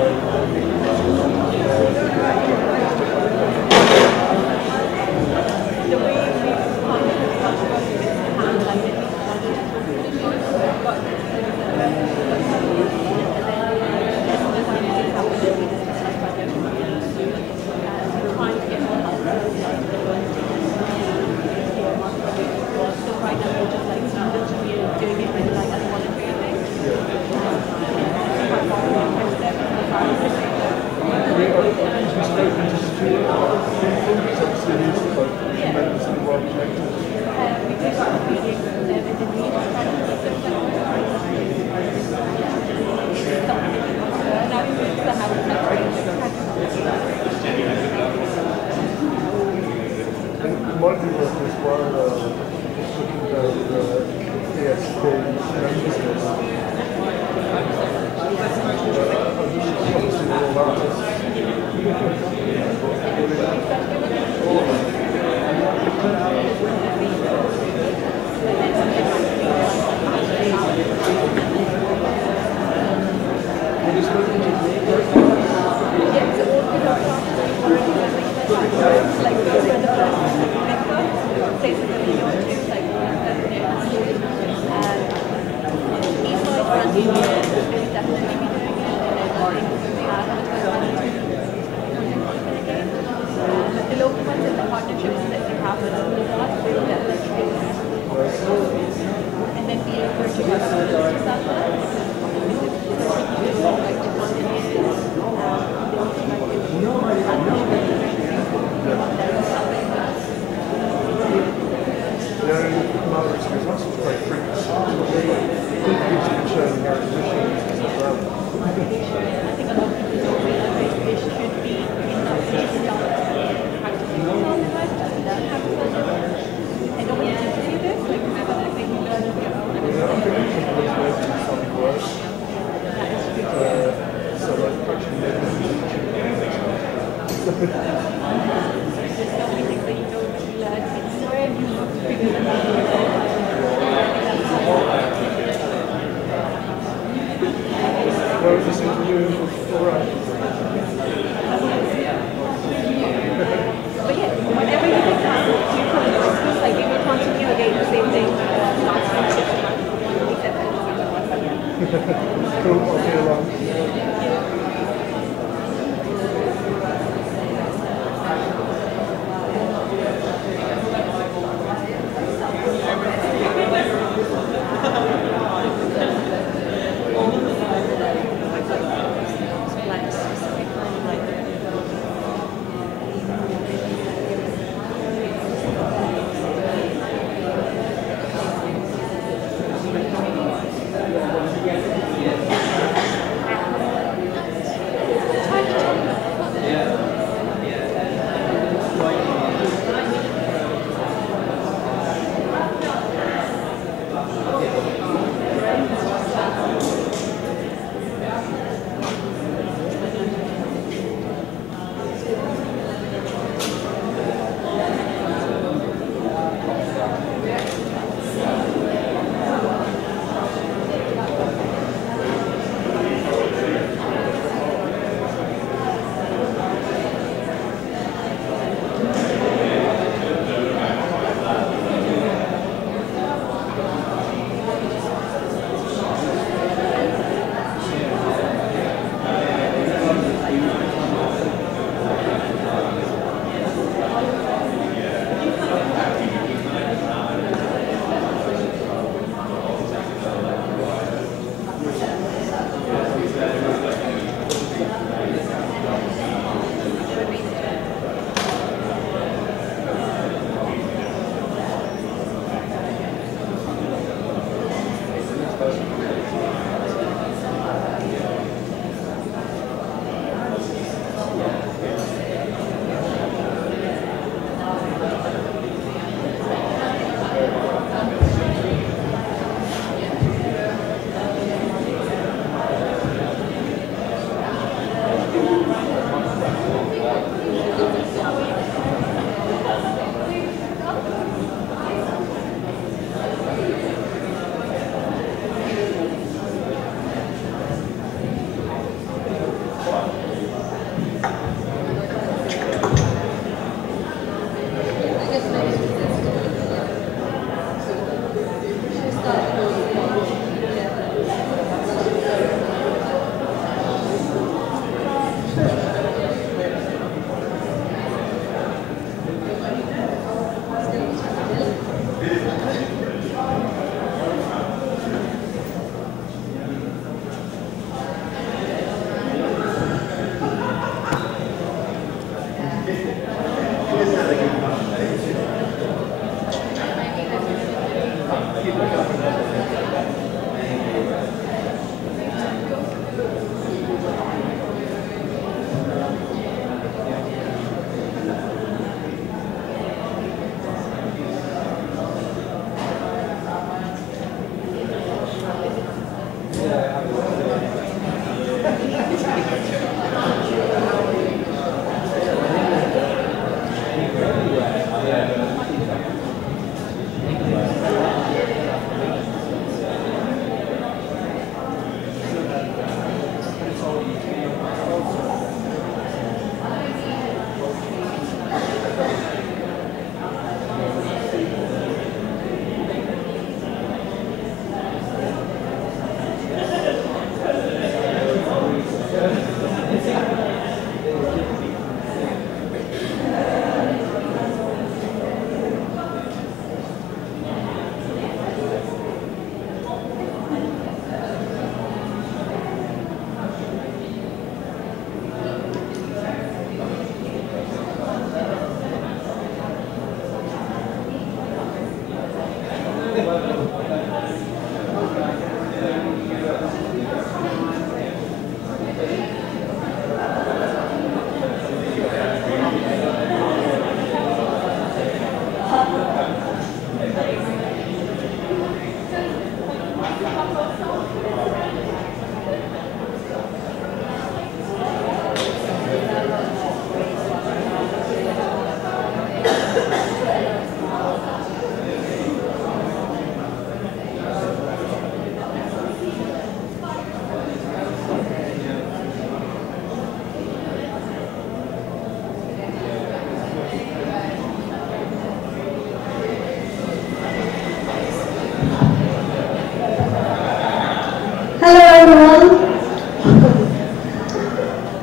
Hello everyone.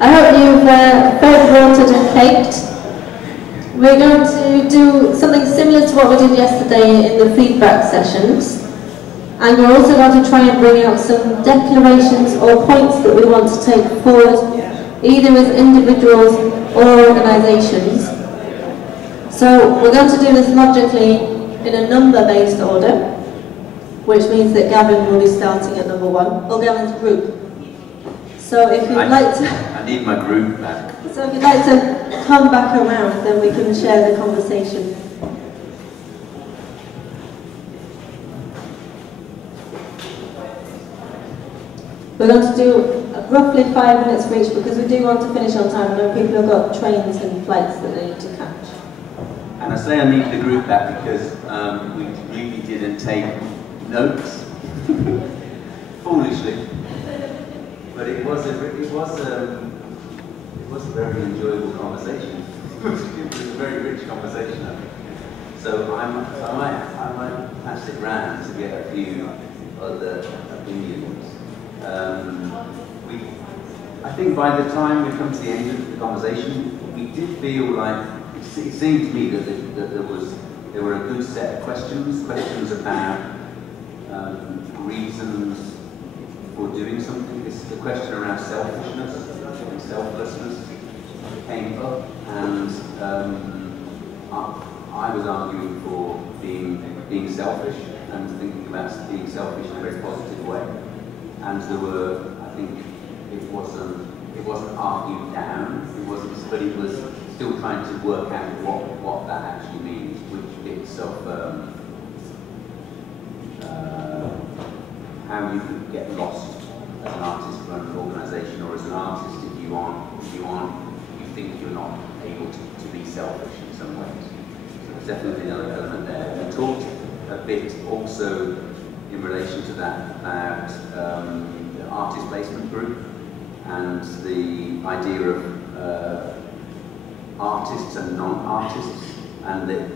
I hope you've felt watered and caked. We're going to do something similar to what we did yesterday in the feedback sessions. And we're also going to try and bring out some declarations or points that we want to take forward, either as individuals or organisations. So we're going to do this logically in a number-based order, which means that Gavin will be starting at number 1, or Gavin's group. So if you'd like to... I need my group back. So if you'd like to come back around, then we can share the conversation. We're going to do roughly 5 minutes for each because we do want to finish on time. I know people have got trains and flights that they need to catch. And I say I need the group back because we really didn't take notes, foolishly. But it was a very enjoyable conversation. It was a very rich conversation, I think. So I might pass it round to get a few other opinions. I think by the time we come to the end of the conversation, we did feel like it seemed to me that there were a good set of questions about reasons for doing something. The question around selfishness and selflessness came up, and I was arguing for being selfish and thinking about being selfish in a very positive way. And there were, I think, it wasn't argued down. But it was still trying to work out what that actually means, which bits of how you could get lost as an artist run an organisation, or as an artist if you think you're not able to be selfish in some ways. So there's definitely another element there. We talked a bit also in relation to that about the artist placement group and the idea of artists and non-artists, and the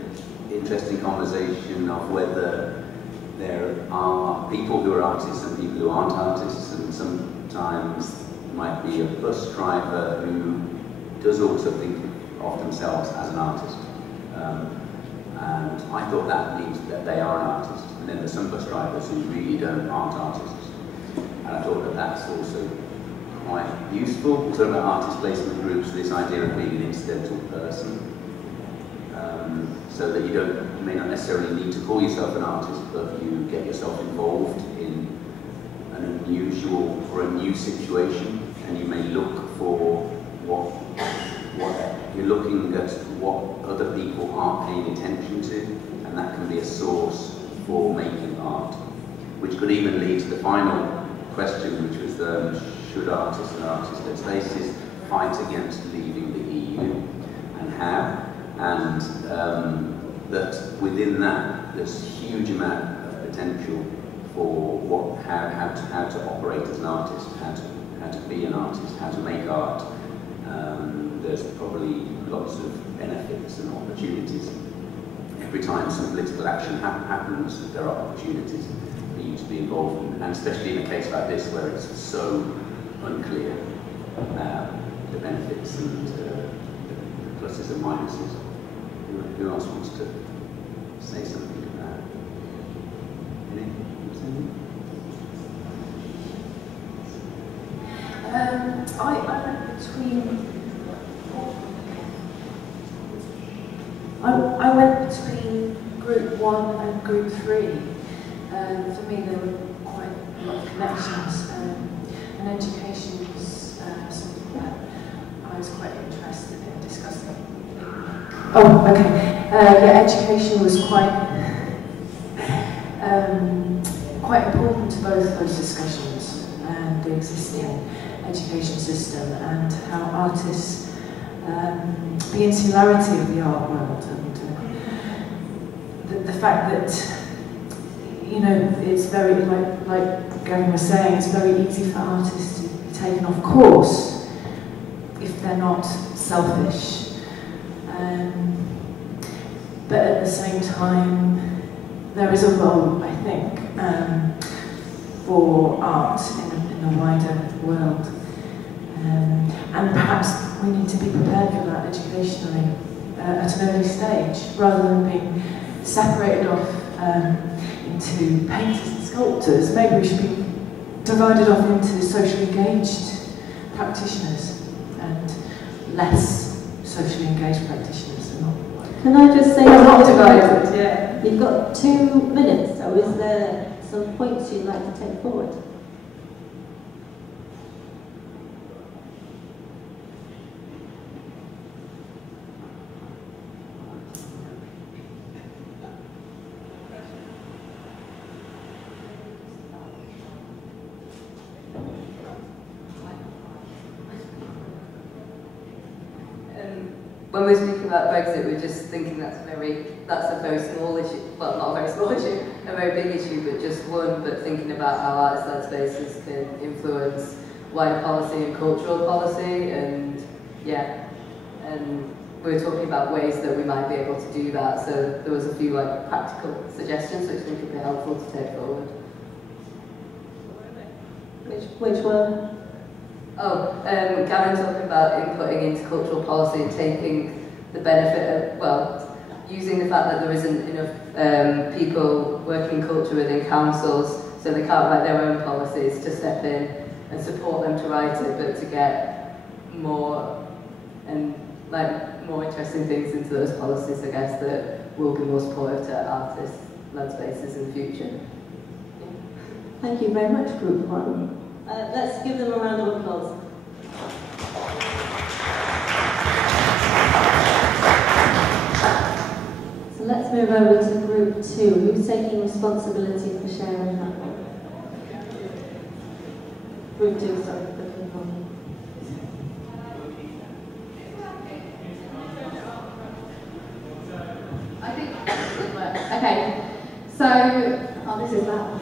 interesting conversation of whether there are people who are artists and people who aren't artists, and sometimes there might be a bus driver who does also think of themselves as an artist. And I thought that means that they are an artist. And then there's some bus drivers who really aren't artists. And I thought that that's also quite useful. We're talking about artist placement groups, this idea of being an incidental person. So that you may not necessarily need to call yourself an artist, but you get yourself involved in an unusual or a new situation, and you may look for what you're looking at, what other people aren't paying attention to, and that can be a source for making art, which could even lead to the final question, which was should artists and artists at spaces fight against leaving the EU, and how? And that within that, there's a huge amount of potential for how to operate as an artist, how to be an artist, how to make art. There's probably lots of benefits and opportunities. Every time some political action happens, there are opportunities for you to be involved in, and especially in a case like this where it's so unclear the benefits and the pluses and minuses. Who else wants to say something about it? I went between group 1 and group 3. For me, there were quite a lot of connections, and education was something that I was quite interested in discussing. Oh, okay. Yeah, education was quite quite important to both those discussions and the existing education system and how artists, the insularity of the art world and the fact that, you know, it's very, like Gavin was saying, it's very easy for artists to be taken off course if they're not selfish. But at the same time, there is a role, I think, for art in the wider world. And perhaps we need to be prepared for that educationally at an early stage, rather than being separated off into painters and sculptors. Maybe we should be divided off into socially engaged practitioners and less socially engaged practitioners. Can I just say, not divided, yeah. You've got 2 minutes, so is there some points you'd like to take forward? When we're speaking about Brexit, we're just thinking that's a very small issue. Well, not a very small issue, a very big issue, but just one. But thinking about how artist-led spaces can influence wider policy and cultural policy, and yeah, and we were talking about ways that we might be able to do that. So there was a few like practical suggestions which I think would be helpful to take forward. Which one? Oh, Gavin talking about inputting into cultural policy and taking the benefit of, well, using the fact that there isn't enough people working culture within councils, so they can't write their own policies, to step in and support them to write it, but to get more and like more interesting things into those policies, I guess, that will be more supportive to artist-led spaces in the future. Thank you very much, Group 1. Let's give them a round of applause. So let's move over to Group 2. Who's taking responsibility for sharing that? Group 2, sorry. I think okay, so this is that.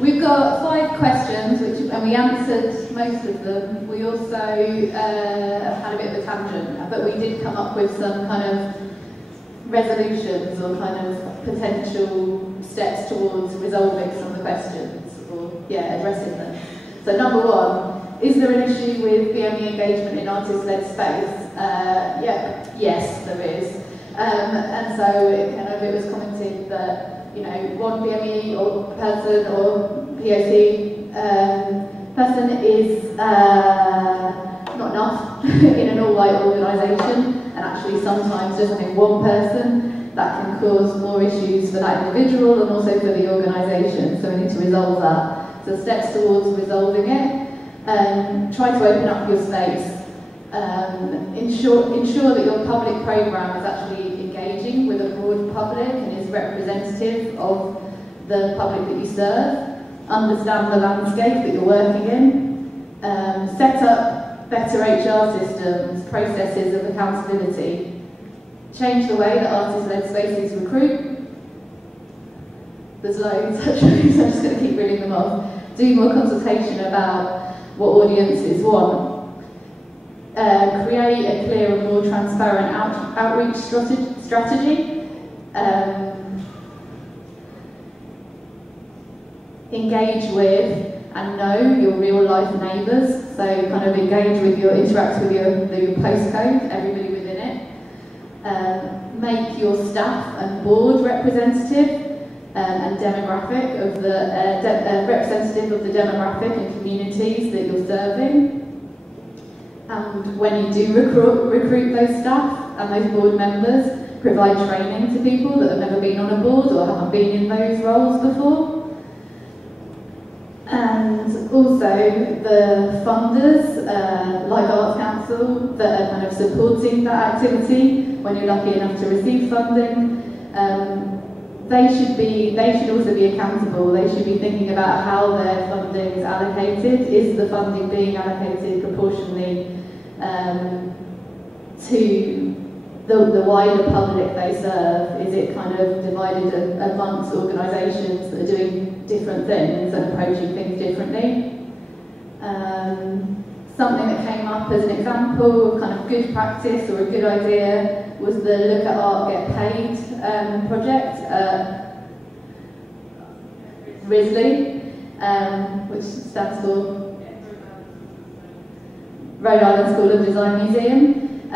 We've got 5 questions, and we answered most of them. We also had a bit of a tangent, but we did come up with some kind of resolutions or kind of potential steps towards resolving some of the questions, or addressing them. So number 1, is there an issue with BME engagement in artist-led space? Yes, there is. And so it was commented that, you know, one BME or person or POC person is not enough in an all-white organisation, and actually sometimes just having one person that can cause more issues for that individual and also for the organisation, so we need to resolve that. So steps towards resolving it, try to open up your space, ensure that your public programme is actually engaging with a broad public and is representative of the public that you serve, understand the landscape that you're working in, set up better HR systems, processes of accountability, change the way that artist-led spaces recruit. There's loads, actually, so I'm just going to keep reading them off. Do more consultation about what audiences want. Create a clear and more transparent outreach strategy. Engage with and know your real life neighbours, so kind of interact with your postcode, everybody within it. Make your staff and board representative and demographic of the representative of the demographic and communities that you're serving. And when you do recruit those staff and those board members, provide training to people that have never been on a board or haven't been in those roles before. And also the funders, like Arts Council, that are kind of supporting that activity when you're lucky enough to receive funding. they should also be accountable. They should be thinking about how their funding is allocated. Is the funding being allocated proportionally to the wider public they serve? Is it kind of divided amongst organisations that are doing different things and approaching things differently? Something that came up as an example of kind of good practice or a good idea was the Look at Art Get Paid project at RISLI, which stands for Rhode Island School of Design Museum.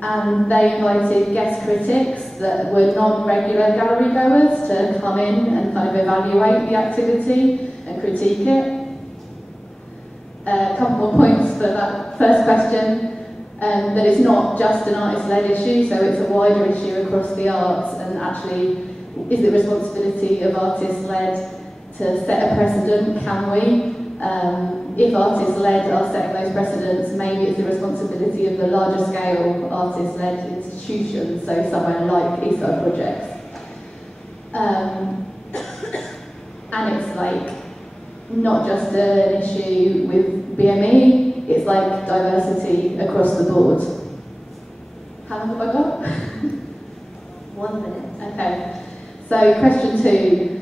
And they invited guest critics that were non-regular gallery goers to come in and kind of evaluate the activity and critique it. A couple more points for that first question, that it's not just an artist-led issue, so it's a wider issue across the arts, and actually is the responsibility of artist-led to set a precedent, can we? If artist-led are setting those precedents, maybe it's the responsibility of the larger scale artist-led institutions, so somewhere like Eastside projects. And it's like not just an issue with BME, it's like diversity across the board. How long have I got? 1 minute. Okay. So question 2.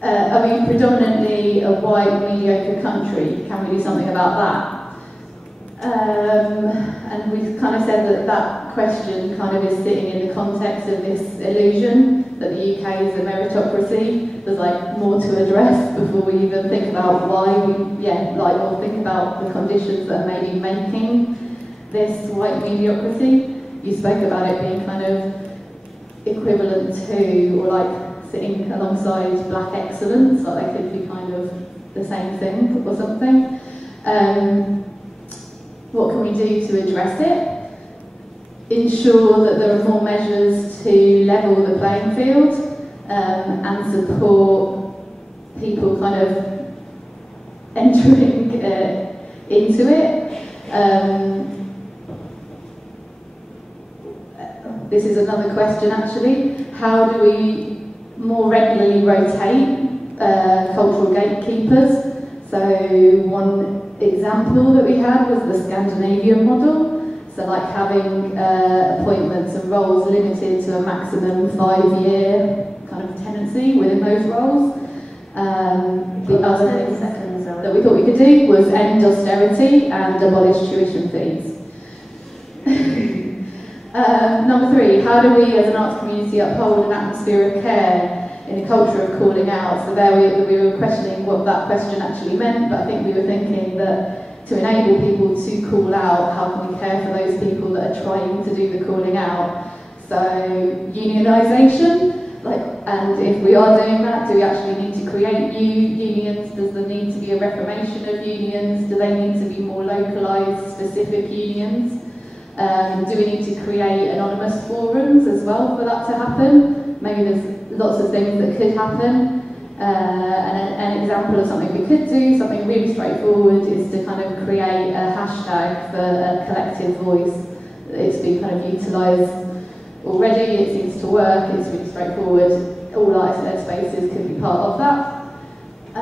Are we predominantly a white, mediocre country? Can we do something about that? And we've kind of said that that question kind of is sitting in the context of this illusion that the UK is a meritocracy. There's like more to address before we even think about why or think about the conditions that are maybe making this white mediocrity. You spoke about it being kind of equivalent to, or like sitting alongside black excellence, like they could be kind of the same thing or something. What can we do to address it? Ensure that there are more measures to level the playing field and support people kind of entering into it. This is another question actually. How do we more regularly rotate cultural gatekeepers? So one example that we had was the Scandinavian model. So like having appointments and roles limited to a maximum 5-year kind of tenancy within those roles. The other thing that we thought we could do was end austerity and abolish tuition fees. Number 3, how do we as an arts community uphold an atmosphere of care in a culture of calling out? So there we were questioning what that question actually meant, but I think we were thinking that to enable people to call out, how can we care for those people that are trying to do the calling out? So unionisation, and if we are doing that, do we actually need to create new unions? Does there need to be a reformation of unions? Do they need to be more localised, specific unions? Do we need to create anonymous forums as well for that to happen? Maybe there's lots of things that could happen. An example of something we could do, something really straightforward, is to kind of create a hashtag for a collective voice. It's been kind of utilised already, it seems to work, it's really straightforward. All artist-led spaces could be part of that. I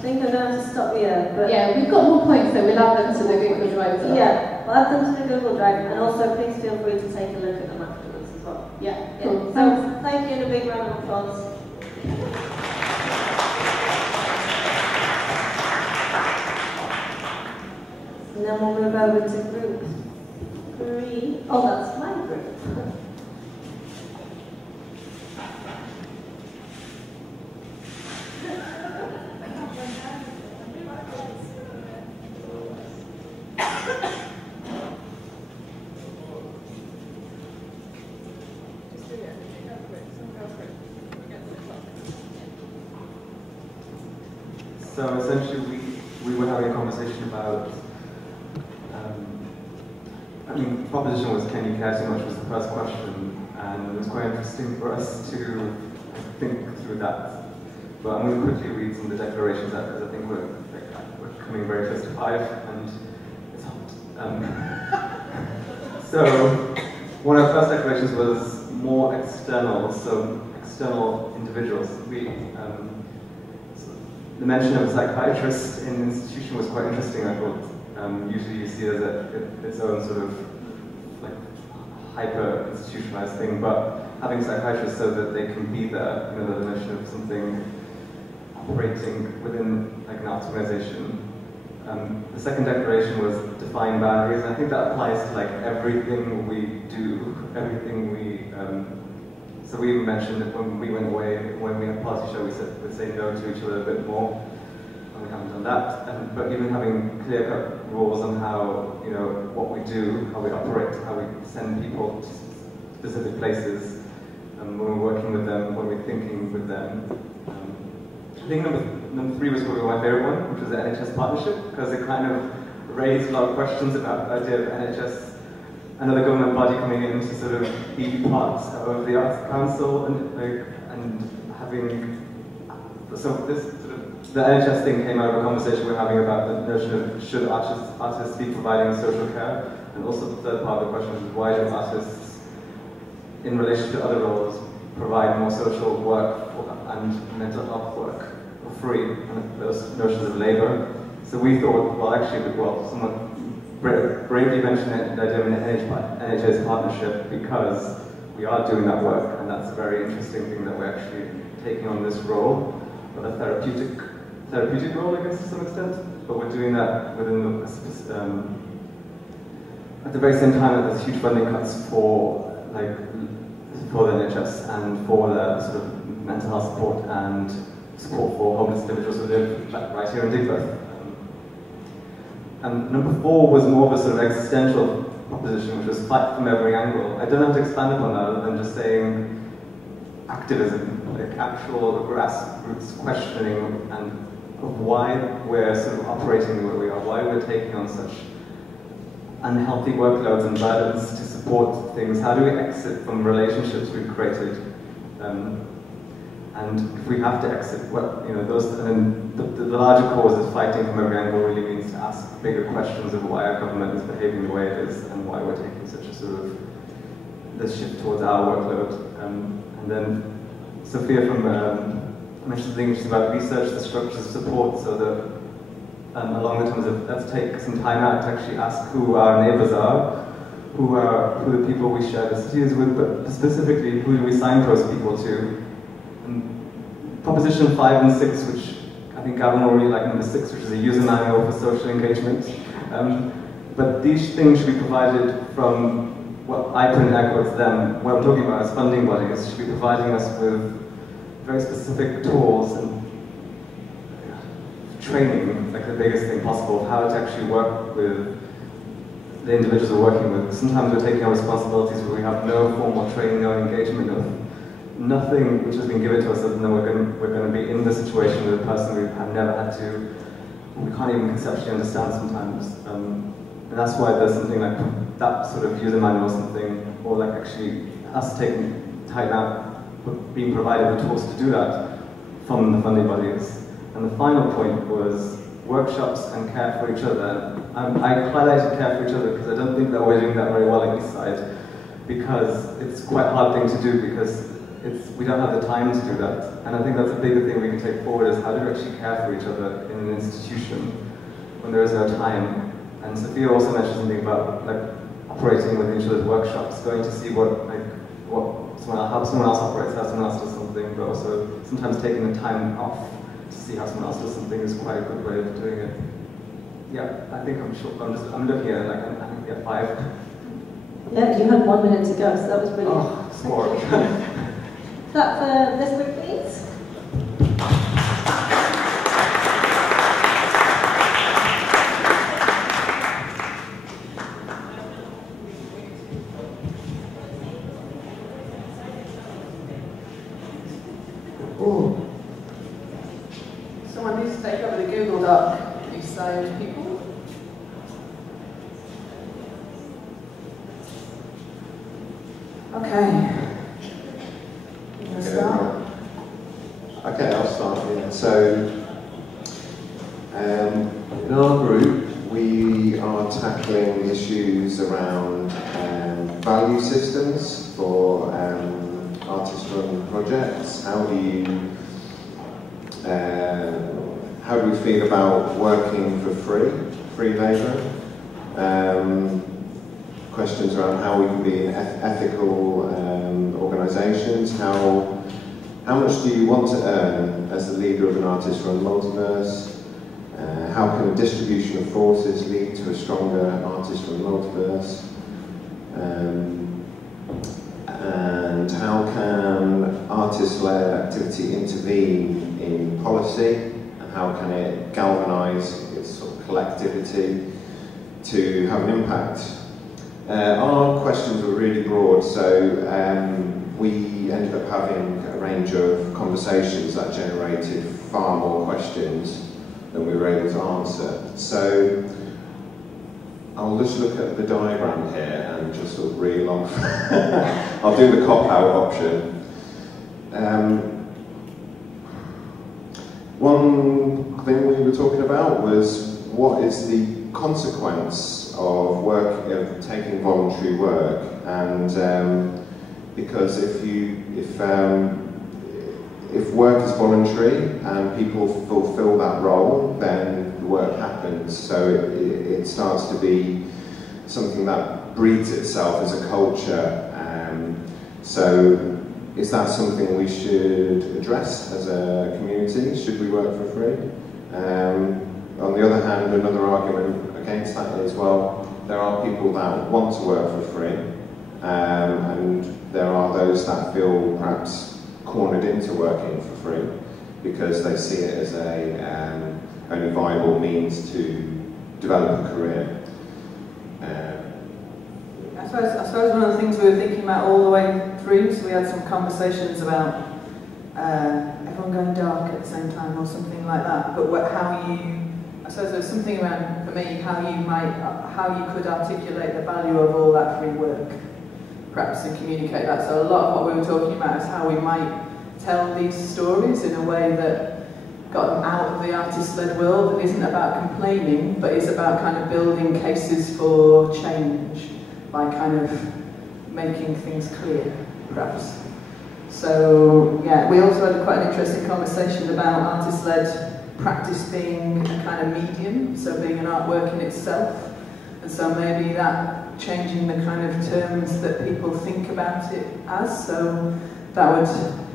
think I'm going to have to stop here. But yeah, we've got more points, so we'll add them to the Google Drive. Yeah, we'll add them to the Google Drive, and also please feel free to take a look at them afterwards as well. Yeah, cool. So thank you and a big round of applause. And then we'll move over to group 3. Oh, that's my group. So essentially we were having a conversation about, the proposition was, can you care too much, was the first question, and it was quite interesting for us to think through that. But I'm going to quickly read some of the declarations out, because I think we're coming very close to 5, and it's hot. So one of the first declarations was, more external, so external individuals. The mention of a psychiatrist in an institution was quite interesting, I thought. Usually you see it as its own sort of like hyper-institutionalized thing, but having psychiatrists so that they can be there, the notion of something operating within like an arts organization. The second declaration was define boundaries, and I think that applies to like everything we do, everything we. So we even mentioned that when we went away, when we had a party show, we'd say no to each other a bit more, and we haven't done that. But even having clear-cut rules on how, what we do, how we operate, how we send people to specific places, when we're working with them, when we're thinking with them. I think number 3 was probably my favorite one, which was the NHS partnership, because it kind of raised a lot of questions about the idea of NHS, another government body coming in to sort of be part of the Arts Council and having, so this sort of, the NHS thing came out of a conversation we're having about the notion of should artists be providing social care, and also the third part of the question is why do artists, in relation to other roles, provide more social work and mental health work for free, and those notions of labour. So we thought, someone bravely mentioned the idea of an NHS partnership because we are doing that work, and that's a very interesting thing that we're actually taking on this role, but a therapeutic role, I guess, to some extent. But we're doing that within at the very same time that there's huge funding cuts for the NHS and for the sort of mental health support and support for homeless individuals who live right here in Digworth. And number 4 was more of a sort of existential proposition, which was fight from every angle. I don't have to expand upon that other than just saying activism, like actual grassroots questioning and of why we're sort of operating the way we are, why we're taking on such unhealthy workloads and burdens to support things. How do we exit from relationships we've created? And if we have to exit, those, and then the larger cause is fighting from every angle really means to ask bigger questions of why our government is behaving the way it is and why we're taking such a sort of this shift towards our workload. And then Sophia mentioned something just about research the structures of support, so that along the terms of let's take some time out to actually ask who our neighbours are, who the people we share the cities with, but specifically who do we signpost people to. Proposition 5 and 6, which I think Gavin will really like number 6, which is a user manual for social engagement. But these things should be provided from what I put in air quotes them, what I'm talking about as funding bodies, should be providing us with very specific tools and training, like the biggest thing possible, of how to actually work with the individuals we're working with. Sometimes we're taking on responsibilities where we have no formal training, no engagement, nothing which has been given to us other than we're going to be in the situation with a person we have never had to, we can't even conceptually understand sometimes. And that's why there's something like that sort of user manual or something, or like actually us taking time out, being provided the tools to do that from the funding bodies. And the final point was workshops and care for each other. I highlighted care for each other because I don't think that we're doing that very well at Eastside, because it's quite a hard thing to do because we don't have the time to do that. And I think that's a bigger thing we can take forward is how do we actually care for each other in an institution when there is no time. And Sophia also mentioned something about like operating within each other's workshops, going to see how someone else operates, how someone else does something, but also sometimes taking the time off to see how someone else does something is quite a good way of doing it. Yeah, I think I'm looking at it like I think we have 5. Yeah, you had 1 minute to go, so that was brilliant. Oh, score. Clap for this group, please. Ooh. Someone needs to take over the Google Doc, Eastside people. Okay. Okay, I'll start here. So, in our group, we are tackling issues around value systems for artist-run projects? How do you feel about working for free labour? Questions around how we can be in ethical organisations. How much do you want to earn as the leader of an artist-run multiverse? How can a distribution of forces lead to a stronger artist-run multiverse? And how can artist-led activity intervene in policy? And how can it galvanise its sort of collectivity to have an impact? Our questions were really broad, so we ended up having a range of conversations that generated far more questions than we were able to answer. So I'll just look at the diagram here and just sort of reel off. I'll do the cop-out option. One thing we were talking about was what is the consequence of taking voluntary work, and because if work is voluntary and people fulfil that role, then the work happens. So it starts to be something that breeds itself as a culture. So is that something we should address as a community? Should we work for free? On the other hand, another argument against that is, well, there are people that want to work for free, and there are those that feel perhaps cornered into working for free because they see it as a only viable means to develop a career. I suppose one of the things we were thinking about all the way through, so we had some conversations about everyone going dark at the same time or something like that, but I suppose there's something around, for me, how you could articulate the value of all that free work, perhaps, and communicate that. So a lot of what we were talking about is how we might tell these stories in a way that got them out of the artist-led world, that isn't about complaining, but is about kind of building cases for change by kind of making things clear, perhaps. So, yeah, we also had quite an interesting conversation about artist-led practice being a kind of medium, so being an artwork in itself, and so maybe that changing the kind of terms that people think about it as, so that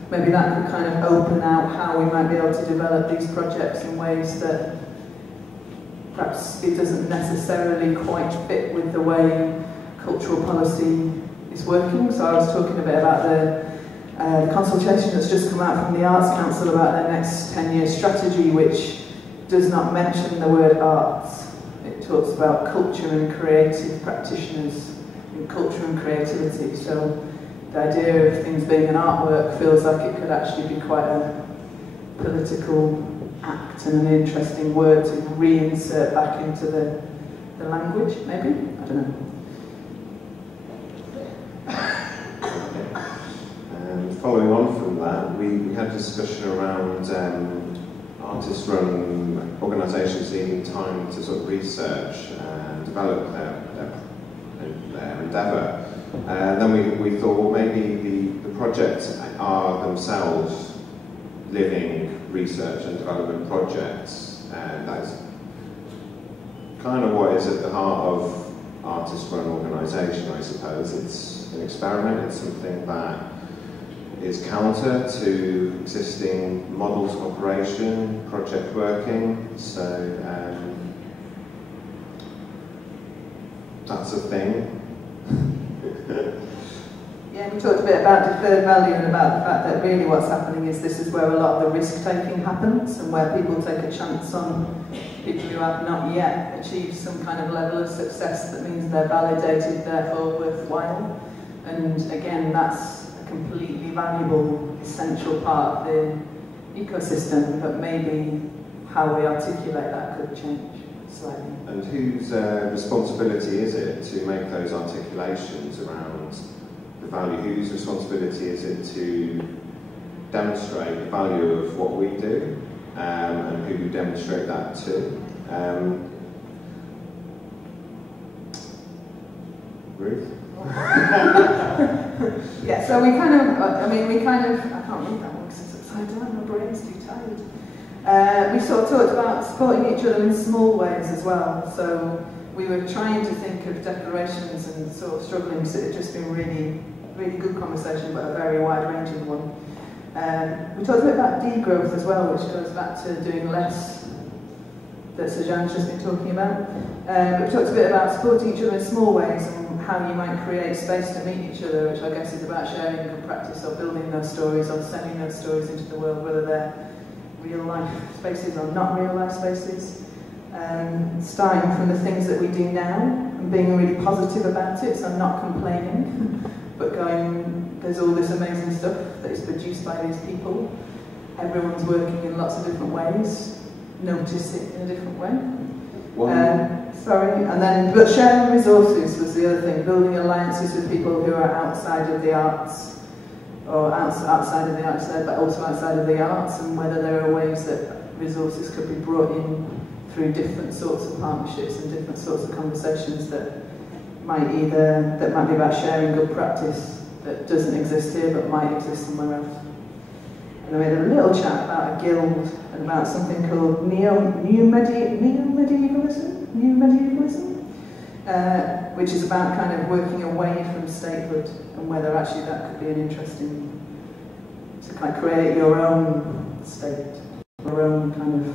could kind of open out how we might be able to develop these projects in ways that perhaps it doesn't necessarily quite fit with the way cultural policy is working. So I was talking a bit about the consultation that's just come out from the Arts Council about their next 10-year strategy, which does not mention the word arts. It talks about culture and creative practitioners and culture and creativity. So the idea of things being an artwork feels like it could actually be quite a political act and an interesting word to reinsert back into the language, maybe? I don't know. Following on from that, we had discussion around artist-run organisations needing time to sort of research and develop their endeavour. Then we thought, well, maybe the projects are themselves living research and development projects. That's kind of what is at the heart of artist-run organisation, I suppose. It's an experiment, it's something that is counter to existing models of operation, project working, so that's a thing. Yeah, we talked a bit about deferred value and about the fact that really what's happening is this is where a lot of the risk-taking happens and where people take a chance on people who have not yet achieved some kind of level of success that means they're validated, therefore worthwhile. And again, that's completely valuable, essential part of the ecosystem, but maybe how we articulate that could change slightly. And whose responsibility is it to make those articulations around the value? Whose responsibility is it to demonstrate the value of what we do, and who do demonstrate that to? Yes, so we kind of, I can't read that one because it's upside down, my brain's too tired. We sort of talked about supporting each other in small ways as well. So we were trying to think of declarations and sort of struggling, because it had just been really, really good conversation, but a very wide-ranging one. We talked a bit about degrowth as well, which goes back to doing less, that Sajan's just been talking about. We talked a bit about supporting each other in small ways and how you might create space to meet each other, which I guess is about sharing good practice or building those stories or sending those stories into the world, whether they're real-life spaces or not real-life spaces. Starting from the things that we do now and being really positive about it, so not complaining, but going, there's all this amazing stuff that is produced by these people. Everyone's working in lots of different ways. Notice it in a different way. But sharing resources was the other thing, building alliances with people who are outside of the arts, or outside of the arts there, but also outside of the arts, and whether there are ways that resources could be brought in through different sorts of partnerships and different sorts of conversations that might be about sharing good practice that doesn't exist here but might exist somewhere else. And then we had a little chat about a guild and about something called New Medievalism, which is about kind of working away from statehood and whether actually that could be an interesting, to kind of create your own state, your own kind of,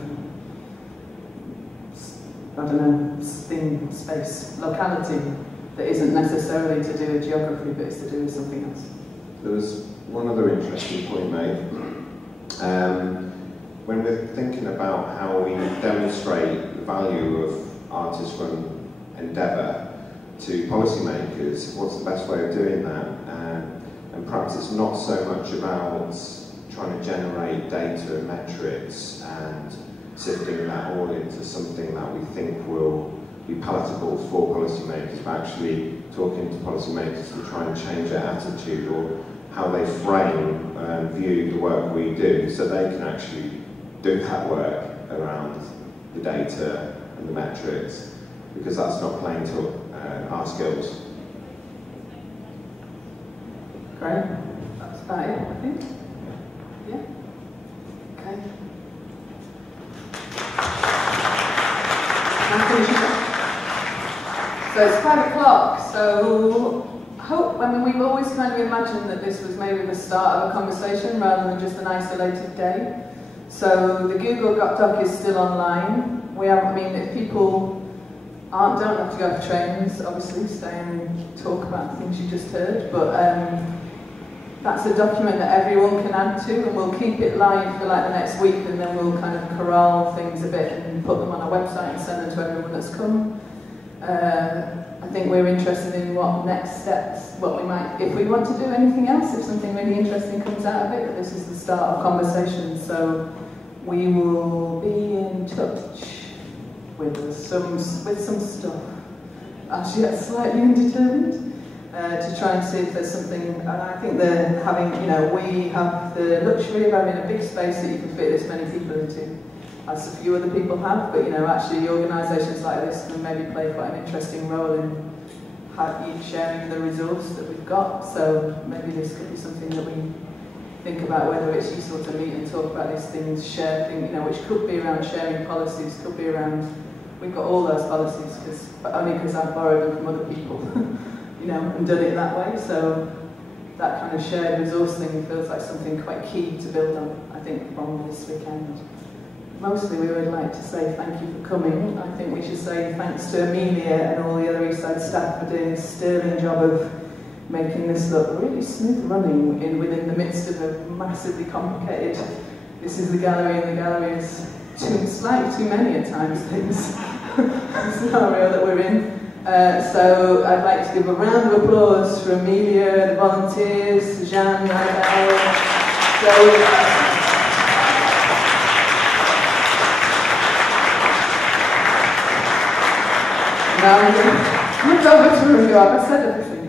I don't know, thing, space, locality that isn't necessarily to do with geography, but it's to do with something else. There was one other interesting point made. When we're thinking about how we demonstrate the value of artist-run endeavour to policymakers, what's the best way of doing that? And perhaps it's not so much about trying to generate data and metrics and sifting that all into something that we think will be palatable for policymakers, but actually talking to policymakers to try and change their attitude or how they frame and view the work we do, so they can actually do that work around the data and the metrics, because that's not playing to our skills. Great, that's about it, I think. Yeah? Okay. So it's 5 o'clock, so we've always kind of imagined that this was maybe the start of a conversation rather than just an isolated day. So the Google Doc is still online. If people don't have to go for trainings, obviously, stay and talk about things you just heard, but that's a document that everyone can add to, and we'll keep it live for like the next week, and then we'll kind of corral things a bit and put them on our website and send them to everyone that's come. I think we're interested in what next steps, what we might, if we want to do anything else, if something really interesting comes out of it, but this is the start of conversation, so we will be in touch with some stuff, as yet slightly undetermined, to try and see if there's something, and I think they're having, we have the luxury of having a big space that you can fit this many people into, as a few other people have, but actually organisations like this can maybe play quite an interesting role in sharing the resource that we've got, so maybe this could be something that we think about, whether it's useful to meet and talk about these things, share things, which could be around sharing policies, could be around, we've got all those policies, only because I've borrowed them from other people, and done it that way, so that kind of shared resource thing feels like something quite key to build on, I think, from this weekend. Mostly we would like to say thank you for coming. I think we should say thanks to Amelia and all the other Eastside staff for doing a sterling job of making this look really smooth running within the midst of a massively complicated, this is the gallery and the gallery is slightly too many at times things, scenario that we're in. So I'd like to give a round of applause for Amelia, the volunteers, Jeanne, now I'm going to over to Ringo. I've said everything.